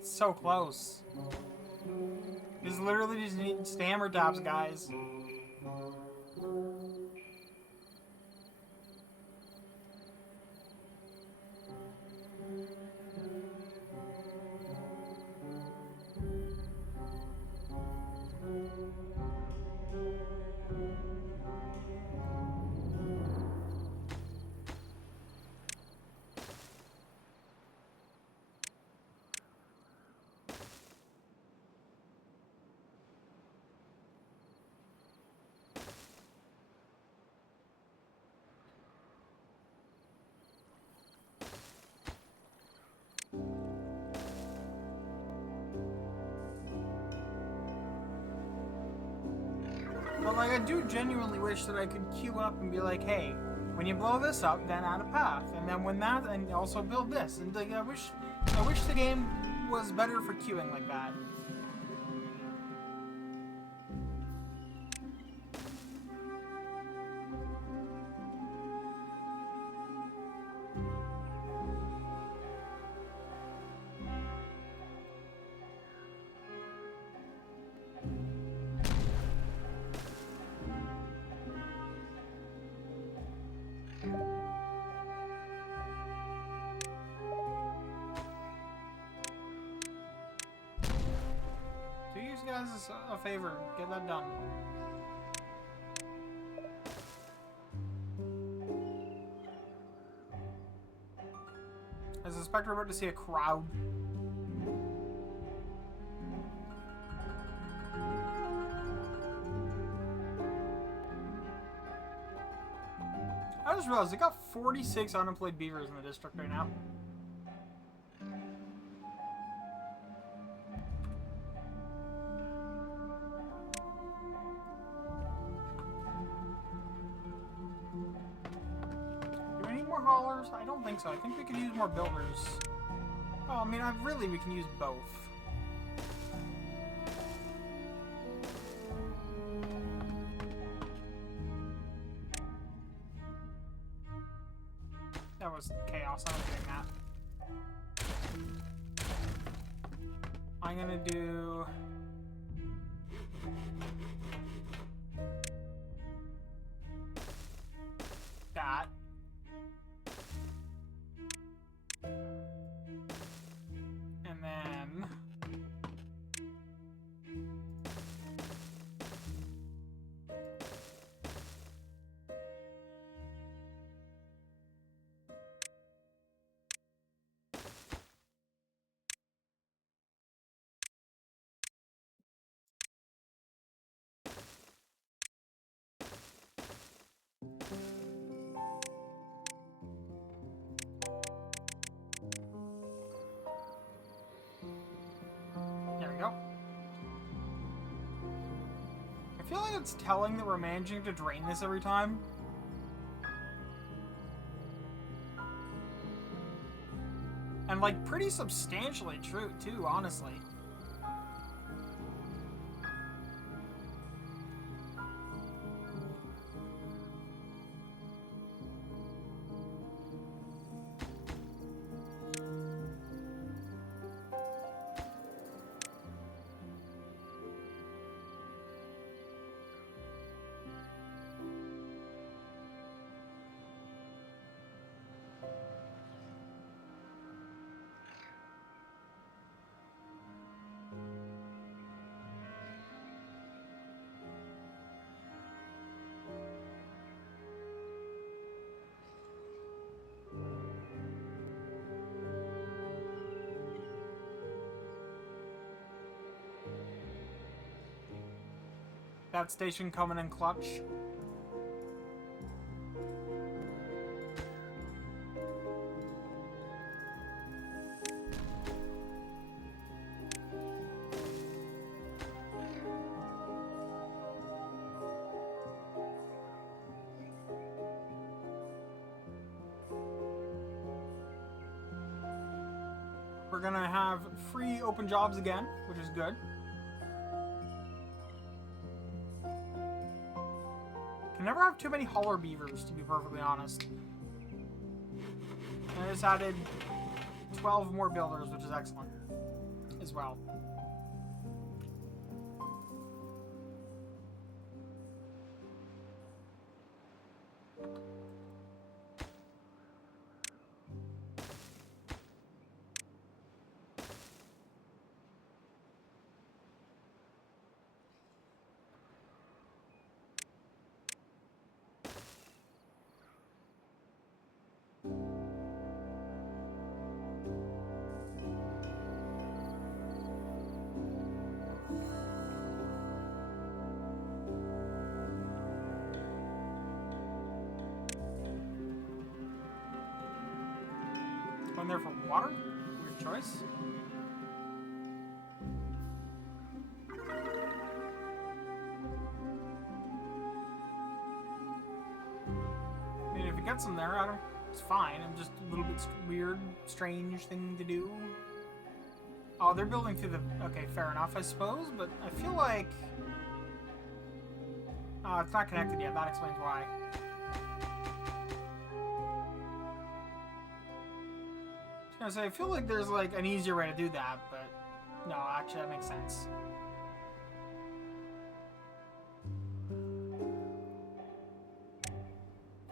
So close. This literally just needs hammer taps, guys. But like, I do genuinely wish that I could queue up and be like, hey, when you blow this up, then add a path, and then when that, and also build this. And like, I wish the game was better for queuing like that. Do you guys a favor, get that done. I suspect we're about to see a crowd. I just realized I got 46 unemployed beavers in the district right now. Do we need more haulers? I don't think so. I think we can use more builders. Oh, I mean, really, we can use both. That was chaos. so I'm not doing that. I'm gonna do that. And then there we go. I feel like it's telling that we're managing to drain this every time. And, like, pretty substantially true, too, honestly. That station coming in clutch. We're gonna have free open jobs again, which is good. Can never have too many hauler beavers, to be perfectly honest. And I just added 12 more builders, which is excellent as well. Going there for water? Weird choice. I mean, if it gets them there, I don't. It's fine. I'm just a little bit weird, strange thing to do. Oh, they're building through the. Okay, fair enough, I suppose. But I feel like. Oh, it's not connected yet. That explains why. I was gonna say, I feel like there's like an easier way to do that, but no, actually that makes sense.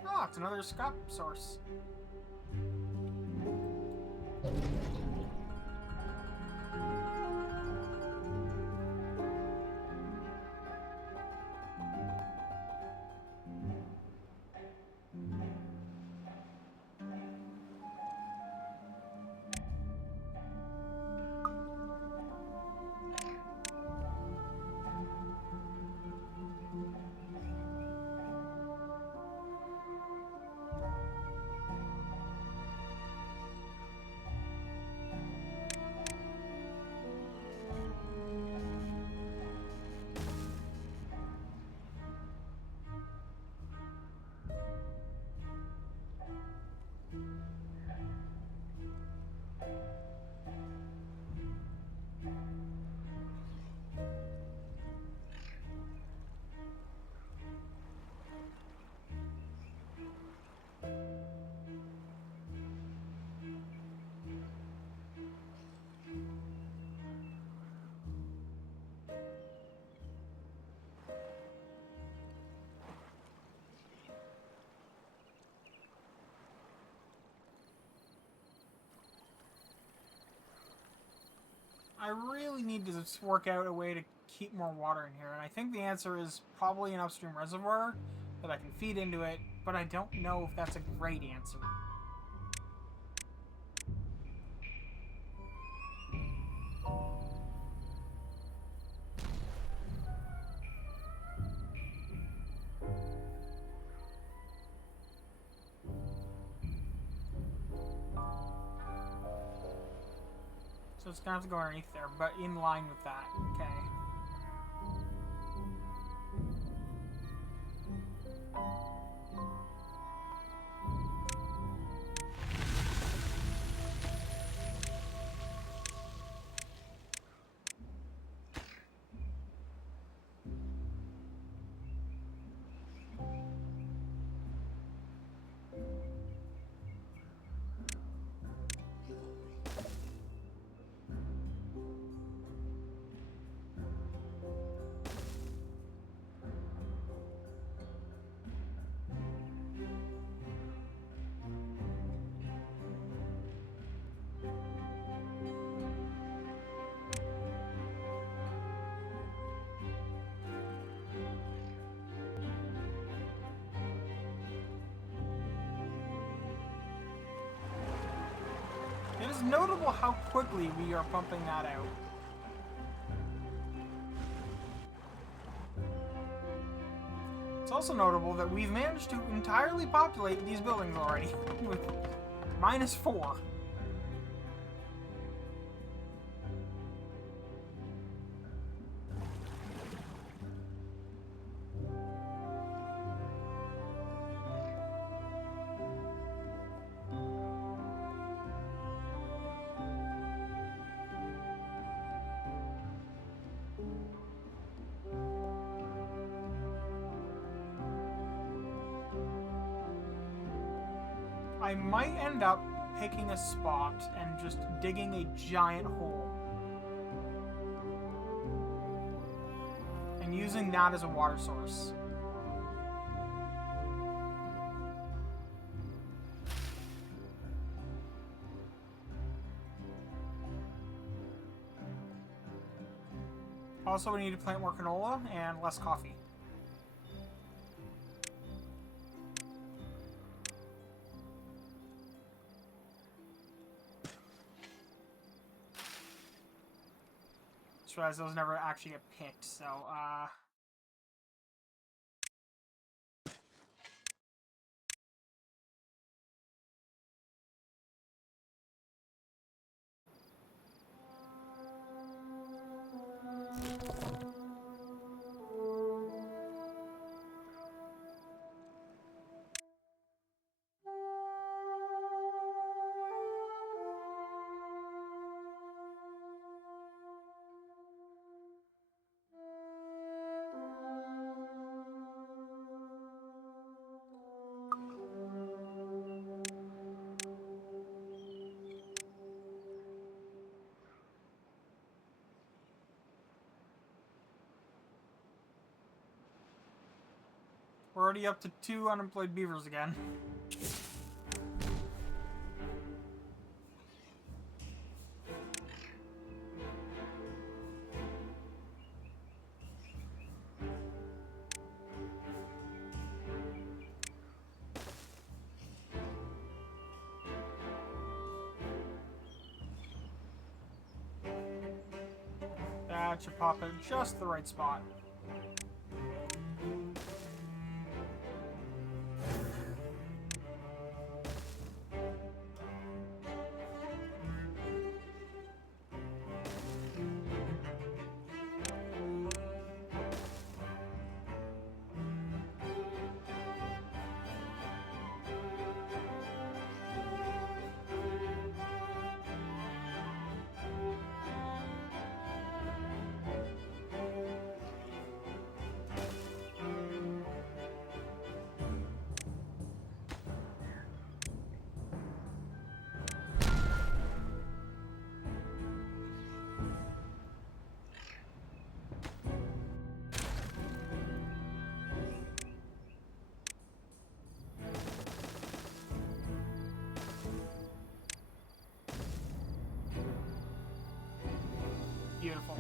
Oh, it's another scrap source. I really need to just work out a way to keep more water in here, and I think the answer is probably an upstream reservoir that I can feed into it, but I don't know if that's a great answer. So it's gonna have to go underneath there, but in line with that. Okay. It is notable how quickly we are pumping that out. It's also notable that we've managed to entirely populate these buildings already with -4. I might end up picking a spot and just digging a giant hole. And using that as a water source. Also, we need to plant more canola and less coffee. Just realized those never actually get picked, so, we're already up to 2 unemployed beavers again. That should pop in just the right spot. beautiful.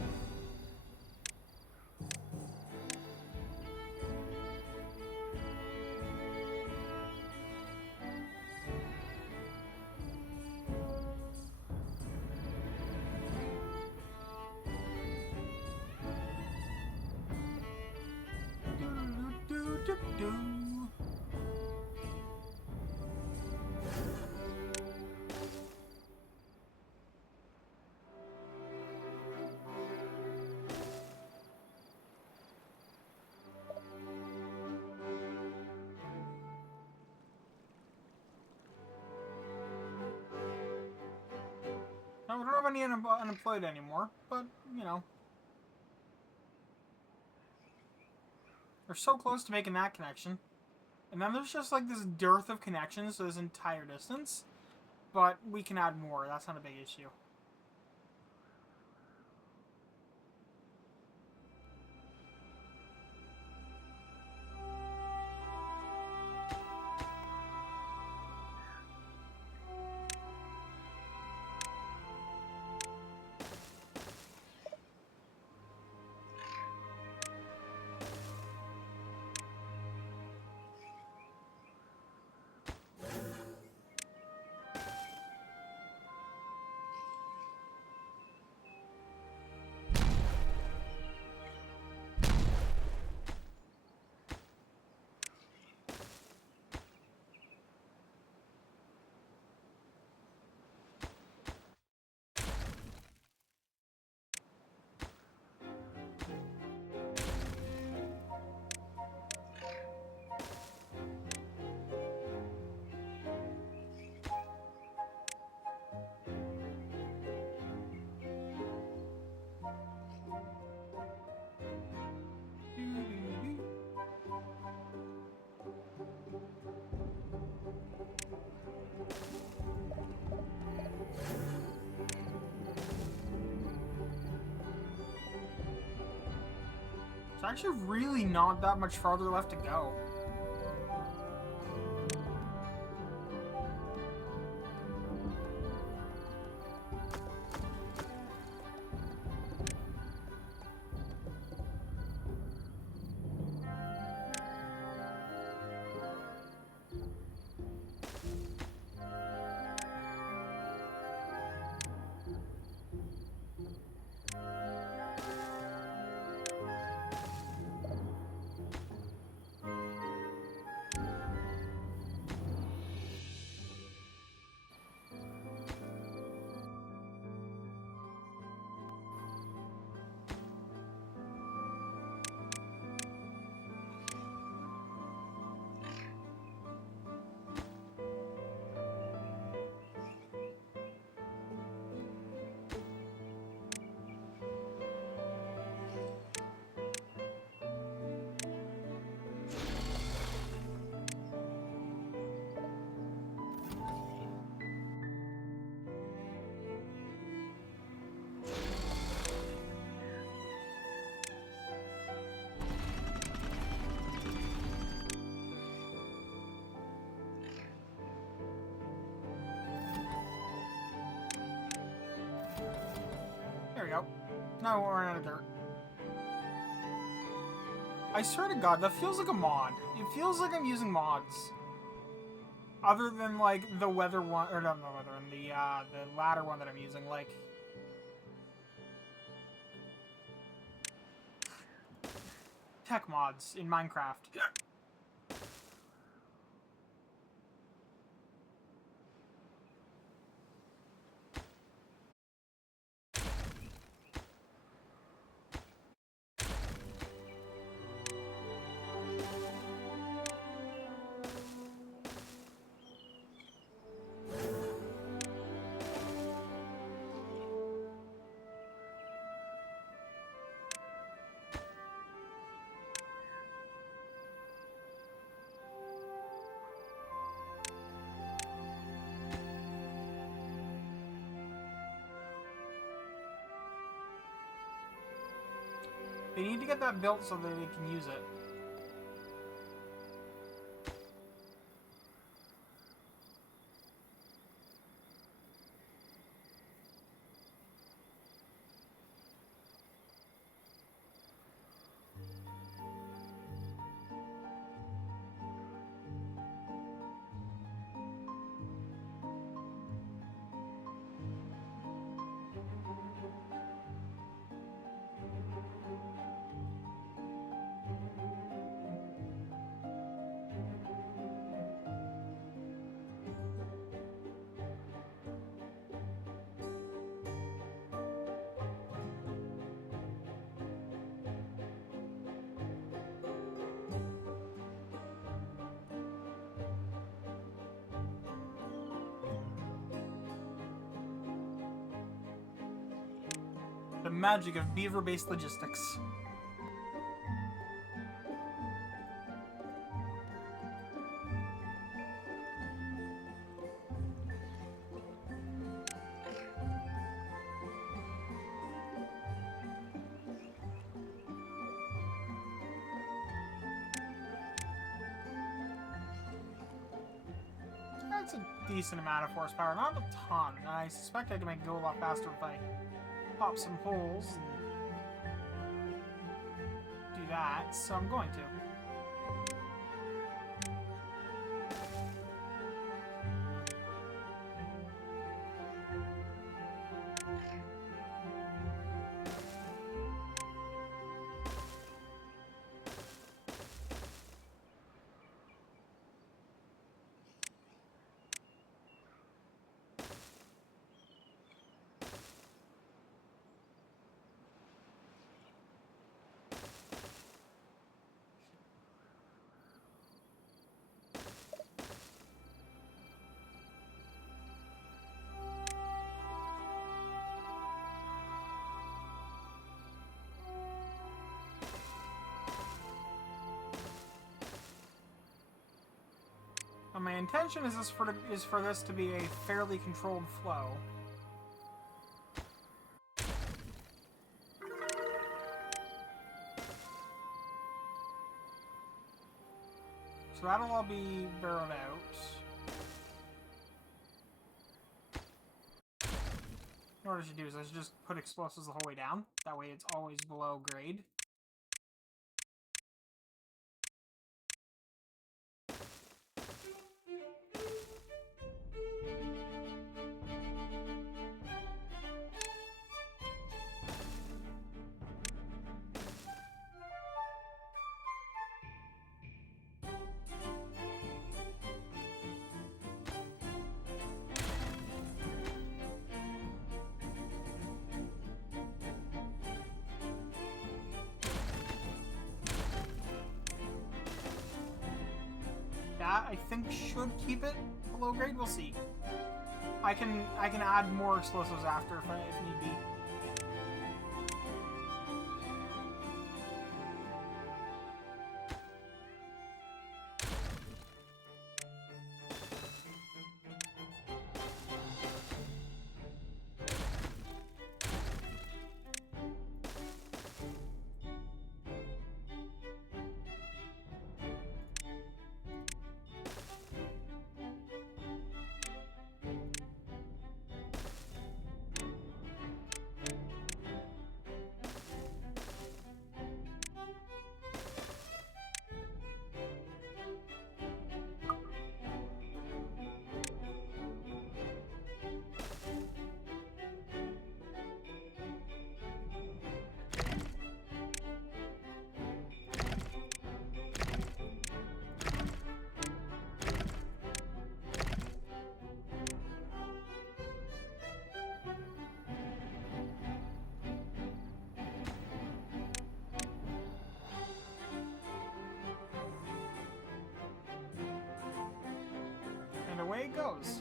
No, we don't have any unemployed anymore, but, you know. We're so close to making that connection. And then there's just like this dearth of connections to this entire distance. But we can add more, that's not a big issue. It's actually really not that much farther left to go. There we go. Now we're out of dirt. I swear to God, that feels like a mod. It feels like I'm using mods. Other than, like, the weather one, or not the weather one, the ladder one that I'm using, like... tech mods in Minecraft. They need to get that built so that they can use it. magic of beaver-based logistics. That's a decent amount of horsepower, not a ton. I suspect I can make it go a lot faster if I pop some holes and do that, so I'm going to. And my intention is for this to be a fairly controlled flow. So that'll all be barreled out. What I should do is I should just put explosives the whole way down. That way it's always below grade. That, I think, should keep it below grade. We'll see. I can add more explosives after if need be. And away it goes.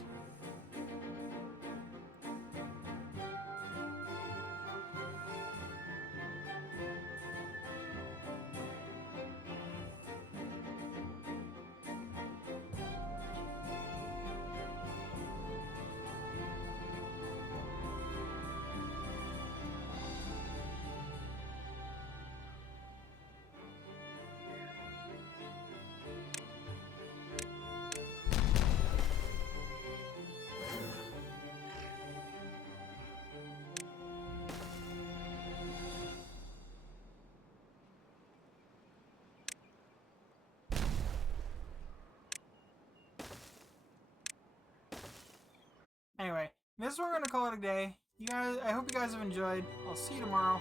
Anyway, this is where we're gonna call it a day. You guys, I hope you guys have enjoyed. I'll see you tomorrow.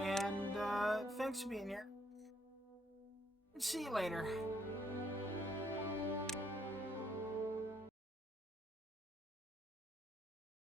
And thanks for being here. See you later.